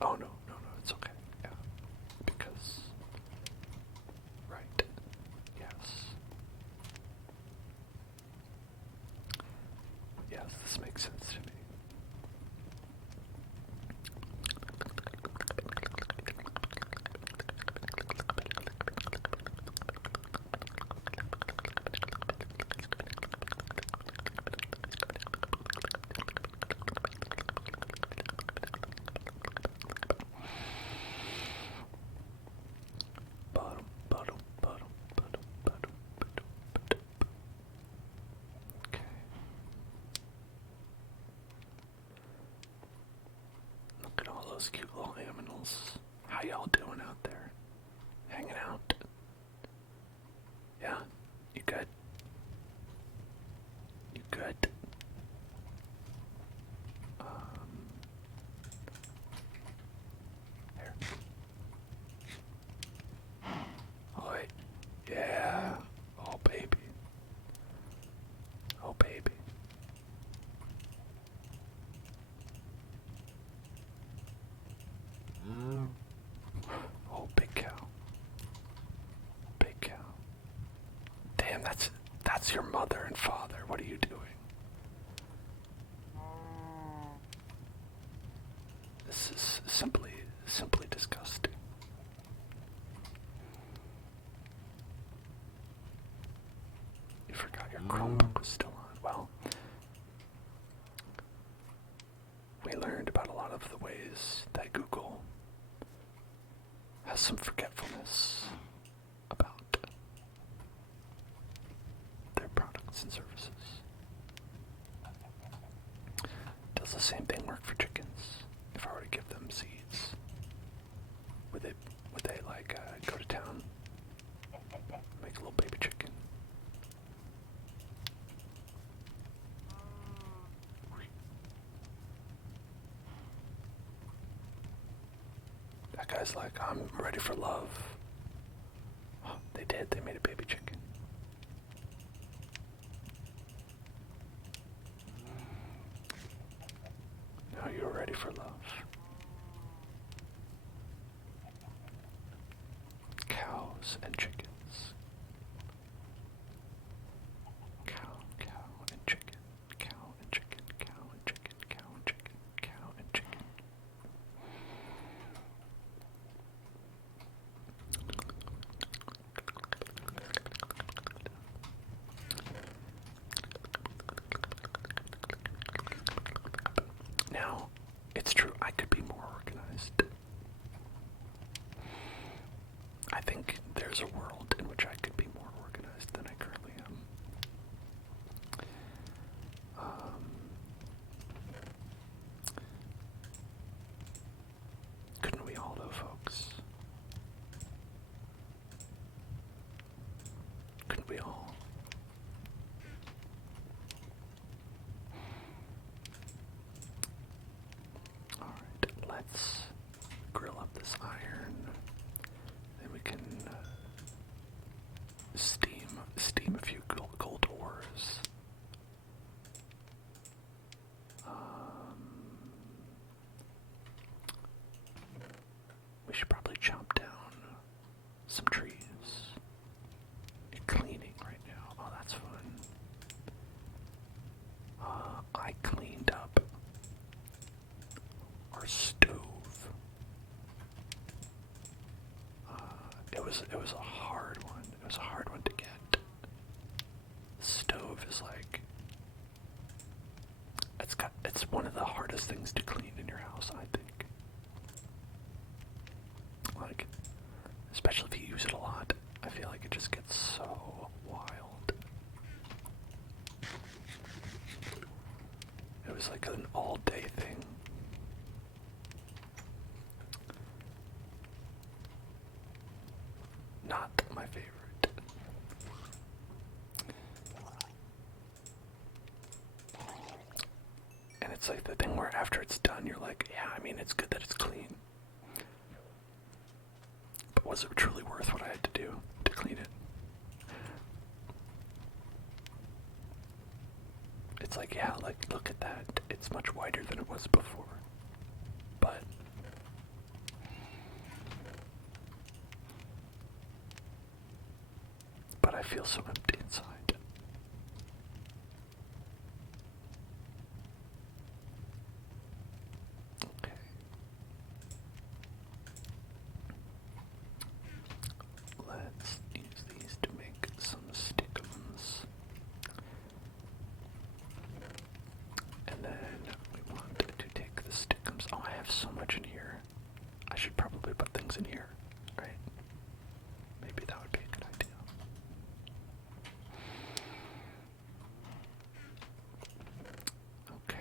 Oh no, it's okay. Yeah. Because, right. Yes. Yes, this makes sense to me. Okay. Look at all those cute little aminals. How y'all doing out there? Hanging out? Yeah? You good? You good? Here. Oh, wait. Yeah. Oh, baby. Oh, baby. Oh, big cow. Big cow. Damn, that's your mother and father. What are you doing? This is simply disgusting. You forgot your Chromebook was still on. Well, we learned about a lot of the ways that Google has some forgetfulness about their products and services. Does the same thing work for chickens? If I were to give them seeds, would they like go to town, make a little baby chicken? That guy's like, I'm ready for love. Oh, they did. They made a baby chicken. Now you're ready for love. Cows and chickens. Cow and chicken. Cow and chicken. Cow and chicken. Cow and chicken. Cow and chicken. Now, it's true, I could be more organized. I think there's a world in which I could be more organized than I currently am. Couldn't we all, though, folks? Couldn't we all? hardest things to clean in your house, I think. Like, especially if you use it a lot, I feel like it just gets so wild. It was like an all-day thing. Not my favorite. And it's like the thing where after it's done, you're like, yeah, I mean, it's good that it's clean. But was it truly worth what I had to do to clean it? It's like, yeah, like, look at that. It's much wider than it was before. But I feel so empty inside. Okay. Let's use these to make some stickums. And then we want to take the stickums. Oh, I have so much in here. I should probably put things in here, right? Maybe that would be a good idea. Okay.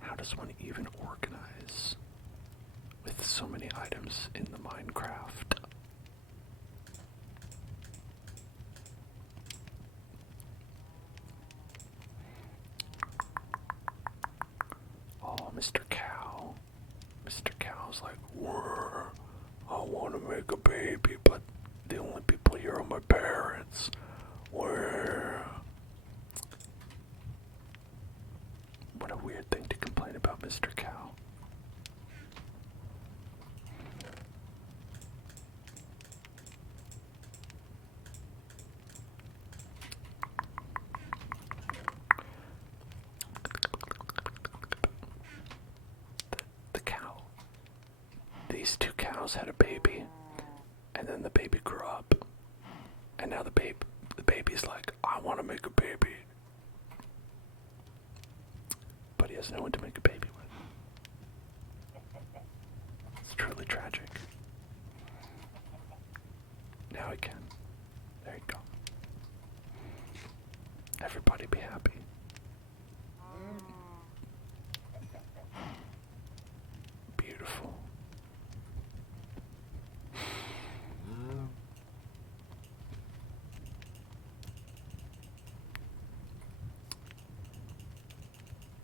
How does one even organize with so many items in the Minecraft? Oh, Mr. Cow. Mr. Cow's like, "Whoa, I want to make a baby, but the only people here are my parents. Whoa." What a weird thing to complain about, Mr. Cow. The cow. These two cows had a baby, and then the baby grew up, and now the baby's like, "I want to make a baby," but he has no one to make a baby with. It's truly tragic. Now he can. There you go. Everybody be happy. Beautiful.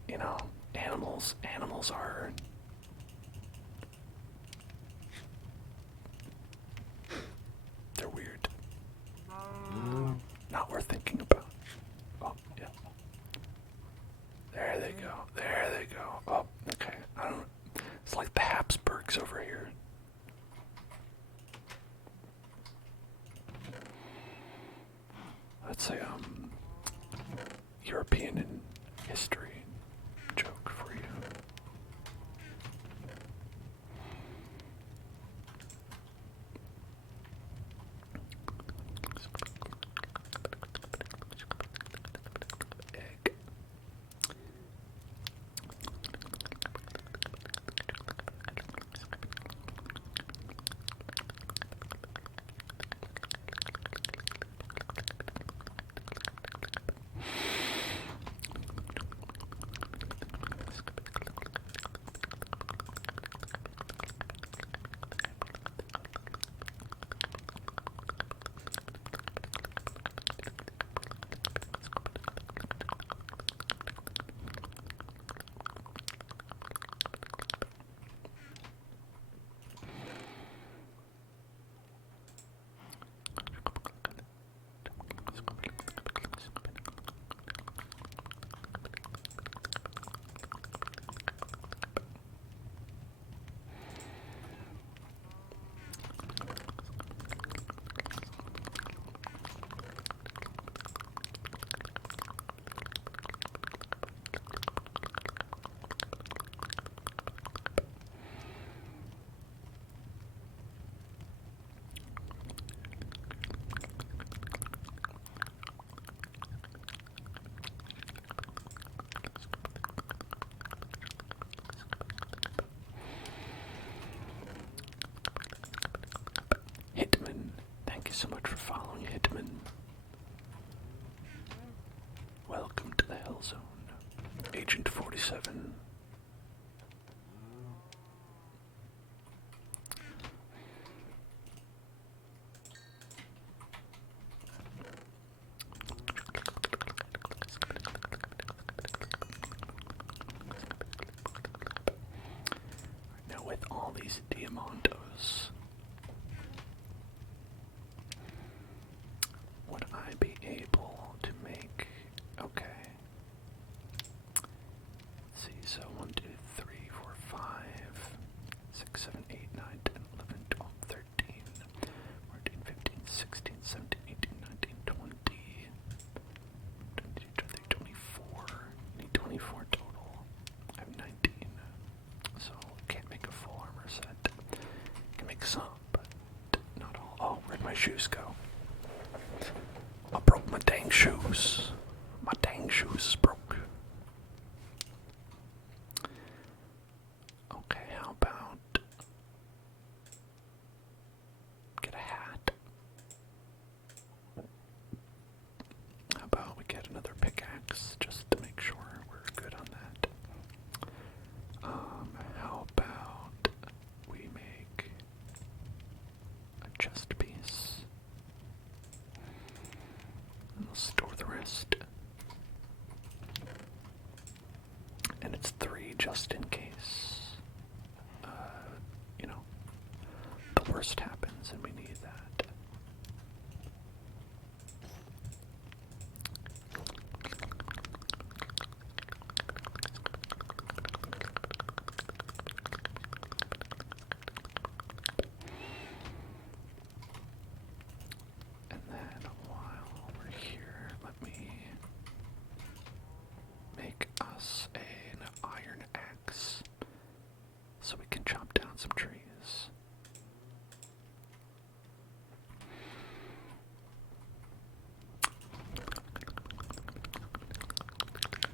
You know, animals are they're weird. Not worth thinking about. Oh, yeah. There they go. There they go. Oh, okay. It's like the Habsburgs over here. That's a European in history joke for you. so much for following, Hitman. Welcome to the Hell Zone. Agent 47. Now with all these diamantos, would I be able to make, okay, let's see, so 1, 2, 3, 4, 5, 6, 7, 8, 9, 10, 11, 12, 13, 14, 15, 16, 17, 18, 19, 20, 22, 23, 24, I need 24 total, I have 19, so can't make a full armor set, can make some, but not all. Oh, where'd my shoes go? I broke my dang shoes. My dang shoes is broke. Okay, how about get a hat? How about we get another pickaxe just to make sure we're good on that? How about we make a chest piece? And we'll store the rest. And it's 3 just in case, you know, the worst happens and we need that. And then while we're here, let me make us an iron axe so we can chop down some trees.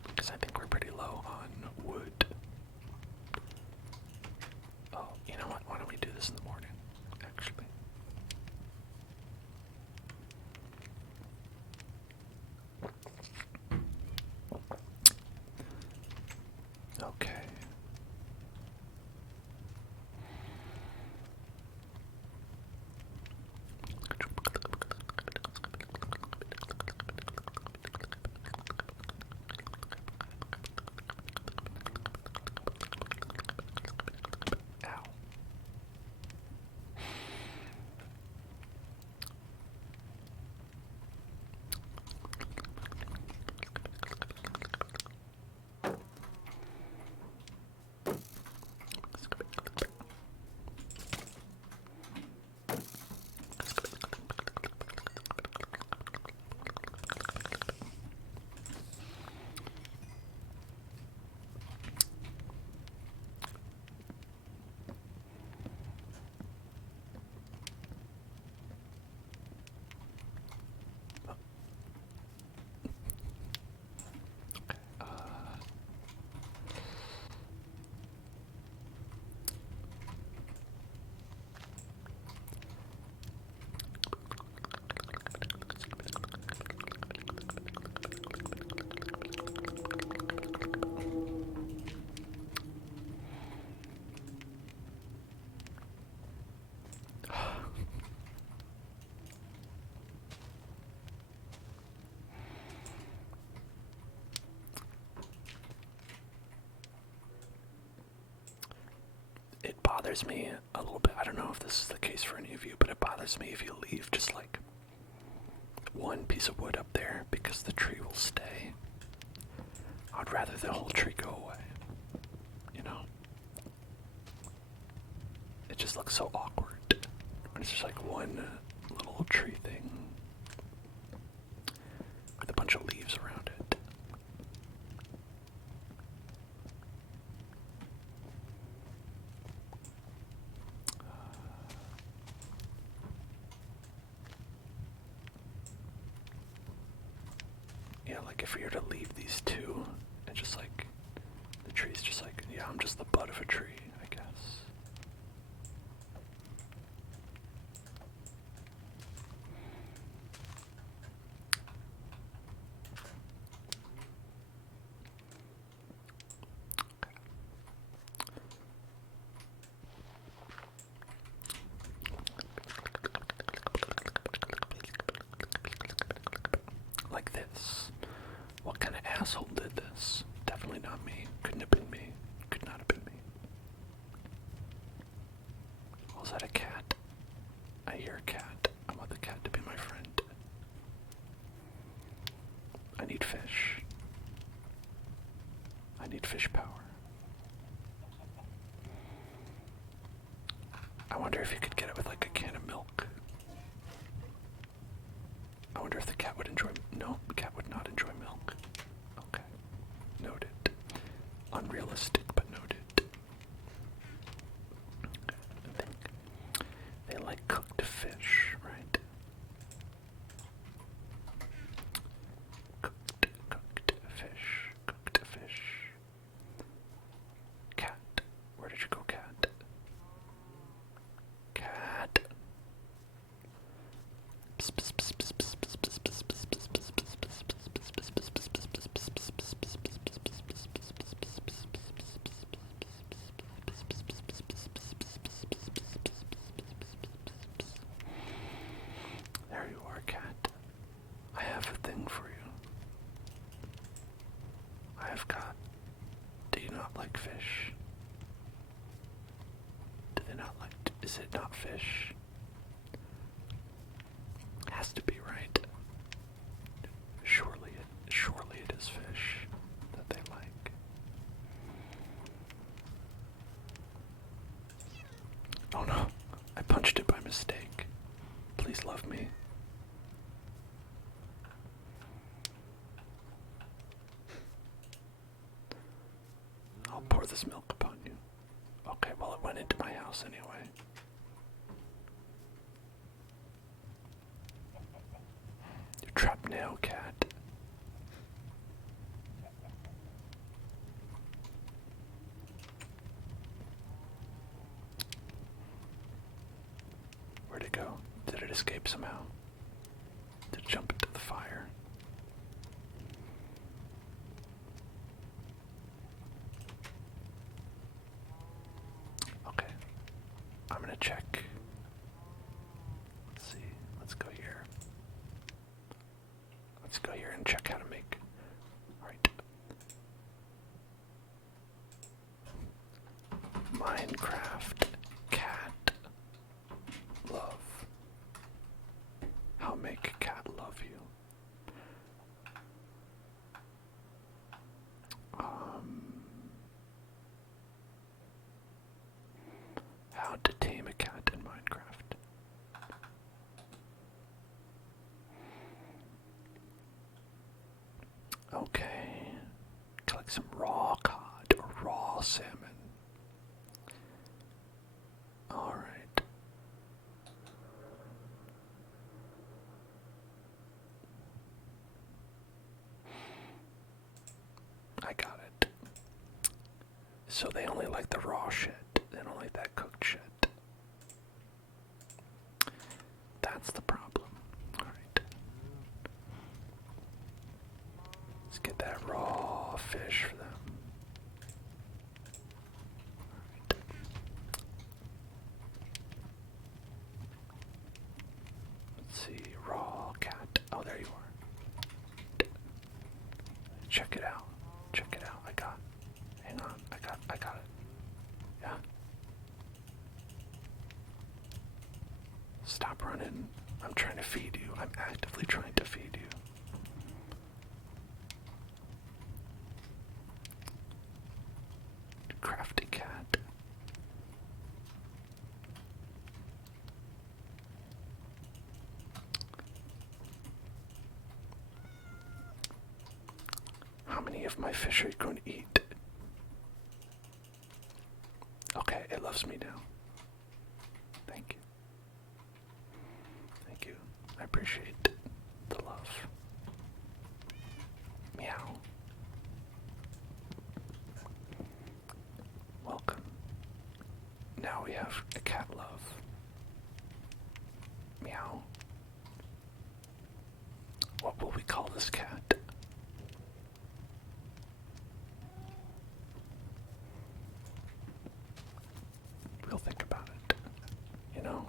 Because I think we're pretty low on wood. Oh, you know what? Why don't we do this in the morning, actually? Okay. Ow. It bothers me a little bit. I don't know if this is the case for any of you, but it bothers me if you leave just like one piece of wood up there because the tree will stay. I'd rather the whole tree go away. You know? It just looks so awkward when it's just like one little tree thing with a bunch of leaves around it. Yeah, like if we were to leave these two and just like the tree's just like, yeah, I'm just the butt of a tree, I guess. Was that a cat? I hear a cat. I want the cat to be my friend. I need fish. I need fish power. I wonder if you could get it with like a can of milk. I wonder if the cat would enjoy. No, the cat would not enjoy milk. Okay. Noted. Unrealistic, but noted. I think they like cooked fish, right? Cooked fish. Cooked fish. Cat. Where did you go, cat? Cat. There you are, cat. I have a thing for you. I have got. Do you not like fish? Do they not like? Is it not fish? Has to be, right? Surely it is fish that they like. Oh no, I punched it by mistake. Please love me. I'll pour this milk upon you. Okay, well it went into my house anyway. You're trapped now, cat. Where'd it go? Did it escape somehow? Did it jump into the fire? Okay. I'm gonna check. Let's see. Let's go here. Let's go here and check how to make. Alright. Minecraft cat love. How make a cat love you? How to tame a cat in Minecraft. Okay. Collect some raw cod or raw salmon. Alright. I got it. So they only like the raw shit. They don't like that cooked shit. That's the problem. Alright. Let's get that raw fish for them. Alright. Let's see. Raw cat. Oh, there you are. Check it out. Check it out. Hang on. I got it. Yeah. Stop running. I'm trying to feed you. I'm actively trying to feed you. Crafty cat. How many of my fish are you going to eat? Okay, it loves me now. Thank you. Thank you. I appreciate the love. Meow. Welcome. Now we have a cat love. Meow. What will we call this cat? We'll think about it. You know?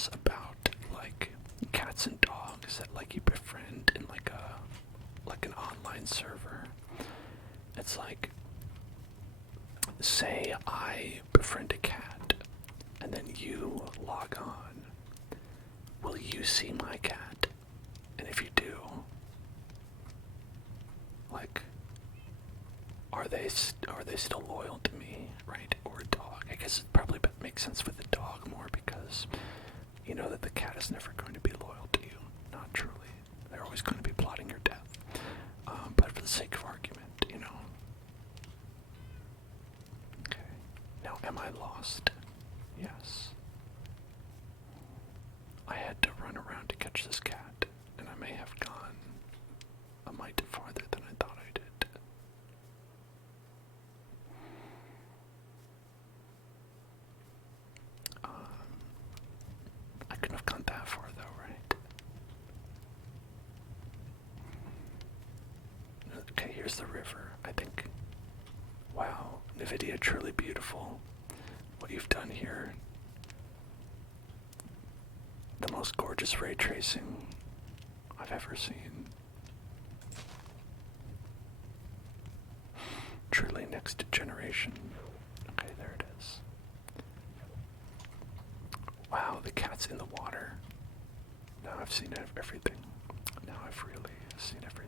curious about like cats and dogs that like you befriend in like an online server. It's like, say I befriend a cat and then you log on. Will you see my cat? And if you do, like, are they still loyal to me, right? Or a dog? I guess it probably makes sense with the dog more because you know that the cat is never going to be loyal to you. Not truly. They're always going to be plotting your death. But for the sake of argument, you know. Okay. Now, am I lost? Yes. I had to run around to catch this cat, and I may have gone a mite farther than I thought I did. I couldn't have gone that far though, right? Okay, here's the river, I think. Wow, NVIDIA, truly beautiful. What you've done here. The most gorgeous ray tracing I've ever seen. Truly next generation. Okay, there it is. Wow, the cat's in the water. Now I've seen everything. Now I've really seen everything.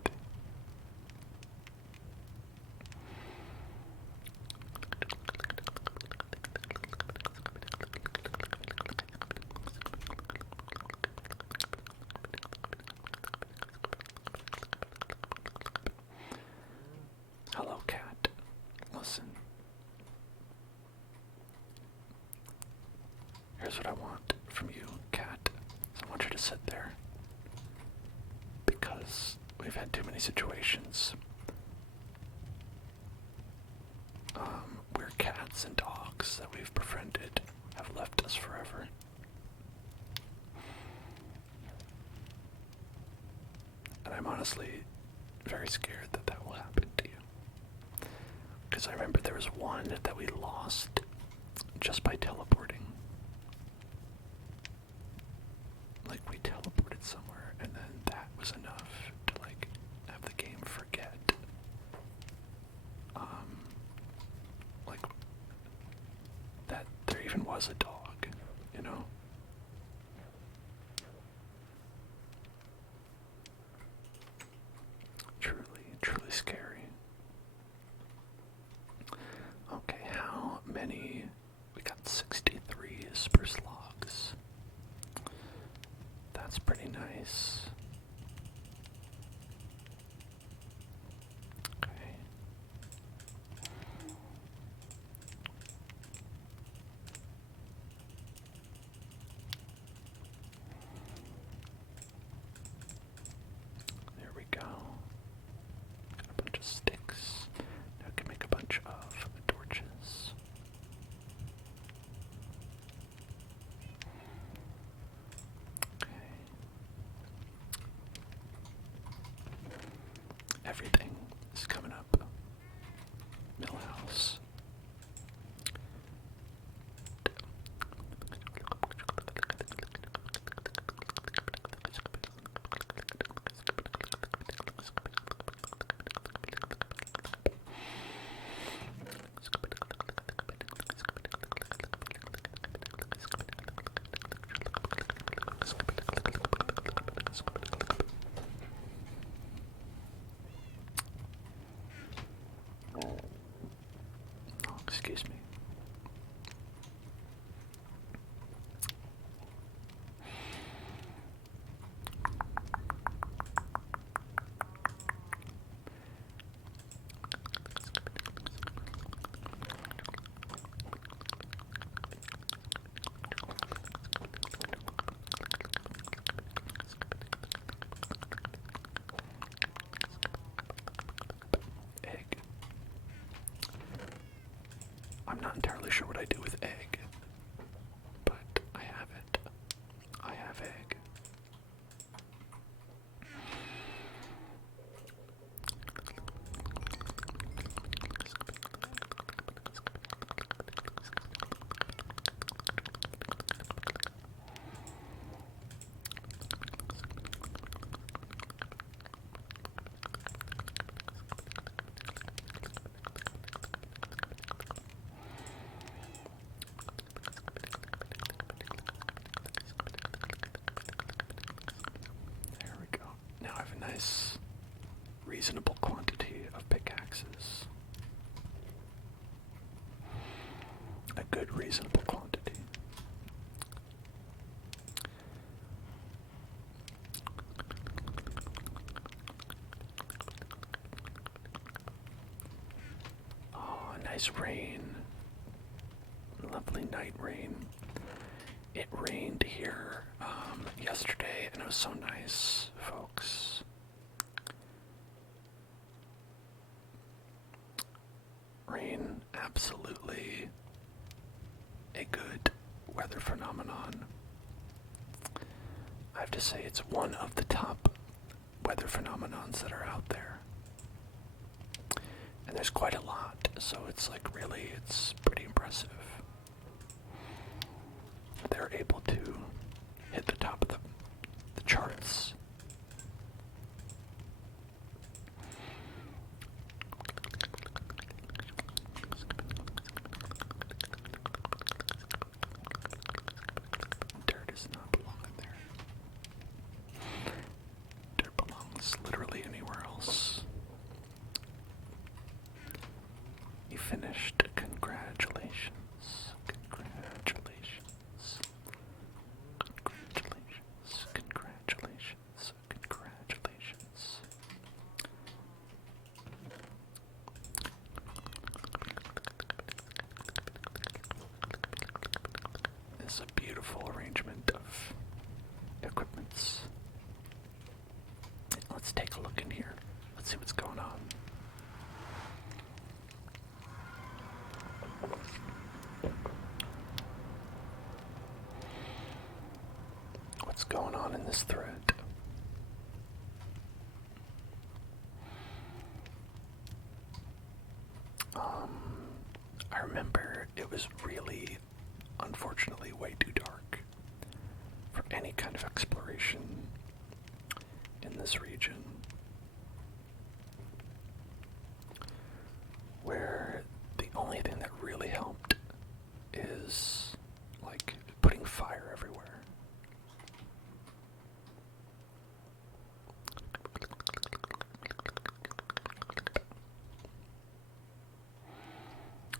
Hello, cat. Listen. Here's what I want from you, cat. I want you to sit there. Because we've had too many situations where cats and dogs that we've befriended have left us forever. And I'm honestly very scared that that will happen to you. Because I remember there was one that we lost just by teleporting. Like, we teleported somewhere, and then that was enough to, like, have the game forget. Like, that there even was a dog, you know? Truly, truly scary. Okay, how many? We got 63 spruce logs. That's pretty nice. Okay. There we go. Got a bunch of sticks. Now I can make a bunch of torches. Okay. Everything is coming up. Millhouse. Oh, excuse me. Egg. I'm not entirely sure what I do with egg, but I have it. I have egg. nice, reasonable quantity of pickaxes. A good, reasonable quantity. Oh, nice rain. Lovely night rain. It rained here yesterday, and it was so nice, folks. Rain, absolutely a good weather phenomenon. I have to say, it's one of the top weather phenomenons that are out there. And there's quite a lot, so it's like really, it's pretty impressive. They're able to hit the top of the charts. Dirt does not belong there. Dirt belongs literally anywhere else. You finished. Congratulations. Congratulations. Congratulations. Congratulations. Congratulations. This is a beautiful arrangement of equipments. Let's take a look in here. Let's see what's going on. What's going on in this thread? I remember it was really, unfortunately, way too dark for any kind of exploration in this region, where the only thing that really helped is like putting fire everywhere.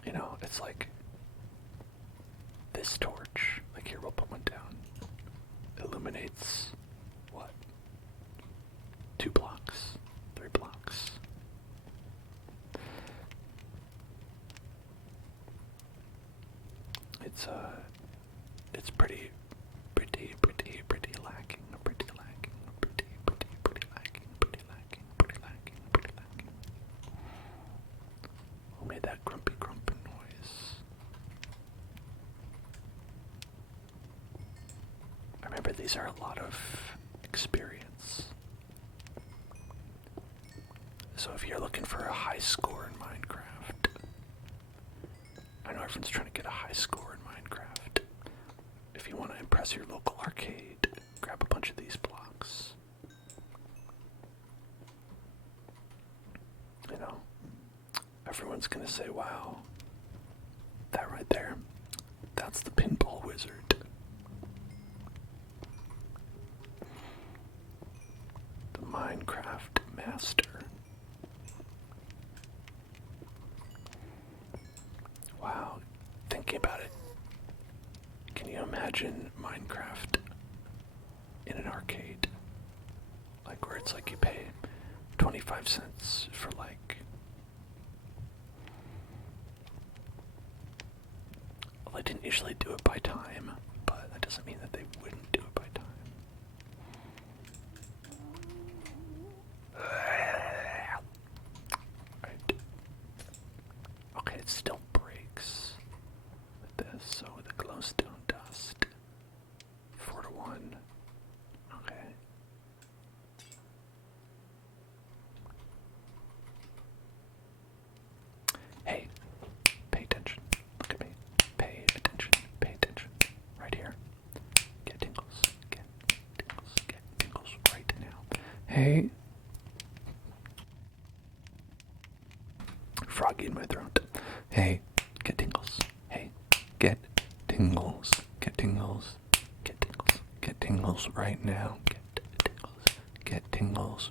You know, it's like this torch, like here we'll put one down, illuminates what? 2 blocks, 3 blocks. It's pretty lacking, pretty lacking. Who made that grumpy noise? I remember these are a lot of experience. So if you're looking for a high score in Minecraft, I know everyone's trying to get a high score in Minecraft. If you want to impress your local arcade, grab a bunch of these blocks. You know, everyone's gonna say, wow, that right there, that's the pinball wizard. The Minecraft master. Wow, thinking about it, can you imagine Minecraft in an arcade? Like where it's like you pay 25 cents for like, well, they didn't usually do it by time, but that doesn't mean that they wouldn't do it by time. Right. Okay, it still breaks with this, so the glowstone dust. 4-to-1. Okay. Hey, pay attention. Look at me. Pay attention. Pay attention. Right here. Get tingles. Get tingles. Get tingles right now. Hey. Froggy in my throat. Hey, get tingles. Hey, get tingles. Get tingles. Get tingles. Get tingles right now. Get tingles. Get tingles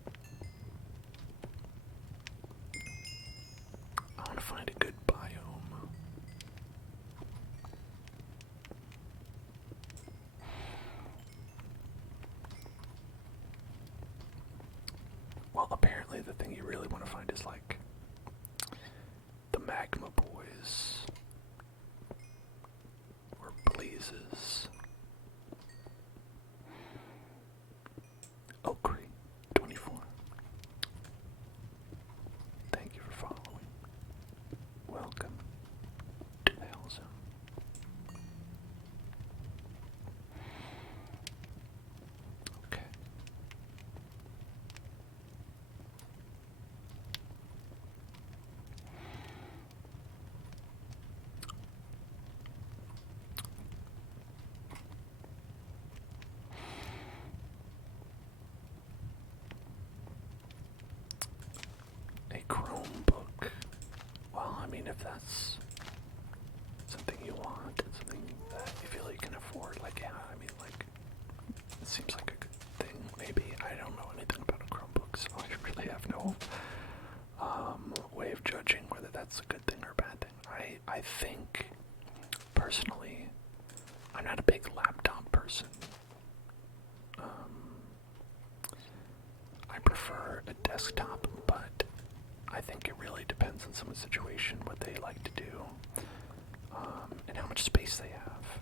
blazes. Okri 24. Thank you for following. Welcome to the Hell Zone. Okay. A Chromebook. Well, I mean, if that's something you want, and something that you feel you can afford, like, yeah, I mean, like, it seems like a good thing, maybe. I don't know anything about a Chromebook, so I really have no way of judging whether that's a good thing or a bad thing. I think, personally, I'm not a big laptop person. I prefer a desktop, but I think it really depends on someone's situation, what they like to do, and how much space they have.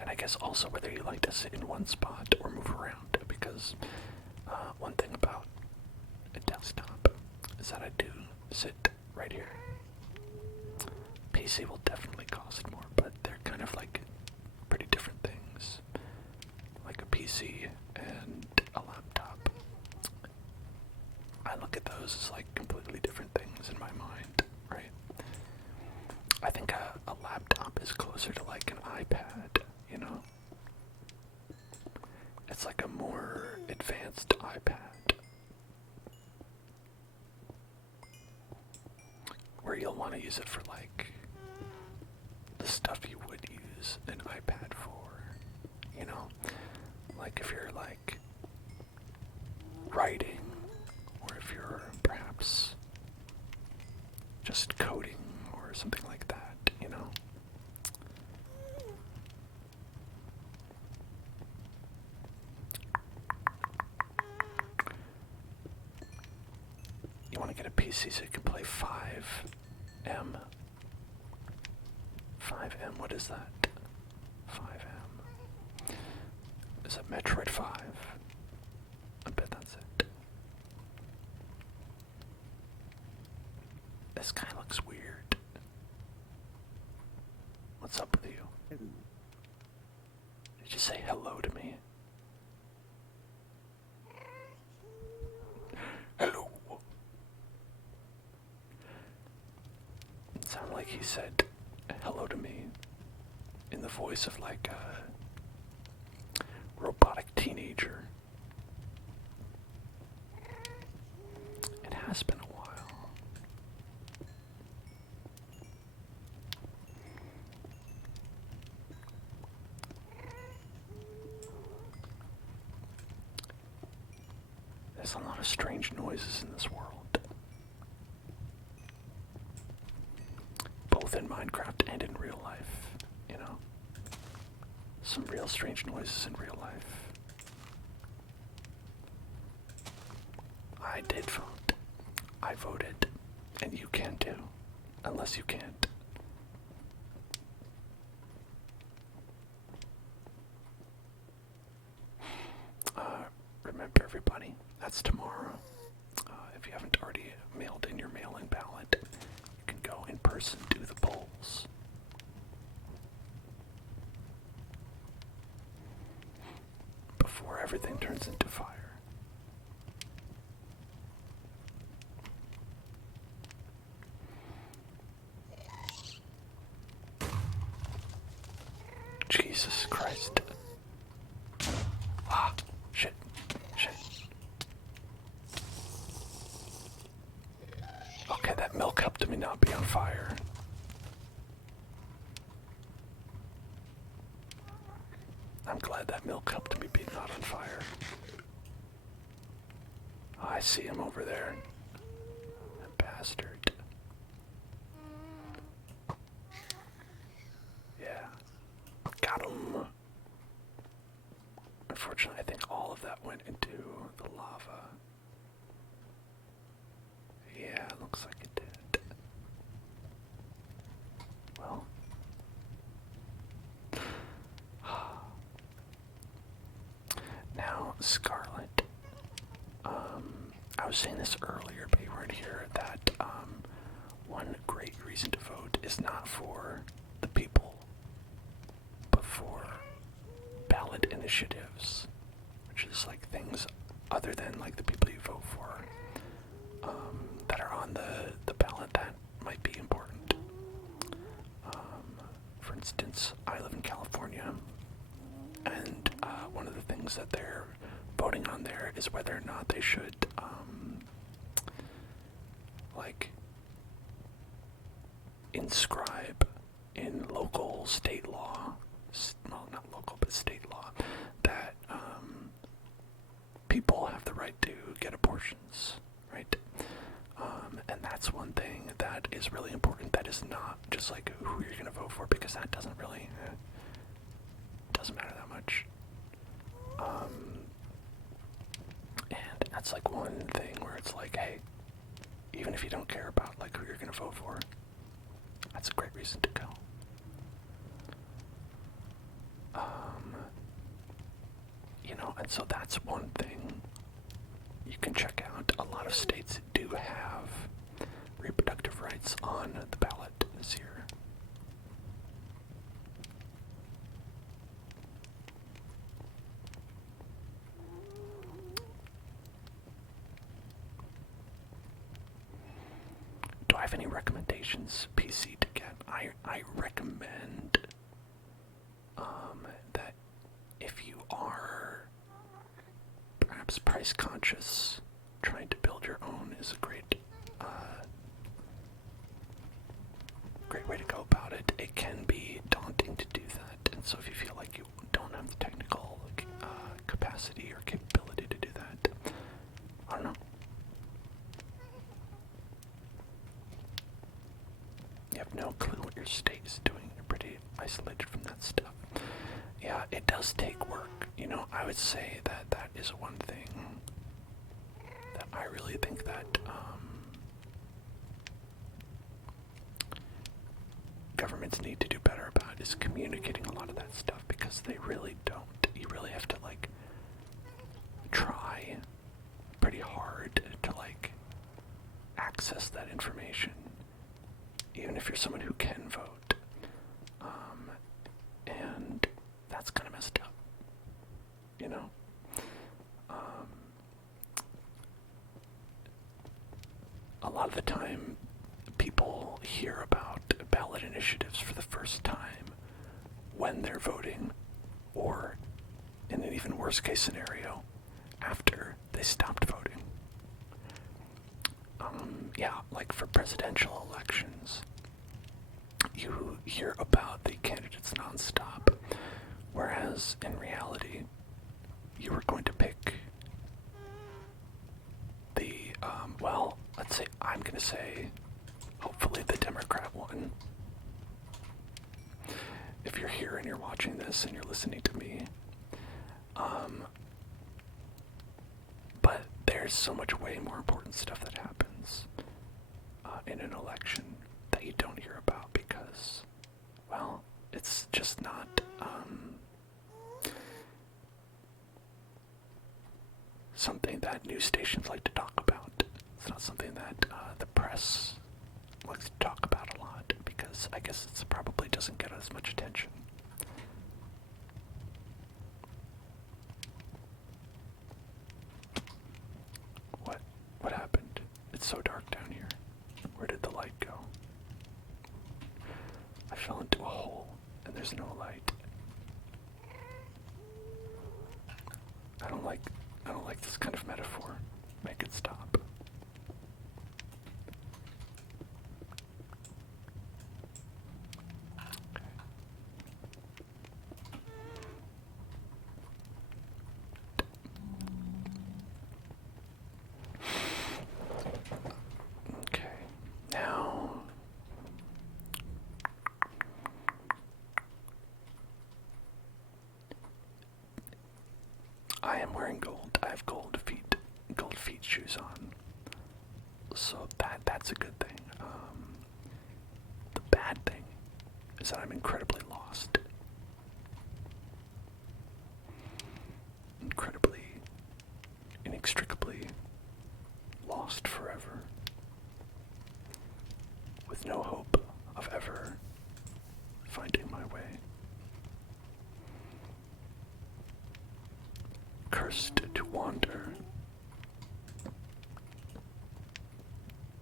And I guess also whether you like to sit in one spot or move around, because one thing about a desktop is that I do sit right here. PC will definitely cost more, but they're kind of like pretty different things. Like a PC and a laptop. I look at those as like completely different things in my mind, right? I think a laptop is closer to like an iPad, you know? It's like a more advanced iPad. Where you'll want to use it for like the stuff you would use an iPad for, you know? Like if you're like writing, or if you're perhaps just coding or something like that, you know? You want to get a PC so you can play 5M. 5M, what is that? 5M. Is it Metroid 5? I bet that's it. This guy looks weird. What's up with you? Did you say hello to me? Hello. It sounded like he said hello to me in the voice of like a robotic teenager. It has been a while. There's a lot of strange noises in this world. Both in Minecraft and in real life, you know? Some real strange noises in real life. I did vote. I voted. And you can too. Unless you can't. Remember everybody, that's tomorrow. If you haven't already mailed in your mail-in ballot, you can go in person, do the polls. Before everything turns into fire. Jesus Christ. Ah, shit. Okay, that milk helped me not be on fire. I'm glad that milk helped me be not on fire. Oh, I see him over there. That bastard. Yeah. Got him. Unfortunately, I think all of that went into the lava. was saying this earlier, but you weren't here, that one great reason to vote is not for the people, but for ballot initiatives, which is like things other than like the people you vote for, that are on the ballot that might be important. For instance, I live in California, and one of the things that they're voting on there is whether or not they should like inscribe in local state law, well, not local but state law, that people have the right to get abortions, right? And that's one thing that is really important. That is not just like who you're gonna vote for, because that doesn't really doesn't matter that much. And that's like one thing where it's like, hey, even if you don't care about like who you're gonna vote for, that's a great reason to go. You know, and so that's one thing you can check out. A lot of states do have reproductive rights on the ballot this year. Do I have any recommendations, PC, to get? I recommend that if you are perhaps price conscious, trying to build your own is a great way to go about it. It can be daunting to do that, and so if you feel like you don't have the technical capacity or capability to do that, I don't know. You have no clue what your state is doing. You're pretty isolated from that stuff. Yeah, it does take work. You know, I would say that that is one thing that I really think that governments need to do better about, is communicating a lot of that stuff, because they really don't. You really have to like try pretty hard to like access that information, even if you're someone who can vote. And that's kind of messed up, you know? A lot of the time, people hear about ballot initiatives for the first time when they're voting, or in an even worse case scenario, after they stopped voting. Yeah, like for presidential elections, you hear about the candidates nonstop, whereas in reality, you were going to pick the, well, let's say, I'm going to say, hopefully the Democrat one. If you're here and you're watching this and you're listening to me, but there's so much way more important stuff that happens in an election that you don't hear about, because, well, it's just not something that news stations like to talk about. It's not something that the press likes to talk about a lot, because I guess it probably doesn't get as much attention. What happened? It's so dark down here. Where did the light go? I fell into a hole and there's no light. I don't like this kind of metaphor. Make it stop. I am wearing gold. I have gold feet shoes on. So that's a good thing. The bad thing is that I'm incredibly lost. Incredibly, inextricably with no hope of ever finding my way. Cursed to wander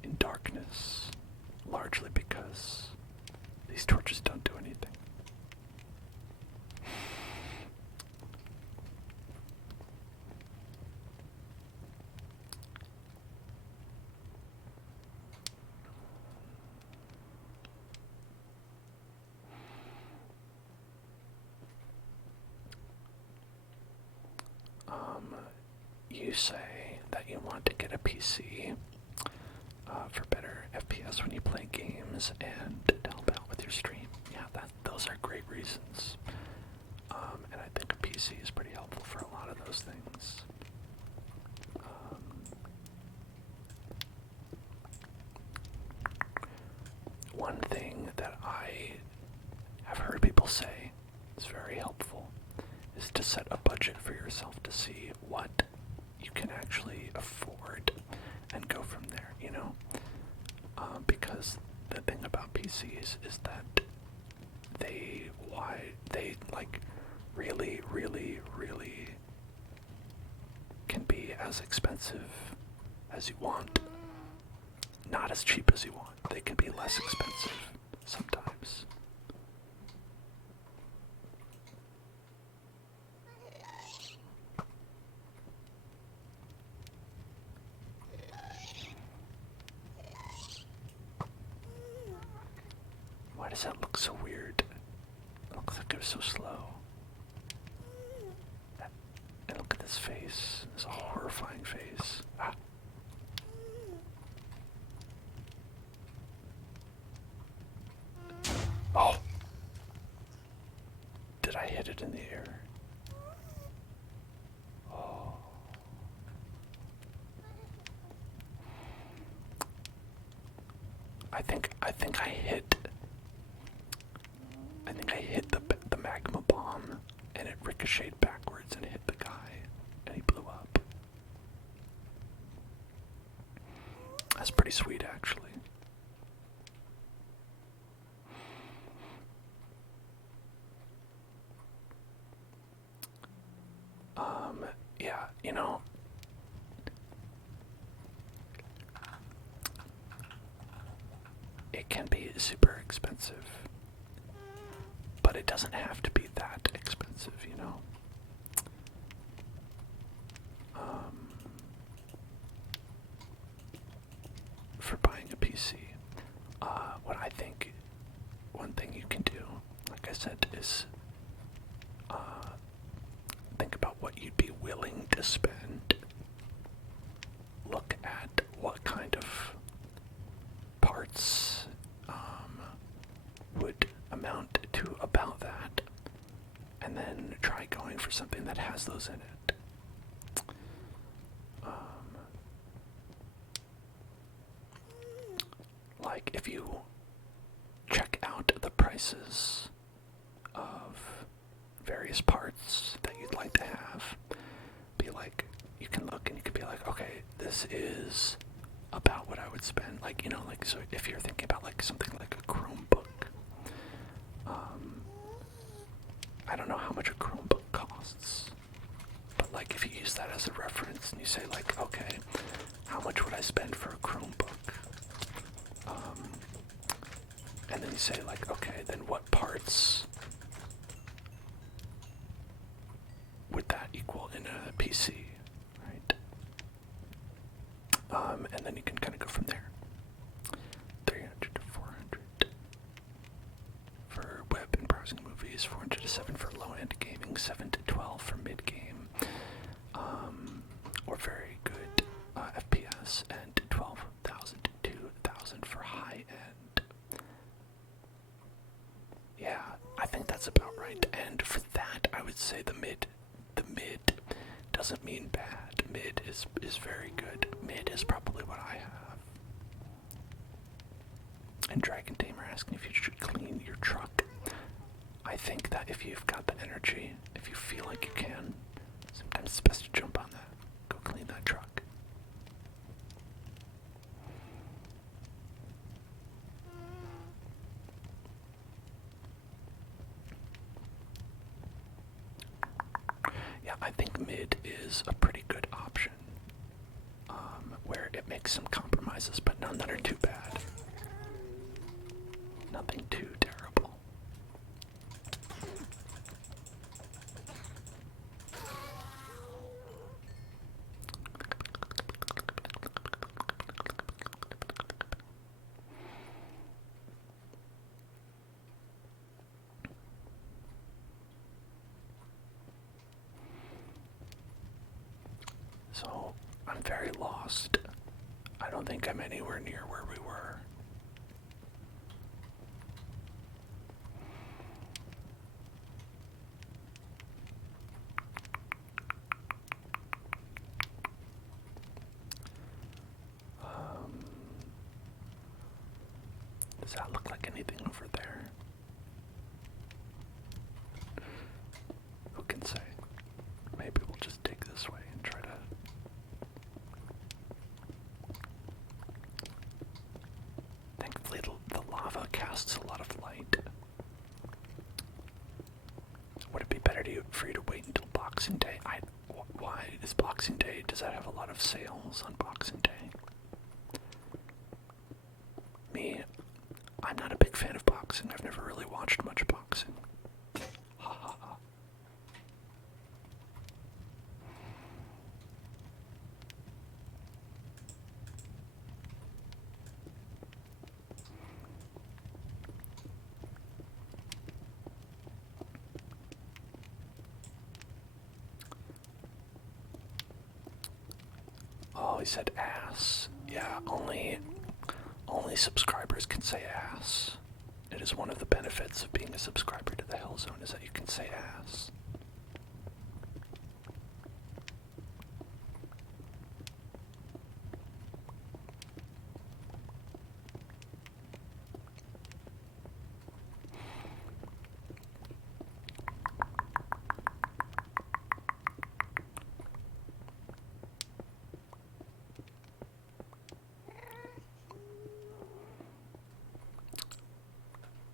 in darkness, largely because these torches don't do anything. You say that you want to get a PC for better FPS when you play games and to help out with your stream. Yeah, those are great reasons. And I think a PC is pretty helpful for a lot of those things. One thing that I have heard people say is very helpful is to set a budget for yourself to see what you can actually afford and go from there, you know? Because the thing about PCs is that they like really, really, really can be as expensive as you want. Not as cheap as you want. They can be less expensive sometimes. Why does that look so weird? It looks like it was so slow. And look at this face. It's a horrifying face. Ah. Oh! Did I hit it in the air? Oh. I think I hit the magma bomb and it ricocheted backwards and hit the guy and he blew up. That's pretty sweet, actually. Yeah, you know, it can be super expensive, but it doesn't have to be that expensive, you know. For buying a PC, what I think one thing you can do, like I said, is think about what you'd be willing to spend. Look at what kind of parts would amount to about that, and then try going for something that has those in it. Like if you check out the prices of various parts that you'd like to have, be like, you can look and you can be like, okay, this is about what I would spend. Like, you know, like, so if you're thinking about like something like a Chromebook, I don't know how much a Chromebook costs, but like if you use that as a reference and you say like, okay, how much would I spend for a Chromebook? And then you say like, okay, then what parts would that equal in a PC, right? And then you can kind of go from there. 300 to 400 for web and browsing movies, 400 to 7 for low-end gaming, 7 to 12 for mid-game, or very good FPS, and 12,000 to 2,000 for high-end. Yeah, I think that's about right. And for that, I would say the mid doesn't mean bad. Mid is very good. Mid is probably what I have. And Dragon Tamer asking if you should clean your truck. I think that if you've got the energy, if you feel like you can, sometimes it's best to jump on that. Go clean that truck. I think mid is a pretty good option, where it makes some compromises, but none that are too bad. Nothing too terrible. So, I'm very lost. I don't think I'm anywhere near where we were. Does that look like anything over there? Who can say? Maybe we'll just dig this way and try to... Thankfully, the lava casts a lot of light. Would it be better for you to wait until Boxing Day? Why is Boxing Day? Does that have a lot of sales on Boxing Day? Me, I'm not a big fan of boxing. I've never really watched much boxing. Ha ha ha. Oh, he said ass. Yeah, only subscribers can say ass. It is one of the benefits of being a subscriber to the Hell Zone is that you can say ass.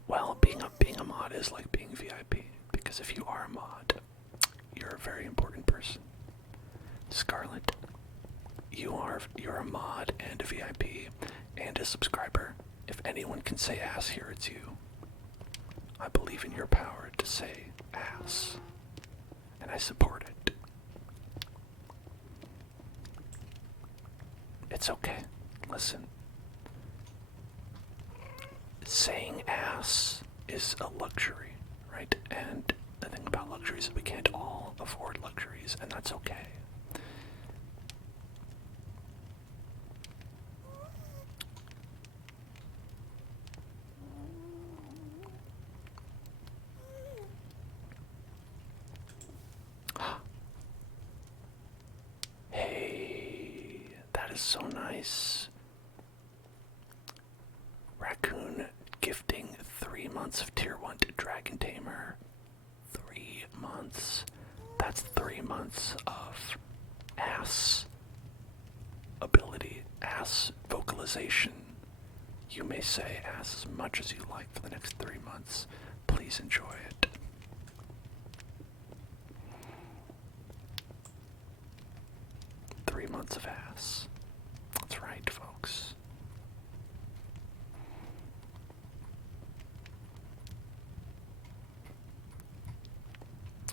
Well, being a mod is like being VIP, because if you are a mod, you're a very important person. Scarlet, you're a mod and a VIP and a subscriber. If anyone can say ass here, it's you. I believe in your power to say ass, and I support it. It's okay. Listen. Saying ass is a luxury, right? And the thing about luxuries is we can't all afford luxuries, and that's okay. Hey, that is so nice. Raccoon gifting 3 months of tier 1 to Dragon Tamer. 3 months. That's 3 months of ass ability, ass vocalization. You may say ass as much as you like for the next 3 months. Please enjoy it. Months of ass. That's right, folks.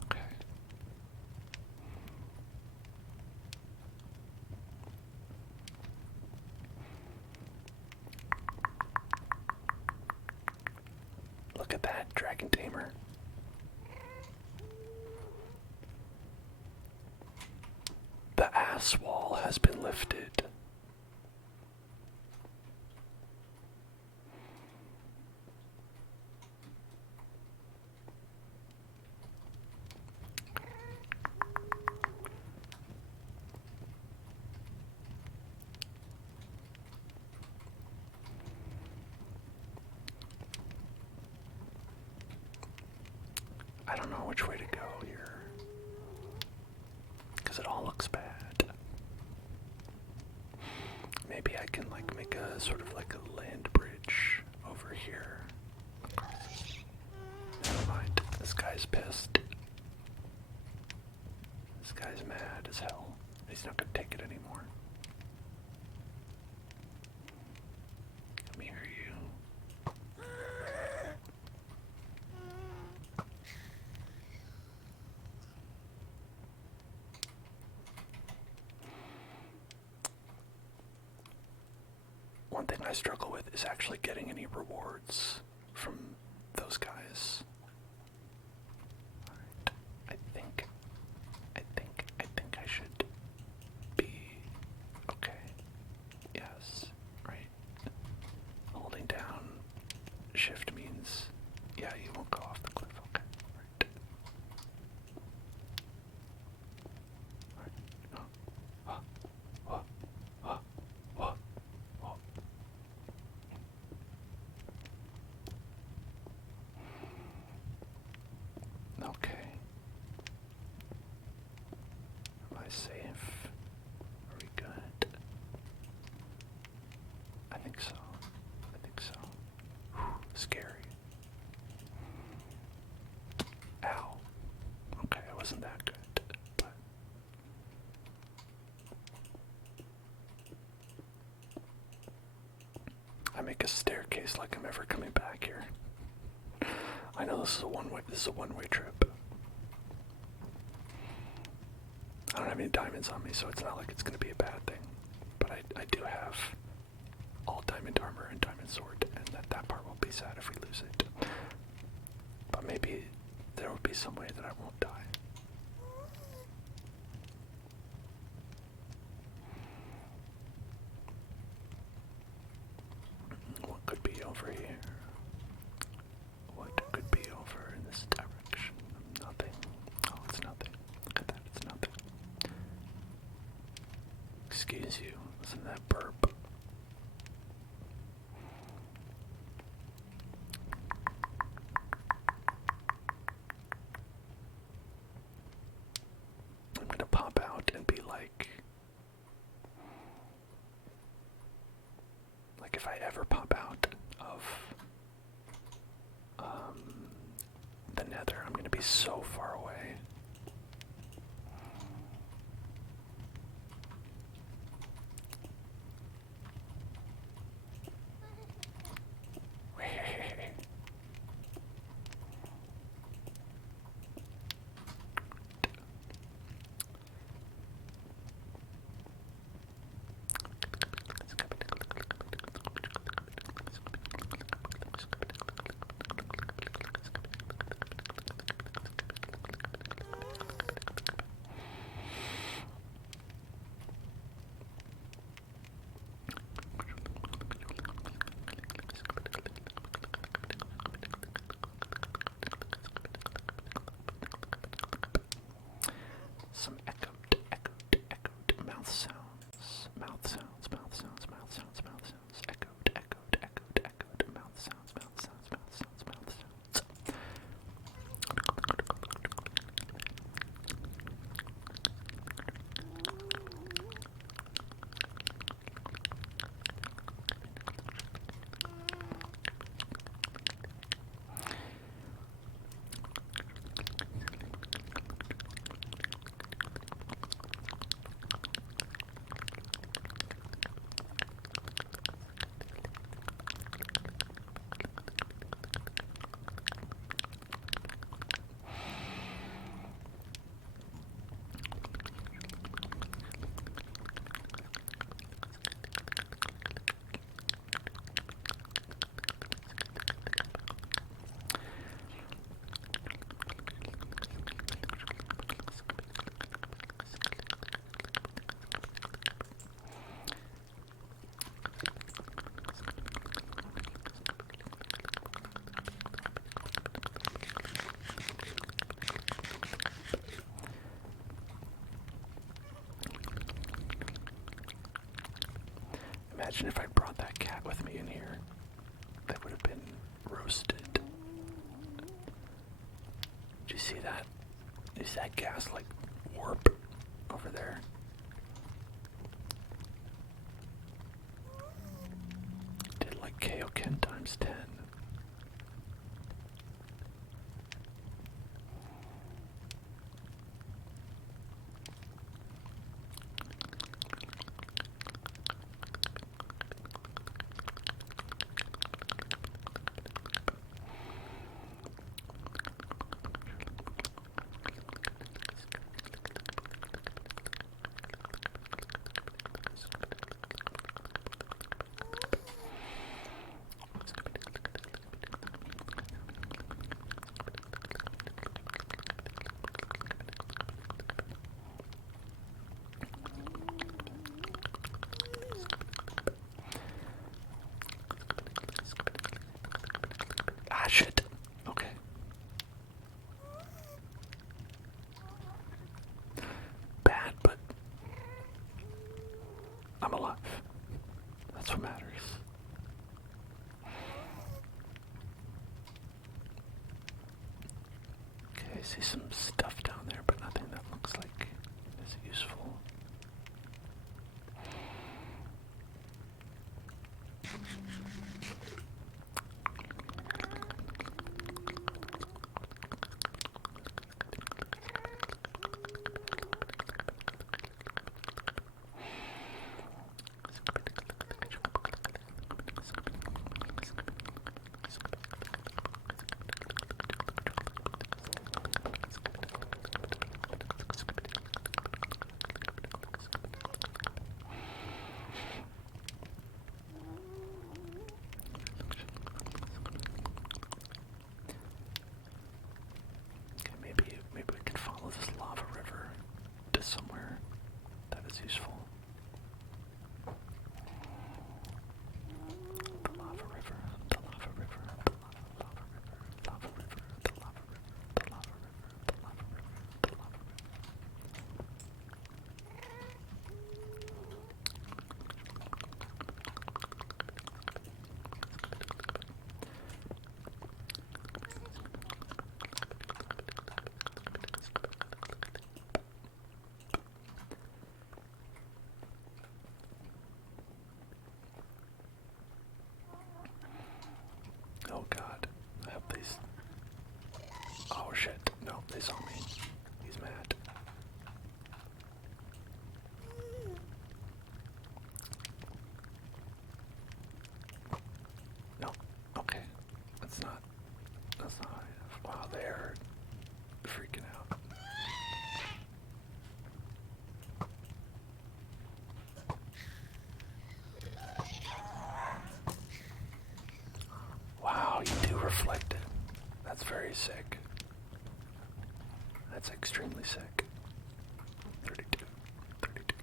Okay. Look at that, Dragon Tamer. The ass wall has been lifted. I don't know which way to go here, because it all looks bad. Maybe I can like make a sort of like a land bridge over here. Never mind. This guy's pissed. This He's not gonna take it anymore. Let me hear you. One thing I struggle with is actually getting any rewards from those guys. Alright, I think I should be okay. Yes, right. Holding down shift means, yeah, you won't go off the cliff. Okay, right. Alright. Oh. Oh. Oh. Oh. Okay. Am I safe? Are we good? I think so. I think so. Whew, scary. Ow. Okay, it wasn't that good, but I make a staircase like I'm ever coming back here. I know this is a one-way trip. I don't have any diamonds on me, so it's not like it's gonna be a bad thing. But I do have all diamond armor and diamond sword, and that part will be sad if we lose it. But maybe there will be some way that I won't die. What could be over here? What could be over in this direction? Nothing. Oh, it's nothing. Look at that, it's nothing. Excuse you, listen to that burp. I'm gonna pop out and be like if I ever pop out of the nether, I'm gonna be so far away. Some echoed mouth sounds, mouth sounds, mouth sounds, mouth sounds, mouth sounds, echoed mouth sounds, mouth sounds, mouth sounds, mouth sounds. Imagine if I brought that cat with me in here. That would have been roasted. Did you see that? Is that gas like warp over there? Did like Kaioken times 10. That's what matters. Okay, I see some stuff down there, but nothing that looks like is useful. Maybe we can follow this lava river to somewhere that is useful. The lava river, the lava river, the lava river, lava river, the lava river, the lava river, the lava river, the lava river. Oh god, I hope these... Oh shit, no, they saw me. He's mad. No, okay. That's not high enough. Wow, they're freaking out. Wow, you do reflect it. That's very sick. That's extremely sick. 32. 32.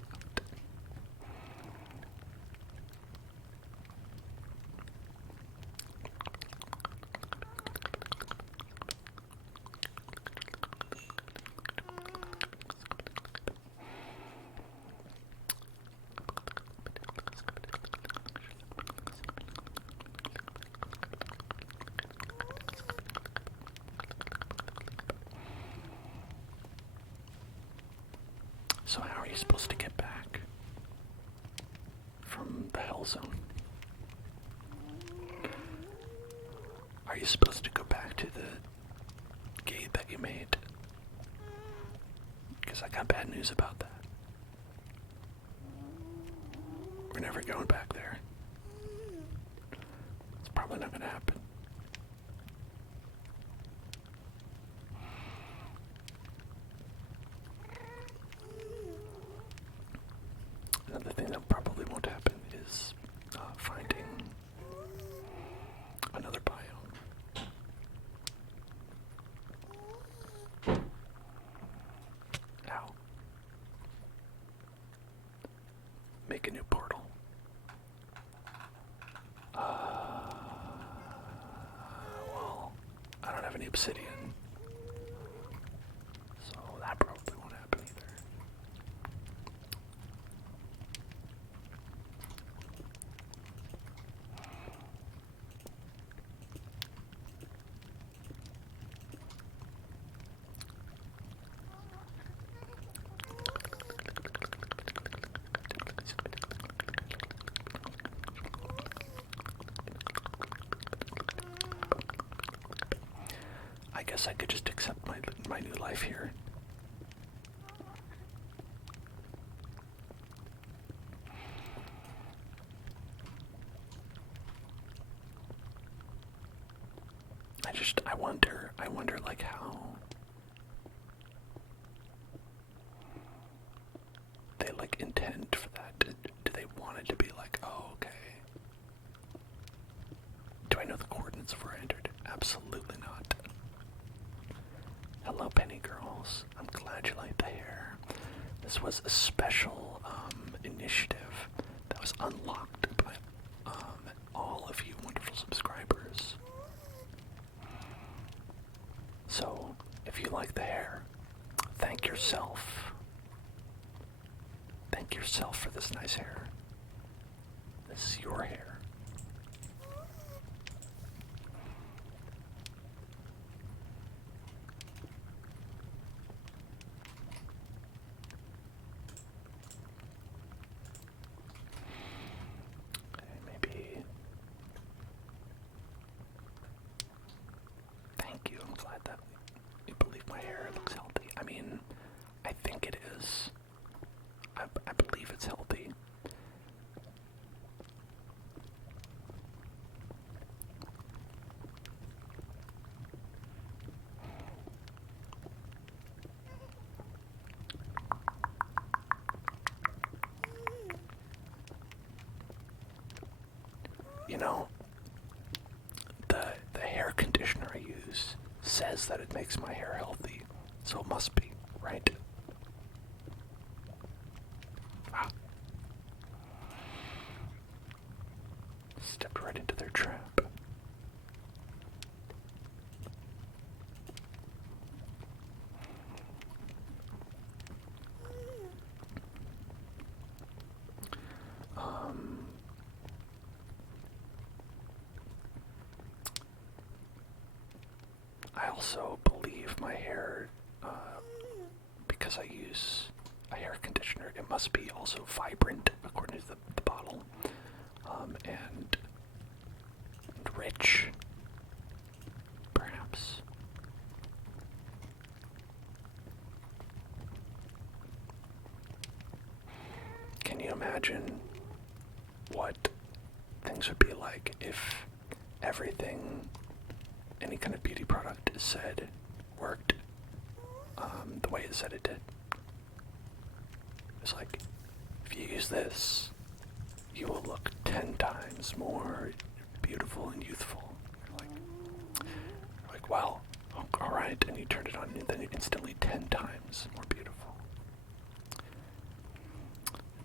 So how are you supposed to get back from the hell zone? Are you supposed to go back to the gate that you made? Because I got bad news about that. We're never going back there. It's probably not going to happen. Another thing that probably won't happen is finding another biome. Ow. Make a new portal. Well, I don't have any obsidian, so that probably won't happen either. I guess I could just accept my new life here. I wonder like how they like intend for that. Do they want it to be like, oh, okay. Do I know the coordinates of where I entered? Absolutely not. Hello, Penny Girls. I'm glad you like the hair. This was a special initiative that was unlocked by all of you wonderful subscribers. So, if you like the hair, thank yourself. Thank yourself for this nice hair. This is your you know, the hair conditioner I use says that it makes my hair healthy, so it must be, right? Ah. Stepped right into their trap. I also believe my hair, because I use a hair conditioner, it must be also vibrant according to the bottle, and rich, perhaps. Can you imagine what things would be like if everything, any kind of beauty product said, worked the way it said it did? It's like, if you use this, you will look 10 times more beautiful and youthful. Like, wow, alright, and you turned it on, and then instantly 10 times more beautiful.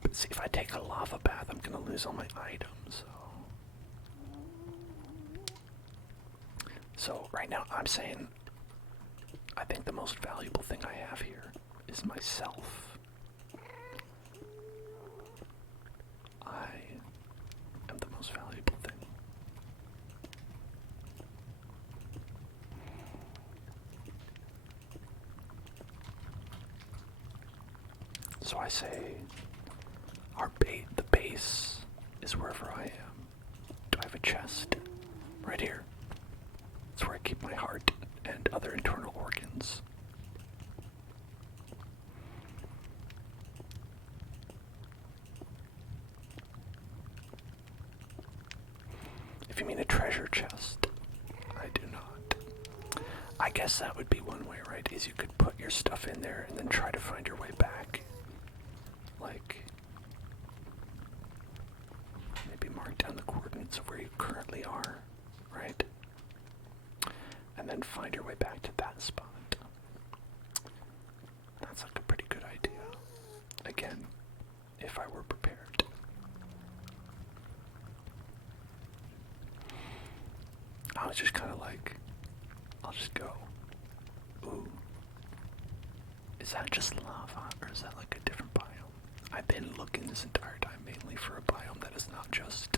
But see, if I take a lava bath, I'm gonna lose all my items, So right now, I'm saying, I think the most valuable thing I have here is myself. I am the most valuable thing. So I say, the base is wherever I am. Do I have a chest? Right here. It's where I keep my heart and other internal organs. If you mean a treasure chest, I do not. I guess that would be one way, right? Is you could put your stuff in there and then try to find your way back. Like, maybe mark down the coordinates of where you currently are, right? And then find your way back to that spot. That's like a pretty good idea. Again, if I were prepared. I was just kind of like, I'll just go. Ooh. Is that just lava, or is that like a different biome? I've been looking this entire time mainly for a biome that is not just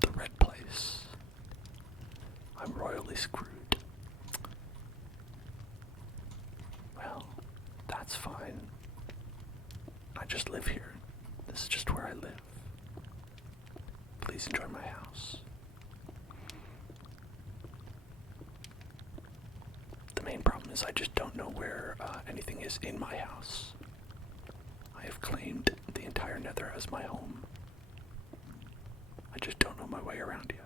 the red place. I'm royally screwed. Well, that's fine. I just live here. This is just where I live. Please enjoy my house. The main problem is I just don't know where anything is in my house. I have claimed the entire nether as my home. I just don't know my way around yet.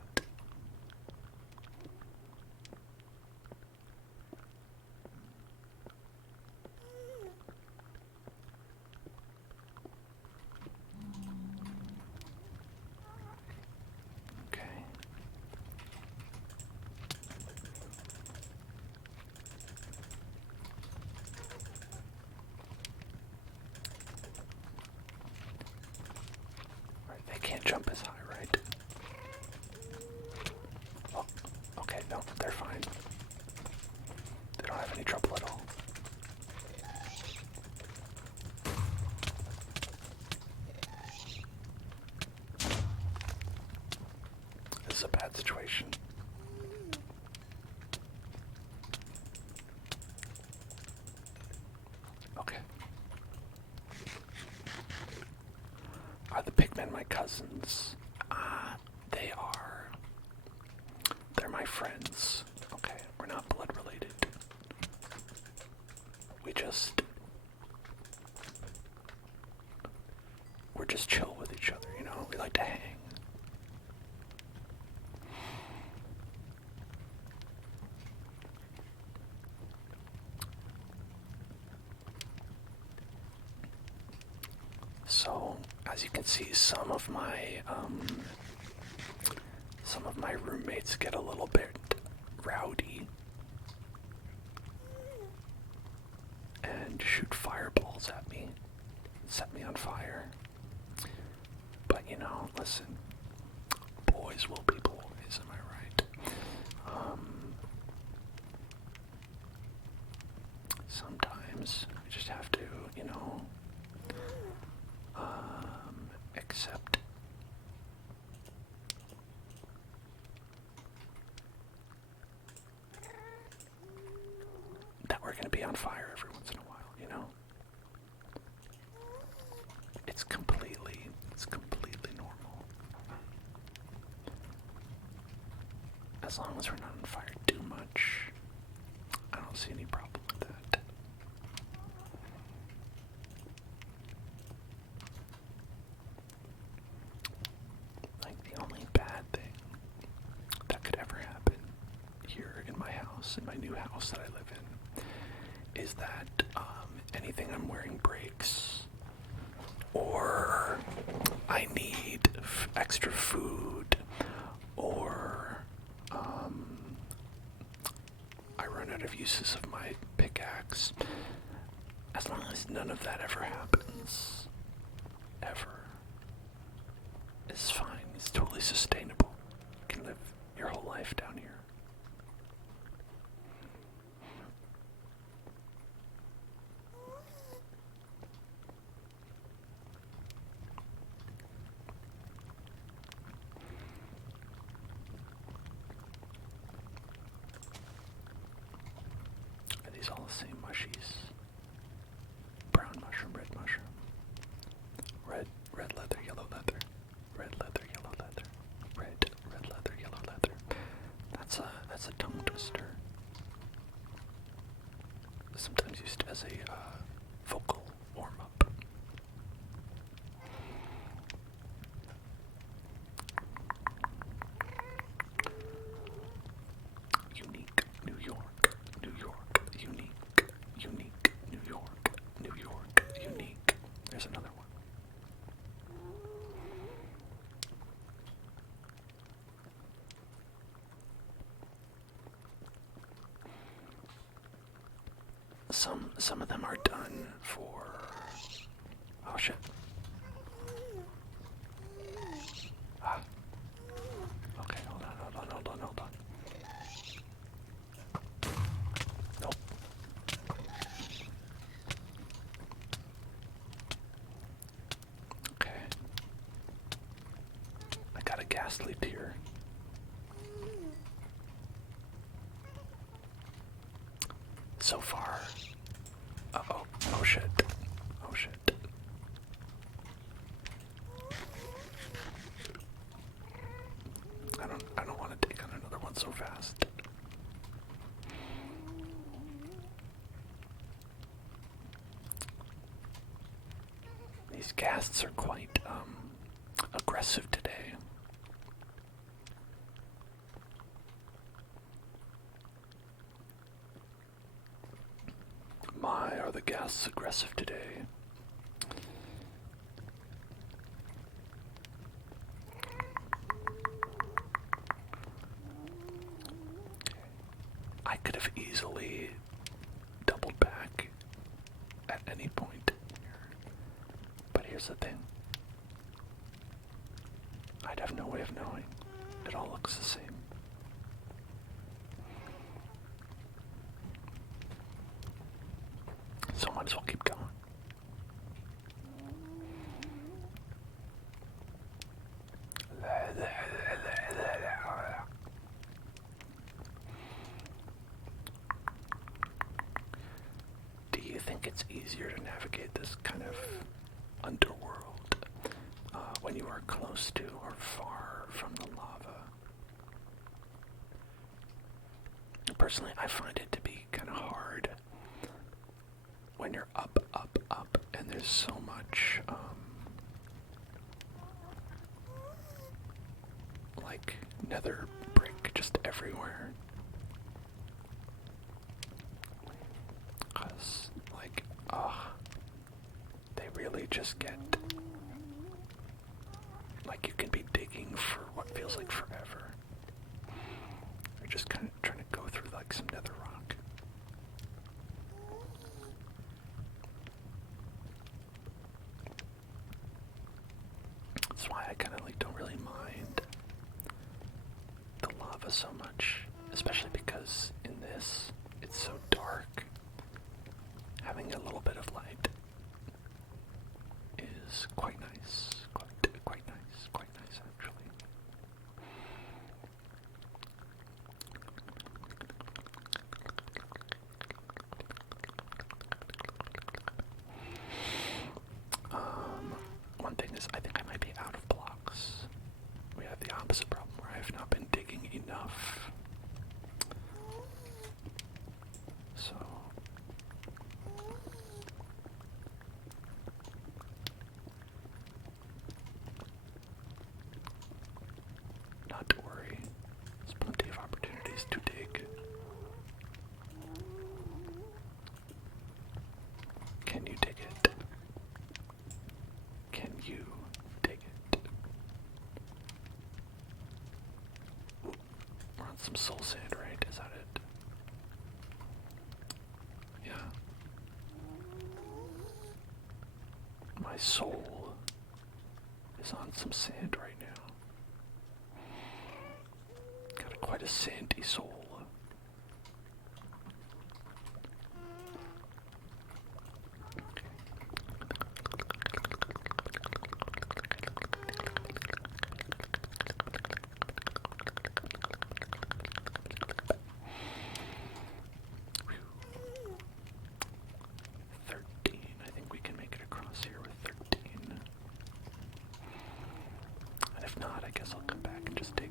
Can't jump as high, right? Oh, okay, no, they're fine. They don't have any trouble at all. This is a bad situation. Okay. Are the pigmen my cousins? They are. They're my friends. Okay, we're not blood related. We're just chill with each other, you know? We like to hang. So, as you can see, some of my some of my roommates get a little bit rowdy and shoot fireballs at me, set me on fire. But you know, listen, boys will be boys, am I right? Sometimes we just have to, you know, accept that we're going to be on fire every once in a while, you know? It's completely normal. As long as we're not on fire too much, I don't see any problem with that. Like, the only bad thing that could ever happen here in my house, in my new house that I live in, is that anything I'm wearing breaks, or I need extra food, or I run out of uses of my pickaxe. As long as none of that ever happens, ever, it's fine. It's totally sustainable. You can live your whole life down here. Are these all the same mushies? Brown mushroom, red mushroom. Red leather, yellow leather. Red leather, yellow leather. Red leather, yellow leather. That's a tongue twister. Sometimes used as a vocal warm-up. Unique, New York, New York, unique, unique, New York, New York, unique. There's another one. Some of them are done for... Oh shit. Ah. Okay, hold on. Nope. Okay. I got a gas leak here. So far. Uh-oh. Oh shit. Oh shit. I don't want to take on another one so fast. These ghasts are quite aggressive today. My, are the ghasts aggressive today? I could have easily doubled back at any point here. But here's the thing. I'd have no way of knowing. It all looks the same. So might as well keep going. Do you think it's easier to navigate this kind of underworld when you are close to or far from the lava? Personally, I find it to be kind of hard when you're up, and there's so much, like, nether brick just everywhere. 'Cause, like, they really just get, like, you can be digging for what feels like forever. just kind of trying to go through like some nether rock. That's why I kind of like don't really mind the lava so much, especially because in this it's so dark. Having a little bit of light is quite nice, quite nice actually. One thing is, I think I might be out of blocks. We have the opposite problem where I have not been digging enough. So not to worry. There's plenty of opportunities to dig. Can you dig it? Can you dig it? Ooh, we're on some soul sand, right? Is that it? Yeah. My soul is on some sand right now. Got quite a sandy soul. I think we can make it across here with 13. And if not, I guess I'll come back and just take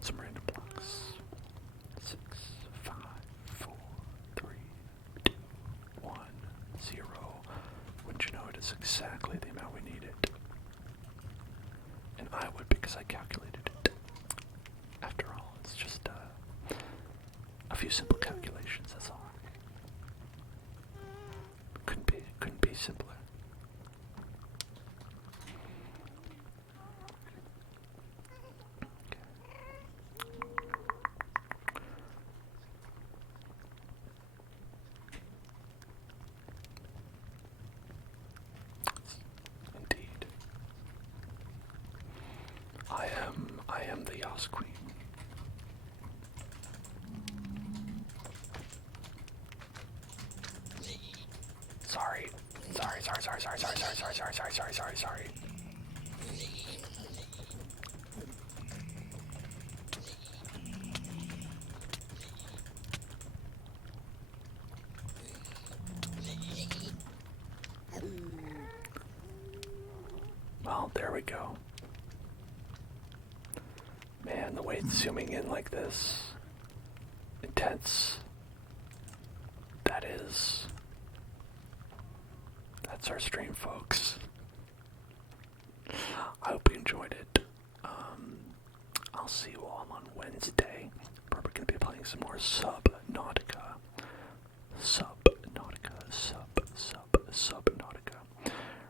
some random blocks. 6, 5, 4, 3, 2, 1, 0. Wouldn't you know it is exactly the amount we needed. And I would because I calculated it. After all, it's just a few simple calculations, that's all. Couldn't be simpler. Indeed. I am the Yas Queen. Sorry. Well, there we go. Man, the way it's zooming in like this, intense. That's our stream, folks. I hope you enjoyed it. I'll see you all on Wednesday. Probably gonna be playing some more Subnautica.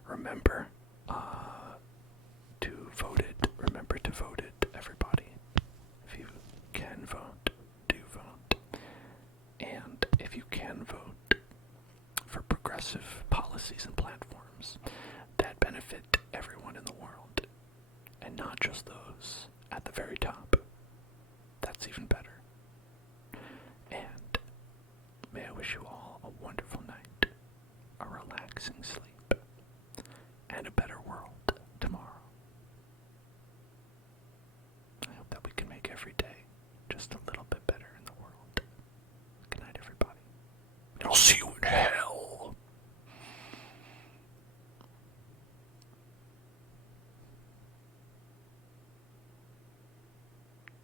Remember to vote it. Remember to vote it, everybody. If you can vote, do vote. And if you can vote for progressive policies and platforms that benefit everyone in the world, and not just those at the very top, that's even better. And may I wish you all a wonderful night, a relaxing sleep.